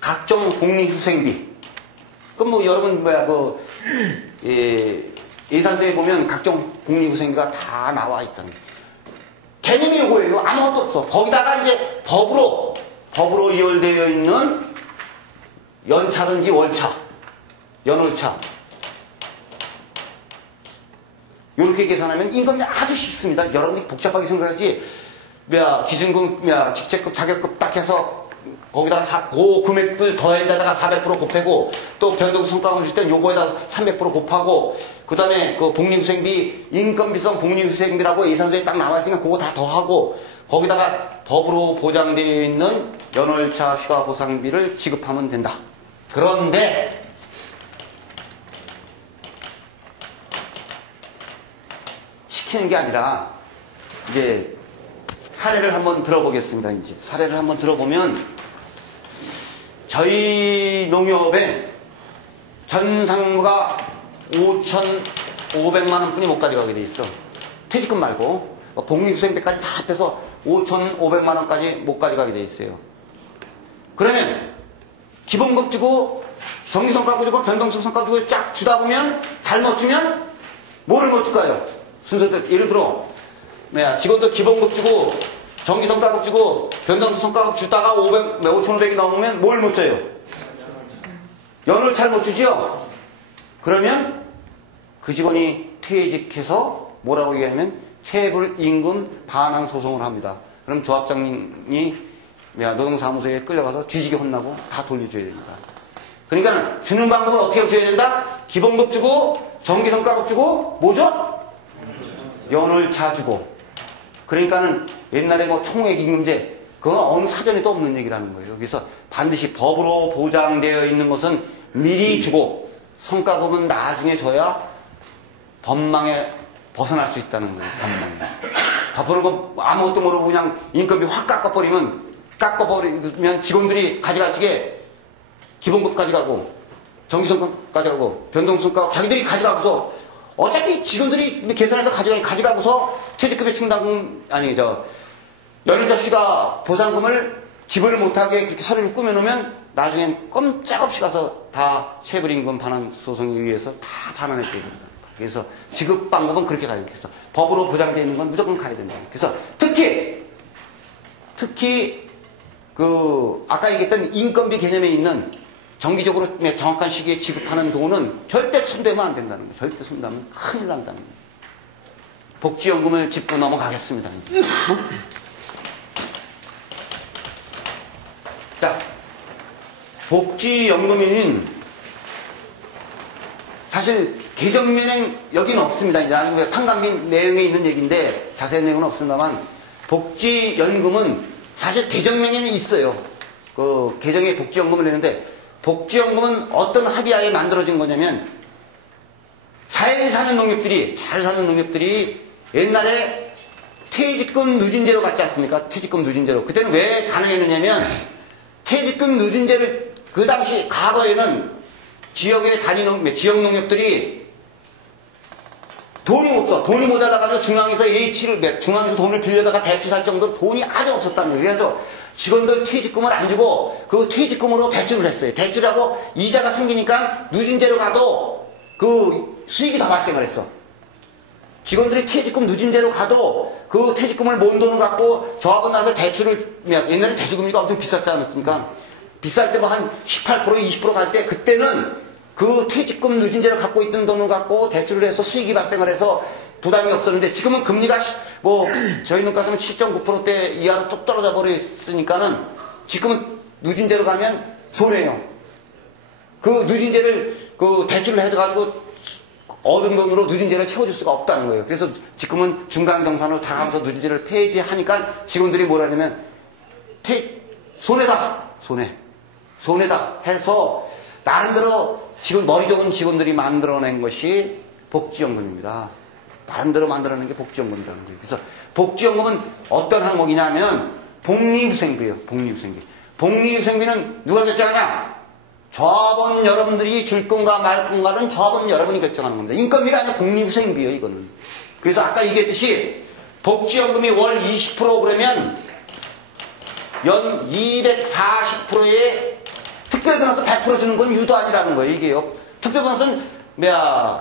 각종 복리후생비. 그럼 여러분 예산서에 보면 각종 복리후생비가 다 나와 있다는 거예요. 개념이 이거예요. 아무것도 없어. 거기다가 이제 법으로 이월되어 있는 연차든지 월차, 연월차. 이렇게 계산하면 인건비 아주 쉽습니다. 여러분이 복잡하게 생각하지. 기준급, 직책급, 자격급 딱 해서 거기다가 그 금액들 더해다가 400% 곱하고 또 변동수 성과금을 줄 땐 요거에다 300% 곱하고 그 다음에 복리후생비, 인건비성 복리후생비라고 예산서에 딱 나와있으니까 그거 다 더하고 거기다가 법으로 보장되어 있는 연월차 휴가 보상비를 지급하면 된다. 그런데 시키는 게 아니라 이제 사례를 한번 들어보겠습니다. 이제 사례를 한번 들어보면 저희 농협에 전 상무가 5,500만 원뿐이 못 가져가게 돼 있어. 퇴직금 말고 복리후생비까지 다 합해서 5,500만 원까지 못 가져가게 돼 있어요. 그러면 기본급 주고 정기성과급 주고 변동수 성과급 주고 쫙 주다 보면 잘못 주면 뭐를 못 줄까요? 순서대로 예를 들어 직원들 기본급 주고 정기성과급 주고 변동수 성과급 주다가 5,500이 넘으면 뭘 못 줘요? 연월차를 못 주죠? 그러면 그 직원이 퇴직해서 뭐라고 얘기하면 체불 임금 반환 소송을 합니다. 그럼 조합장이 노동사무소에 끌려가서 뒤지게 혼나고 다 돌려줘야 됩니다. 그러니까 주는 방법은 어떻게 줘야 된다? 기본급 주고 정기성과급 주고 뭐죠? 연월차 주고. 그러니까는 옛날에 뭐 총액임금제 그거 어느 사전에도 없는 얘기라는 거예요. 그래서 반드시 법으로 보장되어 있는 것은 미리 주고 성과급은 나중에 줘야 법망에 벗어날 수 있다는 거예요. 법망에. 덮어놓은 거 아무것도 모르고 그냥 인건비 확 깎아버리면 직원들이 가져가지게 기본급까지 가고 정기성과까지 가고 변동성과 자기들이 가져가고서 어차피 직원들이 계산해서 가져가고서 퇴직급여 충당금 연일자 휴가 보상금을 지불을 못하게 그렇게 서류를 꾸며놓으면 나중엔 꼼짝없이 가서 다 체불임금 반환 소송에 의해서 다 반환해줘야 됩니다. 그래서 지급 방법은 그렇게 가야 됩니다. 그래서 법으로 보장되어 있는 건 무조건 가야 된다. 그래서 특히 아까 얘기했던 인건비 개념에 있는 정기적으로 정확한 시기에 지급하는 돈은 절대 손대면 안 된다는 거예요. 절대 손대면 큰일 난다는 거예요. 복지연금을 짚고 넘어가겠습니다. 자, 복지연금은 사실 개정면엔 여기는 없습니다. 이제 나중에 판관비 내용에 있는 얘기인데 자세한 내용은 없습니다만 복지연금은 사실 개정면에는 있어요. 그 개정에 복지연금을 내는데 복지연금은 어떤 합의하에 만들어진 거냐면 잘 사는 농협들이 옛날에 퇴직금 누진제로 갔지 않습니까? 퇴직금 누진제로. 그때는 왜 가능했느냐면 퇴직금 누진제를 그 당시 과거에는 지역의 지역 농협들이 돈이 없어. 돈이 모자라가지고 중앙에서 돈을 빌려다가 대출할 정도로 돈이 아주 없었다는 거예요. 그래서 직원들 퇴직금을 안 주고 그 퇴직금으로 대출을 했어요. 대출하고 이자가 생기니까 누진제로 가도 그 수익이 더 발생을 했어. 직원들이 퇴직금 누진제로 가도 그 퇴직금을 모은 돈을 갖고 조합원 나서 옛날에 대출금리가 엄청 비쌌지 않았습니까? 비쌀 때 뭐 한 18%, 20% 갈 때 그때는 그 퇴직금 누진제를 갖고 있던 돈을 갖고 대출을 해서 수익이 발생을 해서 부담이 없었는데 지금은 금리가 저희 눈 같으면 7.9%대 이하로 뚝 떨어져 버려 있으니까는 지금은 누진제로 가면 손해요. 그 누진제를 대출을 해가지고 얻은 돈으로 누진제를 채워줄 수가 없다는 거예요. 그래서 지금은 중간경산으로 다 가면서 누진제를 폐지하니까 직원들이 뭐라냐면 손해다 해서 나름대로 머리 좋은 직원들이 만들어낸 것이 복지연금입니다. 나름대로 만들어낸 게 복지연금이라는 거예요. 그래서 복지연금은 어떤 항목이냐면 복리후생비예요. 복리후생비는 누가 결정하냐? 조합원 여러분들이 줄 건가 말 건가는 조합원 여러분이 결정하는 겁니다. 인건비가 아니라 복리후생비예요, 이거는. 그래서 아까 얘기했듯이 복지연금이 월 20% 그러면 연 240%의 특별보너스 100% 주는 건 유도 아니라는 거예요, 이게요. 특별보너스는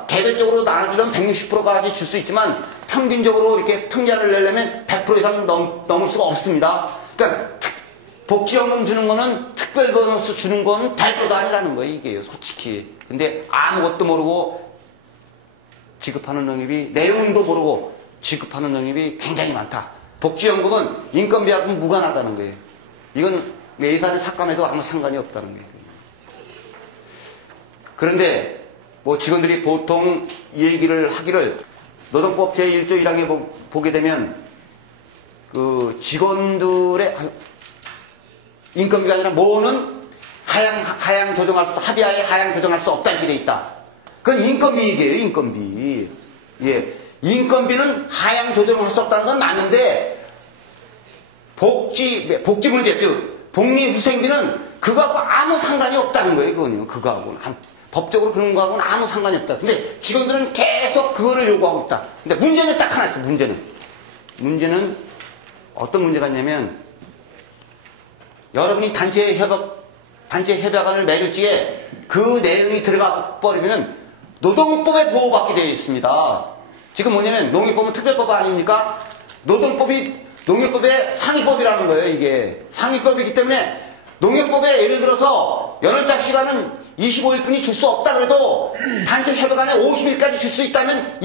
개별적으로 나눠주면 160%까지 줄 수 있지만 평균적으로 이렇게 평자를 내려면 100% 이상 넘을 수가 없습니다. 그러니까 복지연금 주는 거는 특별보너스 주는 건 별도도 아니라는 거예요, 이게요, 솔직히. 근데 아무것도 모르고 지급하는 농협이 내용도 모르고 지급하는 농협이 굉장히 많다. 복지연금은 인건비하고는 무관하다는 거예요. 이건 예산의 삭감에도 아무 상관이 없다는 거예요. 그런데 뭐 직원들이 보통 이 얘기를 하기를 노동법 제1조 1항에 보게 되면 그 직원들의 인건비가 아니라 뭐는 하향 조정할 수, 합의하에 하향 조정할 수 없다 이렇게 돼 있다. 그건 인건비 얘기예요, 인건비. 예. 인건비는 하향 조정을 할 수 없다는 건 맞는데 복지 문제, 즉 복리후생비는 그거하고 아무 상관이 없다는 거예요, 그거는요. 그거하고는. 법적으로 그런 거하고는 아무 상관이 없다. 근데 직원들은 계속 그거를 요구하고 있다. 근데 문제는 딱 하나 있어요, 문제는 어떤 문제가 있냐면 여러분이 단체 협약안을 맺을 적에 그 내용이 들어가 버리면 노동법에 보호받게 되어 있습니다. 지금 뭐냐면 농협법은 특별법 아닙니까? 농협법의 상위법이라는 거예요, 이게. 상위법이기 때문에 농협법에 예를 들어서 연월작 시간은 25일뿐이 줄 수 없다 그래도 단체 협약안에 50일까지 줄 수 있다면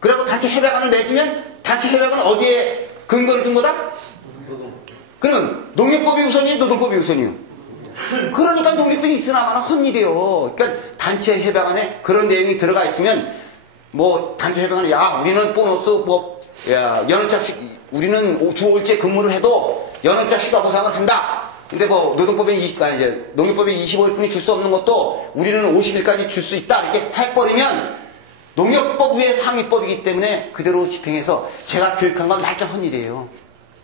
그리고 단체 협약안을 맺으면 단체 협약은 어디에 근거를 둔 거다? 그러면 농협법이 우선이에요? 노동법이 우선이에요? 그러니까 농협법이 있으나마나 헛일이에요. 그러니까 단체 협약 안에 그런 내용이 들어가 있으면 뭐 단체 협약 안에 야 우리는 보너스 뭐 야 연월짜씩 우리는 주 5일째 근무를 해도 연월짜씩 보상을 한다. 근데 뭐 노동법에 이제 농협법에 25일뿐이 줄 수 없는 것도 우리는 50일까지 줄 수 있다. 이렇게 해버리면 농협법 위에 상위법이기 때문에 그대로 집행해서 제가 교육한 건 말짱 헛일이에요.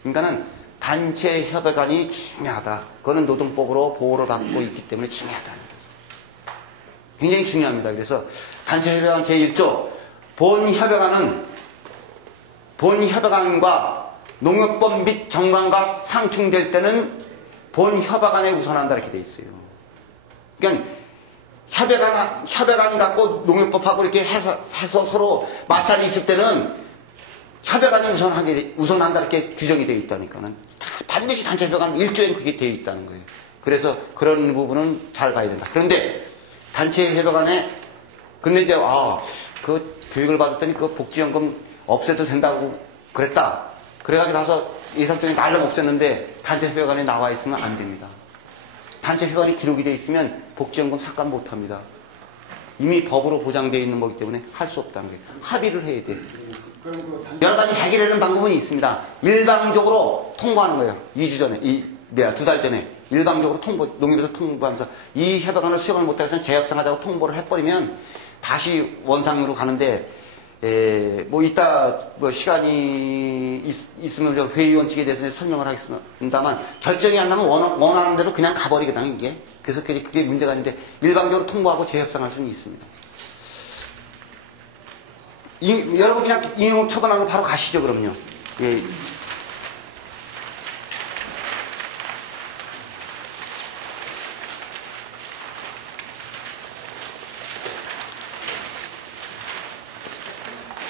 그러니까는 단체 협약안이 중요하다. 그거는 노동법으로 보호를 받고 있기 때문에 중요하다. 굉장히 중요합니다. 그래서 단체 협약안 제1조 본 협약안과 농협법 및 정관과 상충될 때는 본 협약안에 우선한다 이렇게 돼 있어요. 그러니까 협약안 갖고 농협법하고 이렇게 해서 서로 마찰이 있을 때는 협약안이 우선한다 이렇게 규정이 되어 있다니까는 반드시 단체 협약안 1조엔 그게 되어 있다는 거예요. 그래서 그런 부분은 잘 봐야 된다. 그런데 단체 협약안에 근데 이제 그 교육을 받았더니 그 복지연금 없애도 된다고 그랬다. 그래가지고 가서 예산적인 날름 없앴는데 단체 협약안에 나와 있으면 안 됩니다. 단체 협약안이 기록이 되어 있으면 복지연금 삭감 못합니다. 이미 법으로 보장되어 있는 거기 때문에 할 수 없다는 거예요. 합의를 해야 돼. 여러 가지 해결하는 방법은 있습니다. 일방적으로 통보하는 거예요. 2주 전에, 2달 전에 일방적으로 농협에서 통보하면서 이 협약안을 수용을 못해서 재협상하자고 통보를 해버리면 다시 원상으로 가는데 뭐 이따 뭐 시간이 있으면 회의 원칙에 대해서 설명을 하겠습니다만 결정이 안 나면 원하는 대로 그냥 가버리거든요 이게. 그래서 그게 문제가 아닌데 일방적으로 통보하고 재협상할 수는 있습니다. 여러분 그냥 임용 처분하고 바로 가시죠 그럼요. 예.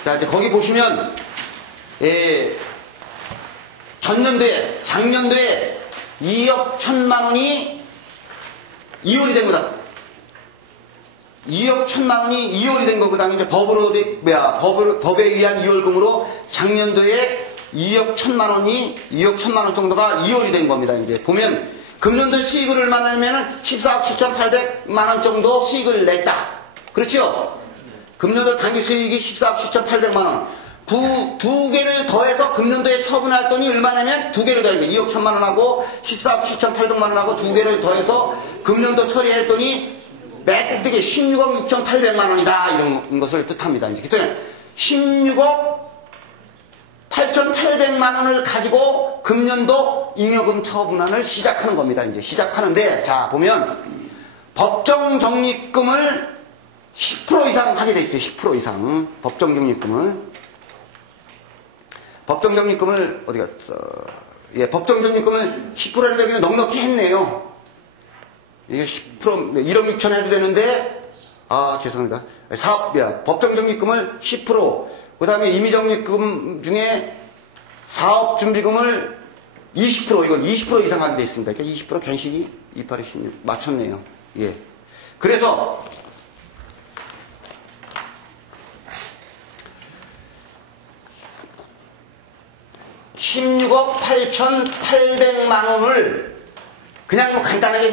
자, 이제 거기 보시면, 작년도에 2억 1천만 원이 이월이 된 거다. 2억 1천만 원이 이월이 된 거, 그 다음에 이제 법에 의한 이월금으로 작년도에 2억 1천만 원 정도가 이월이 된 겁니다. 이제 보면, 금년도 수익을 얼마나 내면은 14억 7,800만 원 정도 수익을 냈다. 그렇죠? 금년도 단기 수익이 14억 7,800만 원. 두 개를 더해서 금년도에 처분할 돈이 얼마냐면 두 개를 더해서 2억 1천만 원하고 14억 7,800만 원하고 두 개를 더해서 금년도 처리할 돈이 매꼭대기 16억 6,800만 원이다. 이런 것을 뜻합니다. 이제 그때 16억 8,800만 원을 가지고 금년도 잉여금 처분안을 시작하는 겁니다. 이제 시작하는데 자 보면 법정 적립금을 10% 이상 하게 돼 있어요. 10% 이상 법정 적립금을 어디 갔어? 예, 법정 적립금을 10%를 되기는 넉넉히 했네요. 이게 10% 1억 6천 해도 되는데 죄송합니다. 법정 적립금을 10%, 그 다음에 임의 적립금 중에 사업 준비금을 20%, 이건 20% 이상 하게 돼 있습니다. 그러니까 20% 갱신이 28에 16 맞췄네요. 예. 그래서 16억 8,800만 원을 그냥 뭐 간단하게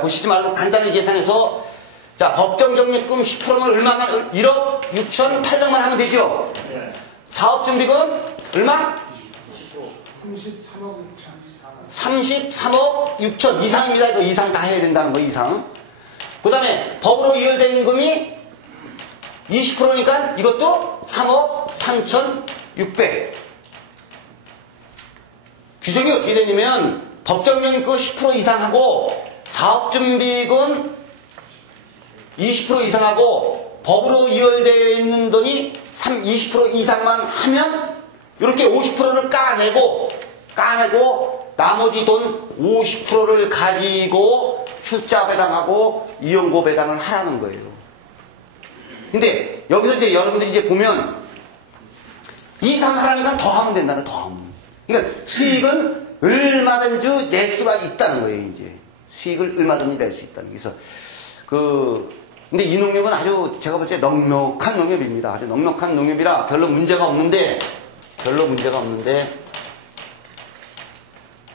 보시지 말고 간단하게 계산해서 자 법정 적립금 10%면 얼마만 1억 6,800만 원 하면 되죠. 네. 사업준비금 얼마? 33억 6천 이상입니다. 이거 이상 다 해야 된다는 거 이상. 그 다음에 법으로 이월된 금이 20%니까 이것도 3억 3,600. 규정이 어떻게 되냐면 법정적립금 10% 이상하고 사업준비금 20% 이상하고 법으로 이월되어 있는 돈이 20% 이상만 하면 이렇게 50%를 까내고 나머지 돈 50%를 가지고 출자 배당하고 이용고 배당을 하라는 거예요. 근데 여기서 이제 여러분들이 이제 보면 이상 하라니까 더 하면 된다는 더 하면. 그러니까 수익은 얼마든지 낼 수가 있다는 거예요, 이제. 수익을 얼마든지 낼 수 있다는. 그래서, 근데 이 농협은 아주 제가 볼 때 넉넉한 농협입니다. 아주 넉넉한 농협이라 별로 문제가 없는데, 별로 문제가 없는데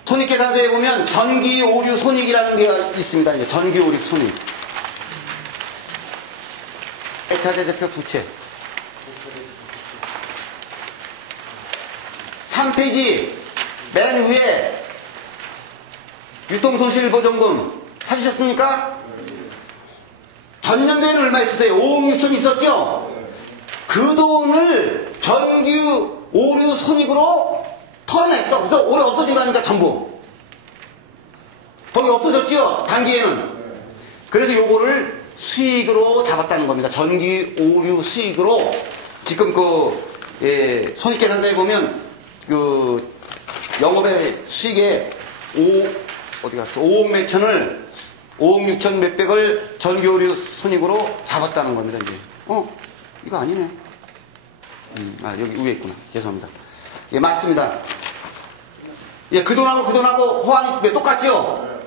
손익계산서에 보면 전기 오류 손익이라는 게 있습니다. 이제 전기 오류 손익. 1차제 대표 부채. 3페이지 맨 위에 유통손실보전금 찾으셨습니까? 전년도에는 얼마 있었어요? 5억 6천 있었죠? 그 돈을 전기 오류 손익으로 털어냈어. 그래서 올해 없어진 거 아닙니까? 전부. 거기 없어졌죠? 단기에는. 그래서 요거를 수익으로 잡았다는 겁니다. 전기 오류 수익으로 지금 손익계산서에 보면 영업의 수익에 5억 몇천을 5억 6천 몇백을 전기 오류 손익으로 잡았다는 겁니다. 이제. 이거 아니네. 여기 위에 있구나. 죄송합니다. 예, 맞습니다. 예, 그 돈하고 호환이 똑같죠?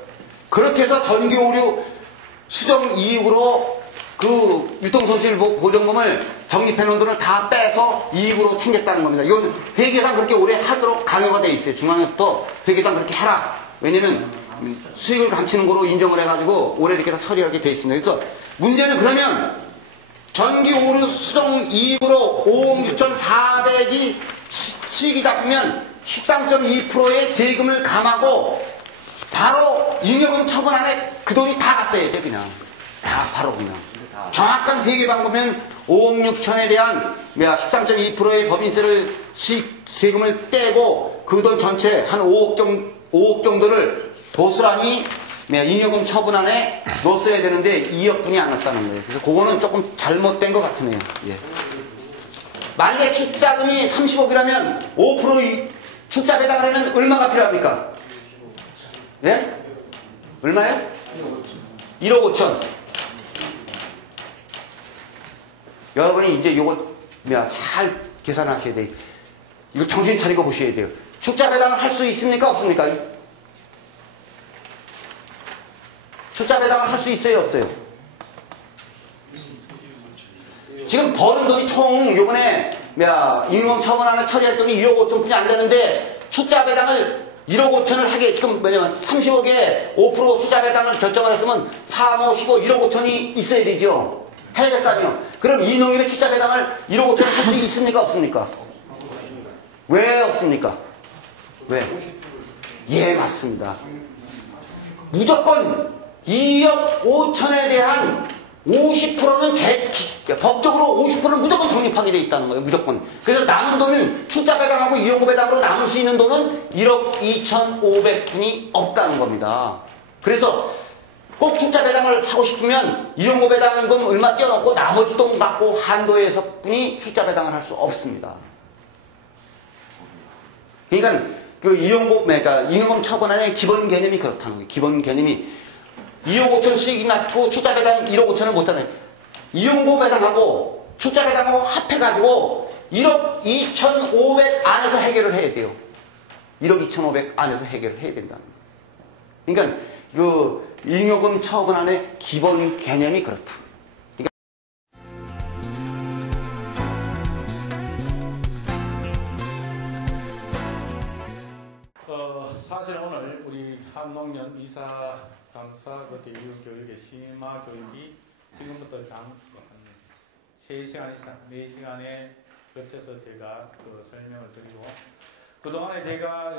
그렇게 해서 전기 오류 수정 이익으로 그 유통손실보전금을 적립해놓은 돈을 다 빼서 이익으로 챙겼다는 겁니다. 이건 회계상 그렇게 오래 하도록 강요가 돼 있어요. 중앙에부터 회계상 그렇게 해라. 왜냐면 수익을 감추는 거로 인정을 해가지고 올해 이렇게 다 처리하게 돼 있습니다. 그래서 문제는 그러면 전기 오류 수정 이익으로 5억 6,400이 수익이 잡히면 13.2%의 세금을 감하고 바로 잉여금 처분안에 그 돈이 다 갔어야 돼. 그냥 다 바로 그냥 정확한 회계 방법이면 5억 6천에 대한 13.2%의 법인세를 세금을 떼고 그 돈 전체 한 5억 정도를 고스란히 잉여금 처분안에 넣었어야 되는데 2억분이 안 났다는 거예요. 그래서 그거는 조금 잘못된 것 같으네요. 예. 만약에 출자금이 30억이라면 5% 출자 배당을 하면 얼마가 필요합니까? 예? 얼마요? 1억 5천. 여러분이 이제 요거 잘 계산하셔야 돼요. 이거 정신 차리고 보셔야 돼요. 출자 배당을 할 수 있습니까? 없습니까? 출자 배당을 할 수 있어요? 없어요? 지금 버는 돈이 총 요번에 잉여금 처분안을 처리할 돈이 2억 5천 뿐이 안 되는데 출자 배당을 1억 5천을 하게 지금 뭐냐면 30억에 5% 출자 배당을 결정을 했으면 3, 5, 15, 1억 5천이 있어야 되죠. 해야 될 거 아니에요. 그럼 이 농협의 출자 배당을 1억 5천을 할 수 있습니까? 없습니까? 왜 없습니까? 왜? 예, 맞습니다. 무조건 2억 5천에 대한 50%는 법적으로 50%는 무조건 적립하게 돼 있다는 거예요. 무조건. 그래서 남은 돈은 출자 배당하고 이용고 배당으로 남을 수 있는 돈은 1억 2,500푼이 없다는 겁니다. 그래서 꼭 출자 배당을 하고 싶으면 이용고 배당금 얼마 떼어놓고 나머지 돈 갖고 한도에서 뿐이 출자 배당을 할 수 없습니다. 그러니까 그러니까 잉여금 처분안의 기본 개념이 그렇다는 거예요. 기본 개념이 2억 5천 수익이 났고 출자 배당 1억 5천을 못하는 이용고 배당하고 출자 배당하고 합해가지고 1억 2,500 안에서 해결을 해야 돼요. 1억 2,500 안에서 해결을 해야 된다는 거예요. 그러니까 그 잉여금 처분안의 기본 개념이 그렇다. 사실 오늘 우리 한농년 이사 강사 교육의 심화 교육이 지금부터 한 3시간 이상, 4시간에 거쳐서 제가 설명을 드리고, 그동안에 제가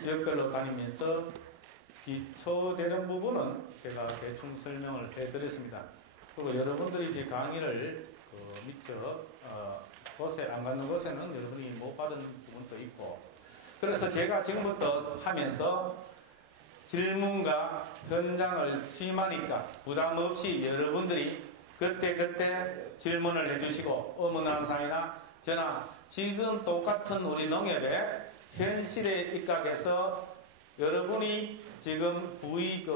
지역별로 다니면서 기초되는 부분은 제가 대충 설명을 해드렸습니다. 그리고 여러분들이 이제 강의를 미처 곳에 안 가는 곳에는 여러분이 못 받은 부분도 있고, 그래서 제가 지금부터 하면서 질문과 현장을 수임하니까 부담 없이 여러분들이 그때그때 질문을 해주시고 의문항상이나 저나 지금 똑같은 우리 농협의 현실에 입각해서 여러분이 지금 부의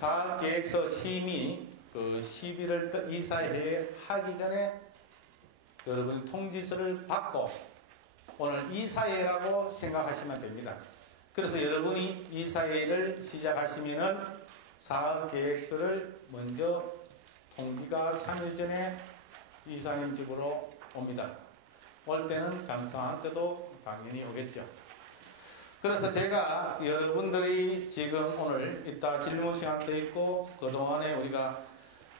사업계획서 심의 11월 이사회에 하기 전에 여러분 통지서를 받고 오늘 이사회라고 생각하시면 됩니다. 그래서 여러분이 이사회를 시작하시면은 사업계획서를 먼저 통지가 3일 전에 이사님 집으로 옵니다. 올 때는 감사할 때도 당연히 오겠죠. 그래서 제가 여러분들이 지금 오늘 이따 질문 시간도 있고 그동안에 우리가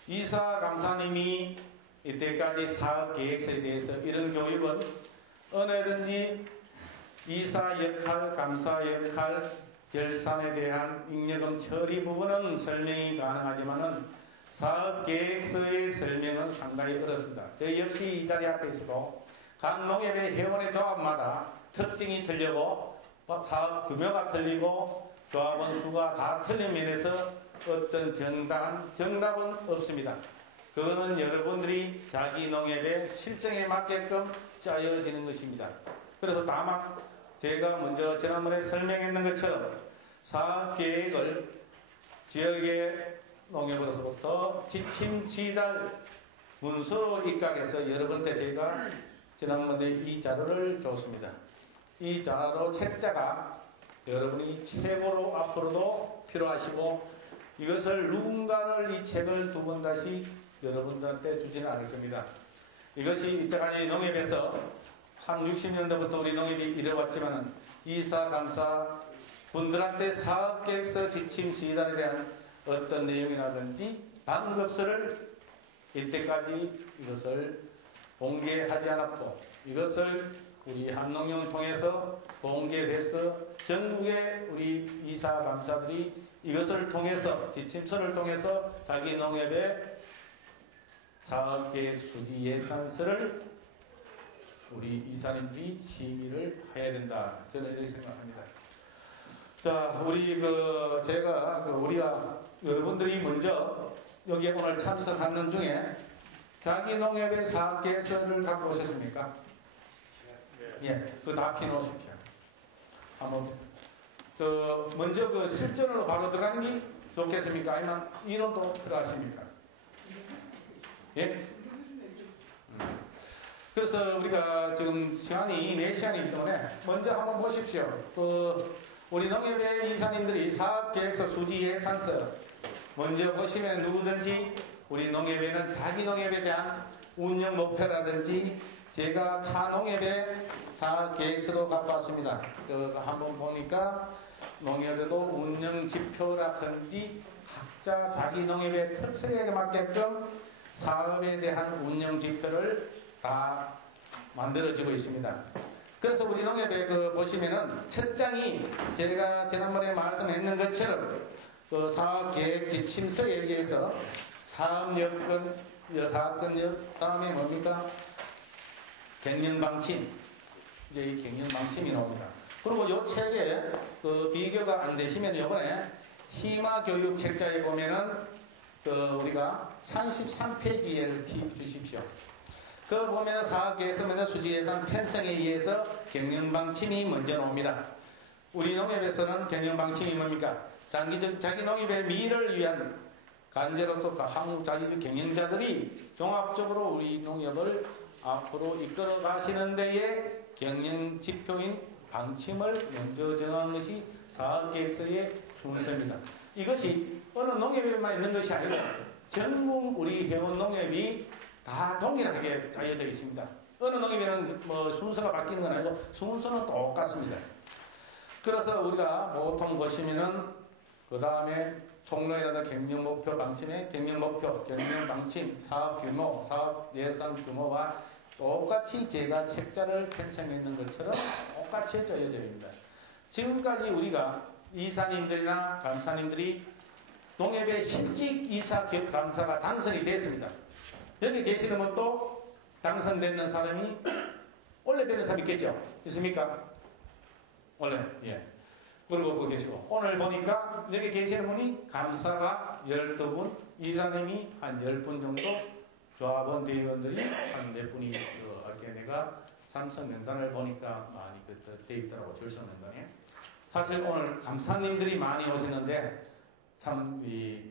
이사 감사님이 이때까지 사업 계획서에 대해서 이런 교육은 언제든지 이사 역할, 감사 역할, 결산에 대한 잉여금 처리 부분은 설명이 가능하지만은 사업 계획서의 설명은 상당히 어렵습니다. 저희 역시 이 자리 앞에 있어도 각 농협의 회원의 조합마다 특징이 틀리고 사업 규모가 틀리고 조합원 수가 다 틀린 면에서 어떤 정답은 없습니다. 그거는 여러분들이 자기 농협의 실정에 맞게끔 짜여지는 것입니다. 그래서 다만 제가 먼저 지난번에 설명했는 것처럼 사업계획을 지역의 농협으로서부터 지침 지달 문서로 입각해서 여러분한테 제가 지난번에 이 자료를 줬습니다. 이 자료 책자가 여러분이 최고로 앞으로도 필요하시고 이것을 누군가를 이 책을 두 번 다시 여러분들한테 주지는 않을 겁니다. 이것이 이때까지 농협에서 한 60년대부터 우리 농협이 이뤄왔지만 이사, 감사 분들한테 사업계획서 지침 지휘단에 대한 어떤 내용이라든지 방법서를 이때까지 이것을 공개하지 않았고 이것을 우리 한농협을 통해서 공개해서 전국의 우리 이사, 감사들이 이것을 통해서 지침서를 통해서 자기 농협의 사업계획 수지 예산서를 우리 이사님들이 심의를 해야 된다. 저는 이렇게 생각합니다. 자, 우리가 여러분들이 먼저 여기에 오늘 참석하는 중에 자기 농협의 사업계획서를 갖고 오셨습니까? 예, 그거 다 피놓으십시오. 한번 먼저 실전으로 바로 들어가는 게 좋겠습니까? 아니면 이론도 필요하십니까? 예? 그래서 우리가 지금 시간이 4시간이기 때문에 먼저 한번 보십시오. 우리 농협의 이사님들이 사업계획서 수지 예산서 먼저 보시면 누구든지 우리 농협에는 자기 농협에 대한 운영 목표라든지 제가 타 농협의 사업계획서도 갖고 왔습니다. 한번 보니까 농협에도 운영 지표라든지 각자 자기 농협의 특성에 맞게끔 사업에 대한 운영 지표를 다 만들어지고 있습니다. 그래서 우리 농협에 보시면은 첫 장이 제가 지난번에 말씀했는 것처럼 사업계획 지침서에 의해서 사업여건, 다음에 뭡니까? 경영방침. 이제 이 경영방침이 나옵니다. 그리고 이 책에 비교가 안 되시면 이번에 심화교육 책자에 보면은 우리가 33페이지를 주십시오. 보면은 사업계획서 먼저 수지예산 편성에 의해서 경영방침이 먼저 나옵니다. 우리 농협에서는 경영방침이 뭡니까? 장기적 자기 농협의 미래를 위한 간제로서 한국 자기 경영자들이 종합적으로 우리 농협을 앞으로 이끌어 가시는 데에 경영지표인 방침을 먼저 정한 것이 사업계획서의 순서입니다. 이것이 어느 농협에만 있는 것이 아니고 전국 우리 회원 농협이 다 동일하게 짜여져 있습니다. 어느 농협에는 순서가 바뀌는 건 아니고 순서는 똑같습니다. 그래서 우리가 보통 보시면은 그 다음에 총론이라든 경영목표 방침에 경영목표, 경영방침, 사업규모, 사업예산 규모와 똑같이 제가 책자를 편성했는 것처럼 똑같이 짜여져 있습니다. 지금까지 우리가 이사님들이나 감사님들이 농협의 실직 이사 감사가 당선이 됐습니다. 여기 계시는 분도 당선되는 사람이 원래 되는 사람이 있겠죠? 있습니까? 원래, 예. 그리고 거기 계시고. 오늘 보니까 여기 계시는 분이 감사가 12분, 이사님이 한 10분 정도, 조합원 대의원들이 한 몇 분이, 아까 내가 삼성 명단을 보니까 많이 돼 있더라고, 출석 명단에. 사실 오늘 감사님들이 많이 오시는데, 참,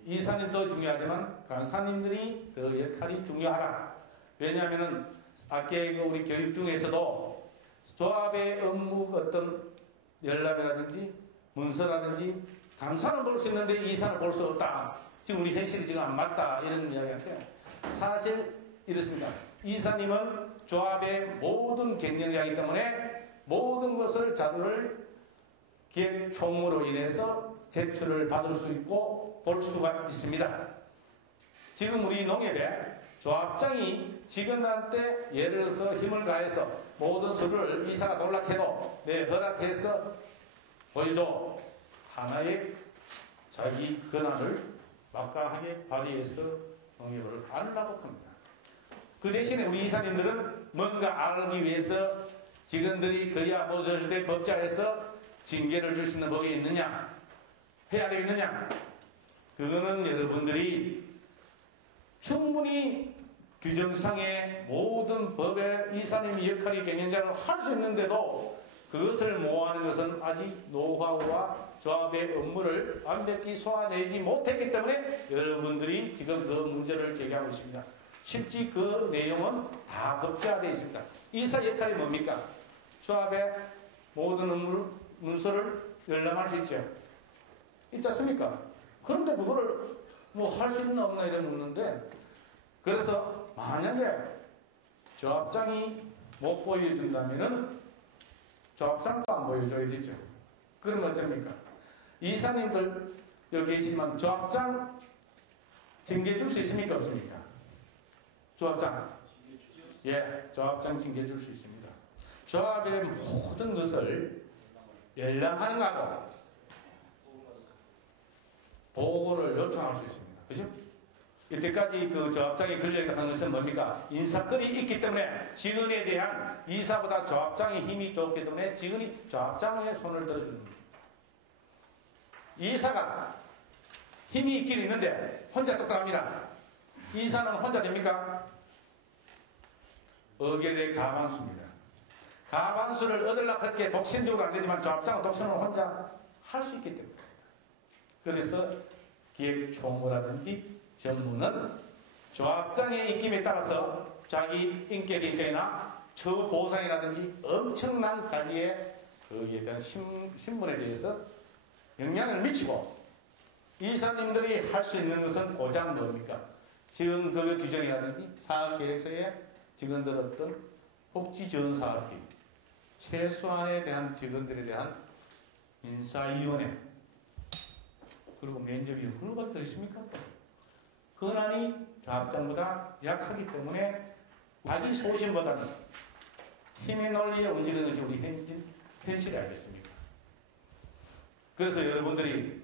이사님도 중요하지만, 감사님들이 더 역할이 중요하다. 왜냐하면은, 아까 우리 교육 중에서도 조합의 업무 어떤 연락이라든지, 문서라든지, 감사는 볼 수 있는데 이사는 볼 수 없다. 지금 우리 현실이 지금 안 맞다. 이런 이야기인데, 사실 이렇습니다. 이사님은 조합의 모든 갱년자이기 때문에 모든 것을 자료를 기획 총무로 인해서 제출을 받을 수 있고 볼 수가 있습니다. 지금 우리 농협에 조합장이 직원한테 예를 들어서 힘을 가해서 모든 서류를 이사가 놀락해도 내 허락해서 보여줘. 하나의 자기 권한을 막강하게 발휘해서 농협을 알라고 합니다. 그 대신에 우리 이사님들은 뭔가 알기 위해서 직원들이 그야 못할 때 법자에서 징계를 줄 수 있는 법이 있느냐? 해야 되겠느냐? 그거는 여러분들이 충분히 규정상의 모든 법의 이사님의 역할이 갱년자를 할 수 있는데도 그것을 모호하는 것은 아직 노하우와 조합의 업무를 완벽히 소화내지 못했기 때문에 여러분들이 지금 그 문제를 제기하고 있습니다. 실제 그 내용은 다 법제화되어 있습니다. 이사 역할이 뭡니까? 조합의 모든 업무를, 문서를 열람할 수 있죠. 있지 않습니까? 그런데 그거를 뭐 할 수 있나 없나 이런 묻는데, 그래서 만약에 조합장이 못 보여준다면은 조합장도 안 보여줘야 되죠. 그러면 어쩝니까? 이사님들 여기 계시지만 조합장 징계 줄 수 있습니까? 없습니까? 조합장. 예, 조합장 징계 줄 수 있습니다. 조합의 모든 것을 열람하는 거하고 보고를 요청할 수 있습니다. 그죠? 이때까지 그 조합장이 걸려있는 것은 뭡니까? 인사권이 있기 때문에 직원에 대한 이사보다 조합장의 힘이 좋기 때문에 직원이 조합장의 손을 들어주는 겁니다. 이사가 힘이 있긴 있는데 혼자 똑똑합니다. 이사는 혼자 됩니까? 의결의 가반수입니다. 가반수를 얻으려고 할 게 독신적으로 안 되지만 조합장은 독신을 혼자 할 수 있기 때문에. 그래서 기획총무라든지 전무는 조합장의 입김에 따라서 자기 인격이나 처우 보상이라든지 엄청난 관리에 거기에 대한 신분에 대해서 영향을 미치고 이사님들이 할 수 있는 것은 고작 뭡니까? 지원급여 규정이라든지 사업계획서에 직원들 어떤 복지지원사업비 최소한에 대한 직원들에 대한 인사위원회 그리고 면접이 얼마나 더 있습니까? 권한이 조합장보다 약하기 때문에 자기 소신보다는 힘의 논리에 움직이는 것이 우리 현실이 아니겠습니까? 그래서 여러분들이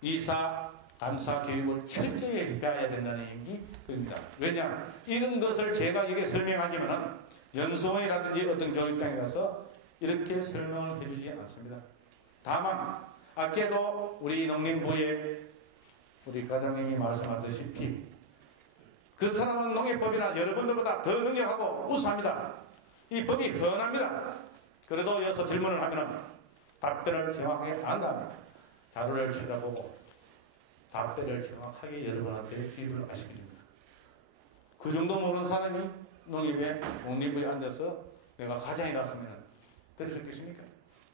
이사, 감사 교육을 철저히 해야 된다는 얘기입니다. 왜냐하면 이런 것을 제가 이게 설명하지만 연수원이라든지 어떤 교육장에 가서 이렇게 설명을 해주지 않습니다. 다만 아까도 우리 농림부의 우리 과장님이 말씀하셨다시피 그 사람은 농협법이나 여러분들보다 더 능력하고 우수합니다. 이 법이 흔합니다. 그래도 여기서 질문을 하면 답변을 정확하게 안 합니다. 자료를 찾아보고 답변을 정확하게 여러분한테 주입을 하시킵니다. 그 정도 모르는 사람이 농협에 농림부에 앉아서 내가 과장이라 하면 들을 수 있겠습니까?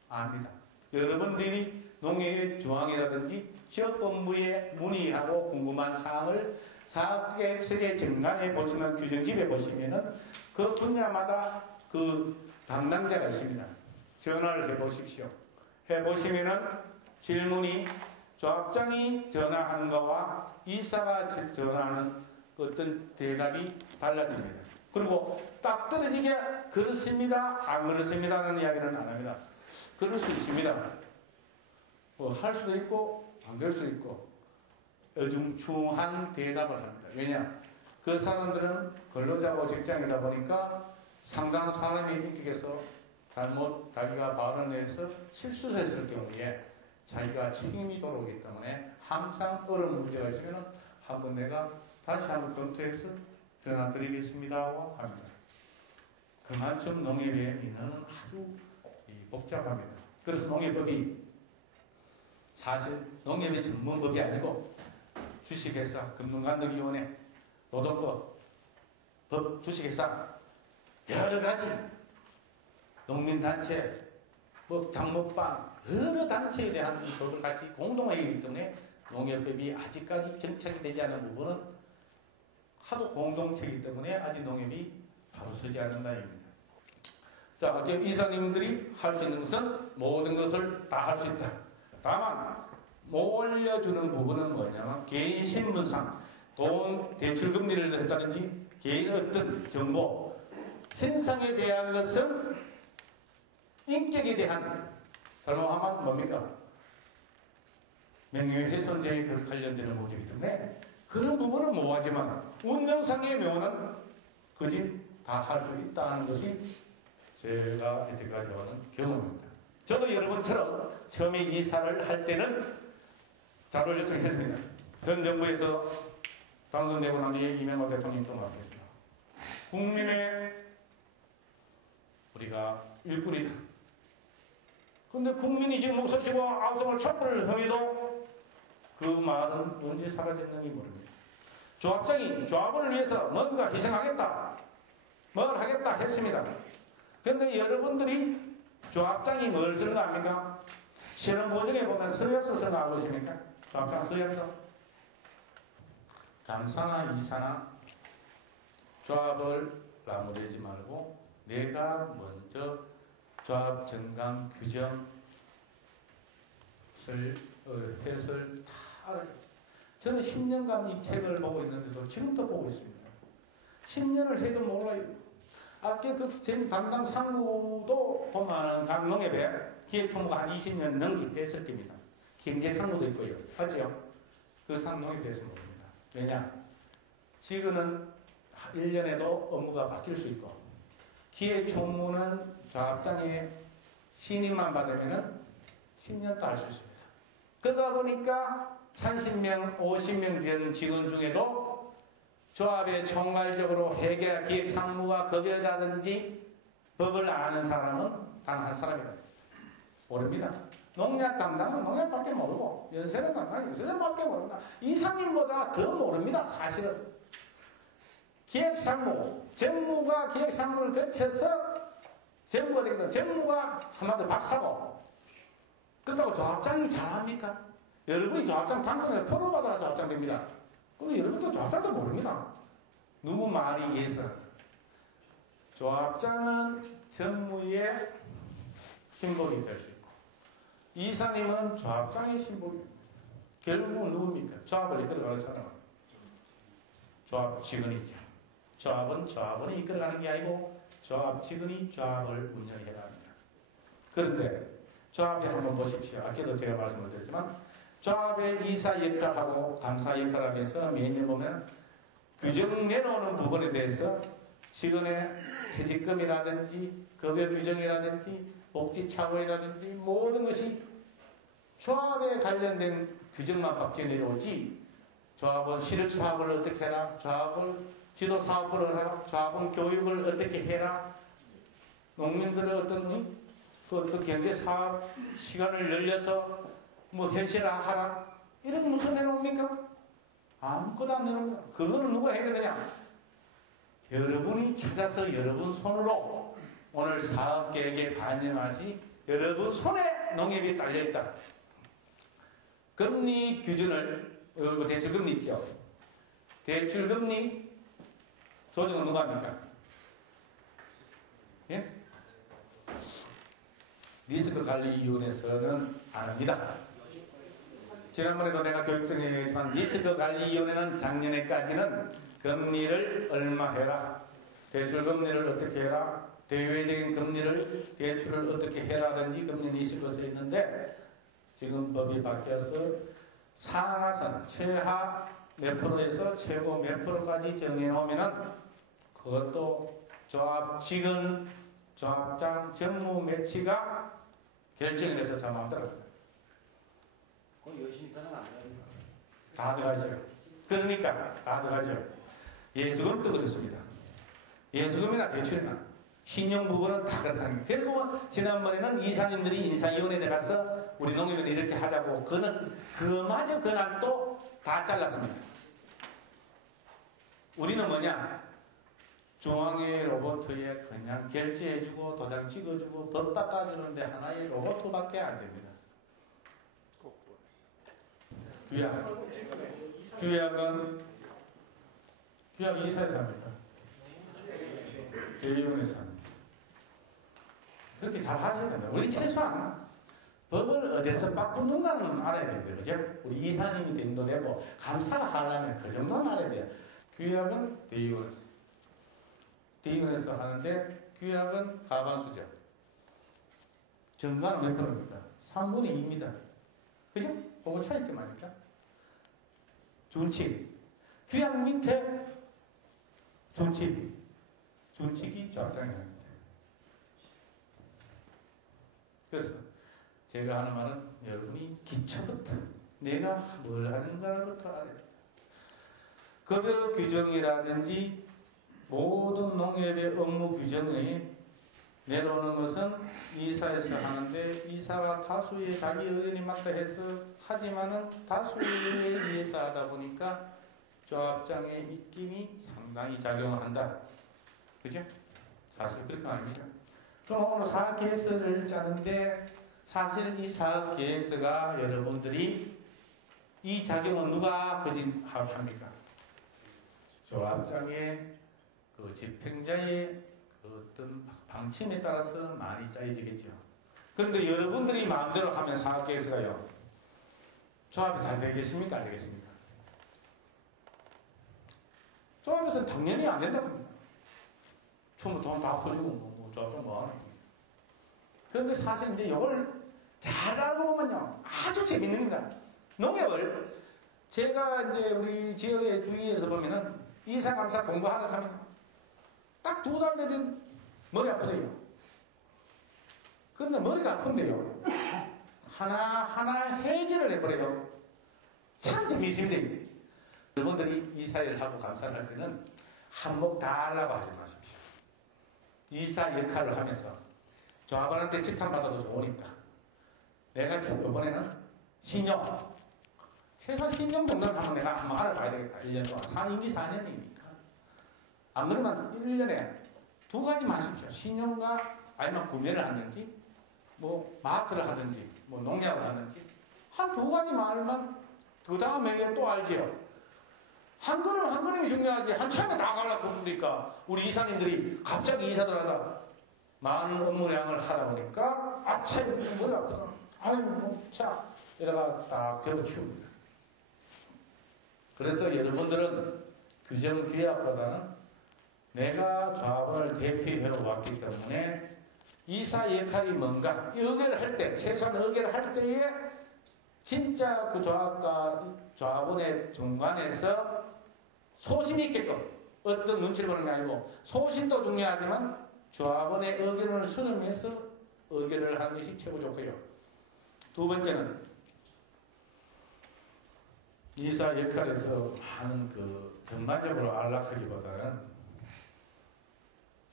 아닙니다. 여러분들이 농협의 조항이라든지 지역본부에 문의하고 궁금한 사항을 사업계획서에 정관해 보시면 규정집에 보시면은 그 분야마다 그 담당자가 있습니다. 전화를 해 보십시오. 해 보시면은 질문이 조합장이 전화하는 거와 이사가 전화하는 어떤 대답이 달라집니다. 그리고 딱 떨어지게 그렇습니다, 안 그렇습니다라는 이야기는 안 합니다. 그럴 수 있습니다. 할 수도 있고 안 될 수도 있고 어중충한 대답을 합니다. 왜냐? 그 사람들은 근로자고 직장이다 보니까 상당한 사람이 인격에서 잘못 자기가 발언해서 실수를 했을 경우에 자기가 책임이 돌아오기 때문에 항상 어려운 문제가 있으면 한번 내가 다시 한번 검토해서 전화 드리겠습니다고 합니다. 그만큼 농협의 인원은 아주 복잡합니다. 그래서 농협법이 사실 농협의 전문법이 아니고 주식회사, 금융감독위원회, 노동법, 법, 주식회사 여러 가지 농민단체, 뭐 장목방 여러 단체에 대한 법을 같이 공동하게 하기 때문에 농협법이 아직까지 정착이 되지 않은 부분은 하도 공동체이기 때문에 아직 농협이 바로 서지 않는다 입니다. 자, 이사님들이 할 수 있는 것은 모든 것을 다 할 수 있다. 다만 몰려주는 부분은 뭐냐면 개인 신분상 돈 대출 금리를 했다든지 개인의 어떤 정보 신상에 대한 것은 인격에 대한 잘못하면 뭡니까? 명예훼손죄에 관련되는 문제이기 때문에 그런 부분은 못하지만 운영상의 묘는 그 집 다 할 수 있다는 것이 제가 이때까지 하는 경험입니다. 저도 여러분처럼 처음에 이사를 할 때는 자료 요청했습니다. 현 정부에서 당선되고 난 뒤에 이명박 대통령이 또 맡겠습니다. 국민의 우리가 일꾼이다. 근데 국민이 지금 목소리 치고 아우성을 촛불을 흥해도 그 말은 언제 사라졌는지 모릅니다. 조합장이 조합을 위해서 뭔가 희생하겠다, 뭘 하겠다 했습니다. 그런데 여러분들이 조합장이 뭘 쓰는 거 압니까? 실험 보증에 보면 서약서 쓰는 거 알고 있습니까? 조합장 서약서. 감사나 이사나 조합을 나무되지 말고 내가 먼저 조합 정강 규정을 해설 다 알아요. 저는 10년간 이 책을 보고 있는데도 지금도 보고 있습니다. 10년을 해도 몰라요. 아까 전 담당 상무도 보면 강농협에 기획총무가 한 20년 넘게 했을 겁니다. 경제상무도 있고요. 맞죠? 그 상농에 대해서 모릅니다. 왜냐? 지금은 1년에도 업무가 바뀔 수 있고 기획총무는 조합장의 신임만 받으면 10년도 할 수 있습니다. 그러다 보니까 30명, 50명 된 직원 중에도 조합에 총괄적으로 회계와 기획 상무가 급여라든지 법을 아는 사람은 단 한 사람이다. 모릅니다. 농약 담당은 농약밖에 모르고 연세대 담당은 연세대밖에 모릅니다. 이사님보다 더 모릅니다. 사실은. 기획상무, 전무가 기획상무를 거쳐서 전무가 되거든. 전무가 한마디로 박사고. 그렇다고 조합장이 잘합니까? 여러분이 조합장 당선을 표를 받아야 조합장 됩니다. 근데 여러분도 조합장도 모릅니다. 누구 말에 의해서. 조합장은 전무의 심볼이 될 수 있고, 이사님은 조합장의 심볼. 결국은 누굽니까? 조합을 이끌어가는 사람은 조합 직원이죠. 조합은 이끌어가는 게 아니고 조합 직원이 조합을 운영해야 합니다. 그런데 조합에 한번 보십시오. 아까도 제가 말씀을 드렸지만 조합의 이사 역할하고 감사 역할하면서 매년 보면 규정 내놓는 부분에 대해서 직원의 퇴직금이라든지 급여 규정이라든지 복지 차고이라든지 모든 것이 조합에 관련된 규정만 바뀌어 내려오지 조합은 실업 사업을 어떻게 해라, 조합은 지도 사업을 해라, 조합은 교육을 어떻게 해라, 농민들의 어떤 경제 사업 시간을 열려서 뭐 현실화하라 이런 거 무슨 내놓습니까? 아무것도 안 내놓습니다. 그거는 누가 해야 되냐? 여러분이 찾아서 여러분 손으로 오늘 사업 계획에 반영하시 여러분 손에 농협이 딸려있다. 금리 기준을 대출금리 있죠. 대출금리 조정은 누가 합니까? 예? 리스크관리위원회에서는 안 합니다. 지난번에도 내가 교육청에 얘기했지만 리스크관리위원회는 작년에까지는 금리를 얼마 해라, 대출금리를 어떻게 해라, 대외적인 금리를 대출을 어떻게 해라든지 금리 리스크가 써 있는데 지금 법이 바뀌어서 상하선 최하 몇 프로에서 최고 몇 프로까지 정해놓으면은 그것도 조합 직원, 조합장, 전무 매치가 결정을 해서 정하더라고요. 그럼 여신사는 안 됩니다. 다 들어가죠. 그러니까 다 들어가죠. 예수금도 그렇습니다. 예수금이나 대출이나 신용 부분은 다 그렇다는 거예요. 결국은 지난번에는 이사님들이 인사위원회에 가서 우리 농협은 이렇게 하자고 그마저 그날도 다 잘랐습니다. 우리는 뭐냐? 중앙의 로봇에 그냥 결제해주고 도장 찍어주고 법 닦아주는데 하나의 로봇밖에 안 됩니다. 규약은 이사에서 합니다. 대의원에서 하는 게. 그렇게 잘 하셔야 됩니다. 우리 최소한 법을 어디서 바꾸는가는 알아야 됩니다. 그죠? 우리 이사님이 dem도 되고 감사가 하려면 그 정도는 알아야 돼요. 규약은 대의원에서. 대의원에서 하는데 규약은 과반수죠. 정관은 몇 프로입니까? 3분의 2입니다. 그죠? 그거 차이점 아닙니까? 준칙. 규약 밑에 준칙. 준칙이 좌장이 합니다. 그래서 제가 하는 말은 여러분이 기초부터 내가 뭘 하는가부터 알아야 됩니다. 급여 규정이라든지 모든 농협의 업무 규정에 내려오는 것은 이사에서 하는데 이사가 다수의 자기 의견이 맞다 해서 하지만은 다수에 의해서 하다 보니까 조합장의 입김이 상당히 작용한다. 그죠? 사실 그렇게 아닙니다. 그럼 오늘 사업계획서를 짜는데 사실 이 사업계획서가 여러분들이 이 작용은 누가 거짓합니까? 조합장의 그 집행자의 그 어떤 방침에 따라서 많이 짜여지겠죠. 그런데 여러분들이 마음대로 하면 사업계획서가요. 조합이 잘 되겠습니까? 안 되겠습니까? 조합에서는 당연히 안 된다고 합니다. 처음부터 돈 다 퍼주고 조합 좀 뭐하네. 그런데 사실 이제 이걸 잘 알고 보면요. 아주 재밌는 겁니다. 농협을 제가 이제 우리 지역의 주위에서 보면은 이사감사 공부하러 가면 딱 2달 내전 머리 아프대요. 그런데 머리가 아픈데요. 하나하나 해결을 해버려요. 참 재미있습니다. 여러분들이 이사를 하고 감사를 할 때는 한몫 다 하려고 하지 마십시오. 이사 역할을 하면서 조합원한테 칭찬받아도 좋으니까 내가 이번에는 신용 최소 신용 정도는 한번 내가 한번 알아봐야 되겠다. 1년 동안 임기 4년이니까 안 그러면 1년에 2가지만 하십시오. 신용과 아니면 구매를 하든지 뭐 마트를 하든지 뭐 농약을 하든지 한 2가지 말만 그 다음에 또 알지요. 한 걸음이 중요하지. 한참에 다 가려고 그러니까 우리 이사님들이 갑자기 이사들 하다 많은 업무량을 하다 보니까 아참 머리가 아프다. 아유 자 이러다가 딱 들어치웁니다. 그래서 여러분들은 규정 규약보다는 내가 조합을 대표해서 왔기 때문에 이사 역할이 뭔가 의결을 할 때 최소한 의결을 할 때에 진짜 그 조합과 조합원의 중간에서 소신이 있게끔 어떤 눈치를 보는 게 아니고 소신도 중요하지만 조합원의 의견을 수렴해서 의결을 하는 것이 최고 좋고요. 2번째는 이사 역할에서 하는 그 전반적으로 안락하기보다는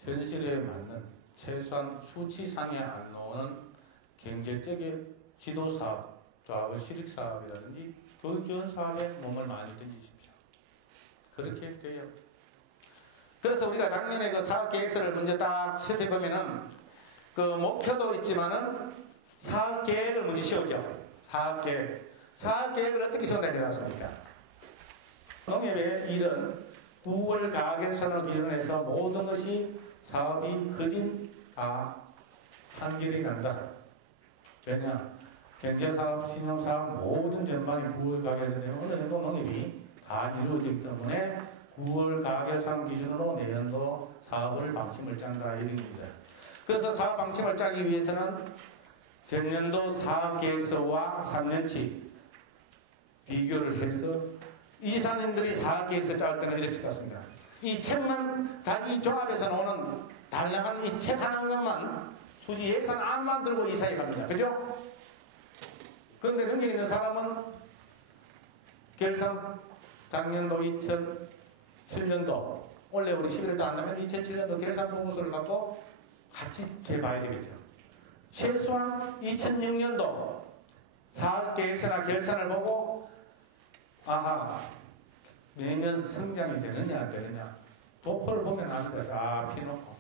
현실에 맞는 최소한 수치상에 안 나오는 경제적인 지도사업, 조합의 실익사업이라든지 교육지원 사업에 몸을 많이 던지십시오. 그렇게 돼요. 그래서 우리가 작년에 그 사업계획서를 먼저 딱 살펴보면은 그 목표도 있지만은 사업계획을 먼저 씌우죠. 사업계획을 어떻게 세운다고 해놨습니까? 농협의 일은 9월 가계선을 기준해서 모든 것이 사업이 허진 다 판결이 난다. 왜냐? 경제사업, 신용사업 모든 전반이 9월 가계선에 어느 정도 농협이 다 이루어지기 때문에 9월 가계상 기준으로 내년도 사업을 방침을 짠다 이런 겁니다. 그래서 사업 방침을 짜기 위해서는 전년도 사업계획서와 3년치 비교를 해서 이사님들이 사업계획서 짤 때는 이렇게 짰습니다. 이 책만, 이 조합에서 나오는 다양한 이 책 하나만 수지 예산 안만 들고 이사에 갑니다. 그죠? 그런데 능력 있는 사람은 결산 작년도 2007년도 원래 우리 11월도 안 나면 2007년도 결산 보고서를 갖고 같이 재봐야 되겠죠. 최소한 2006년도 사업계획서나 결산을 보고 아하 매년 성장이 되느냐 안 되느냐 도표를 보면 아는 거죠. 아 피놓고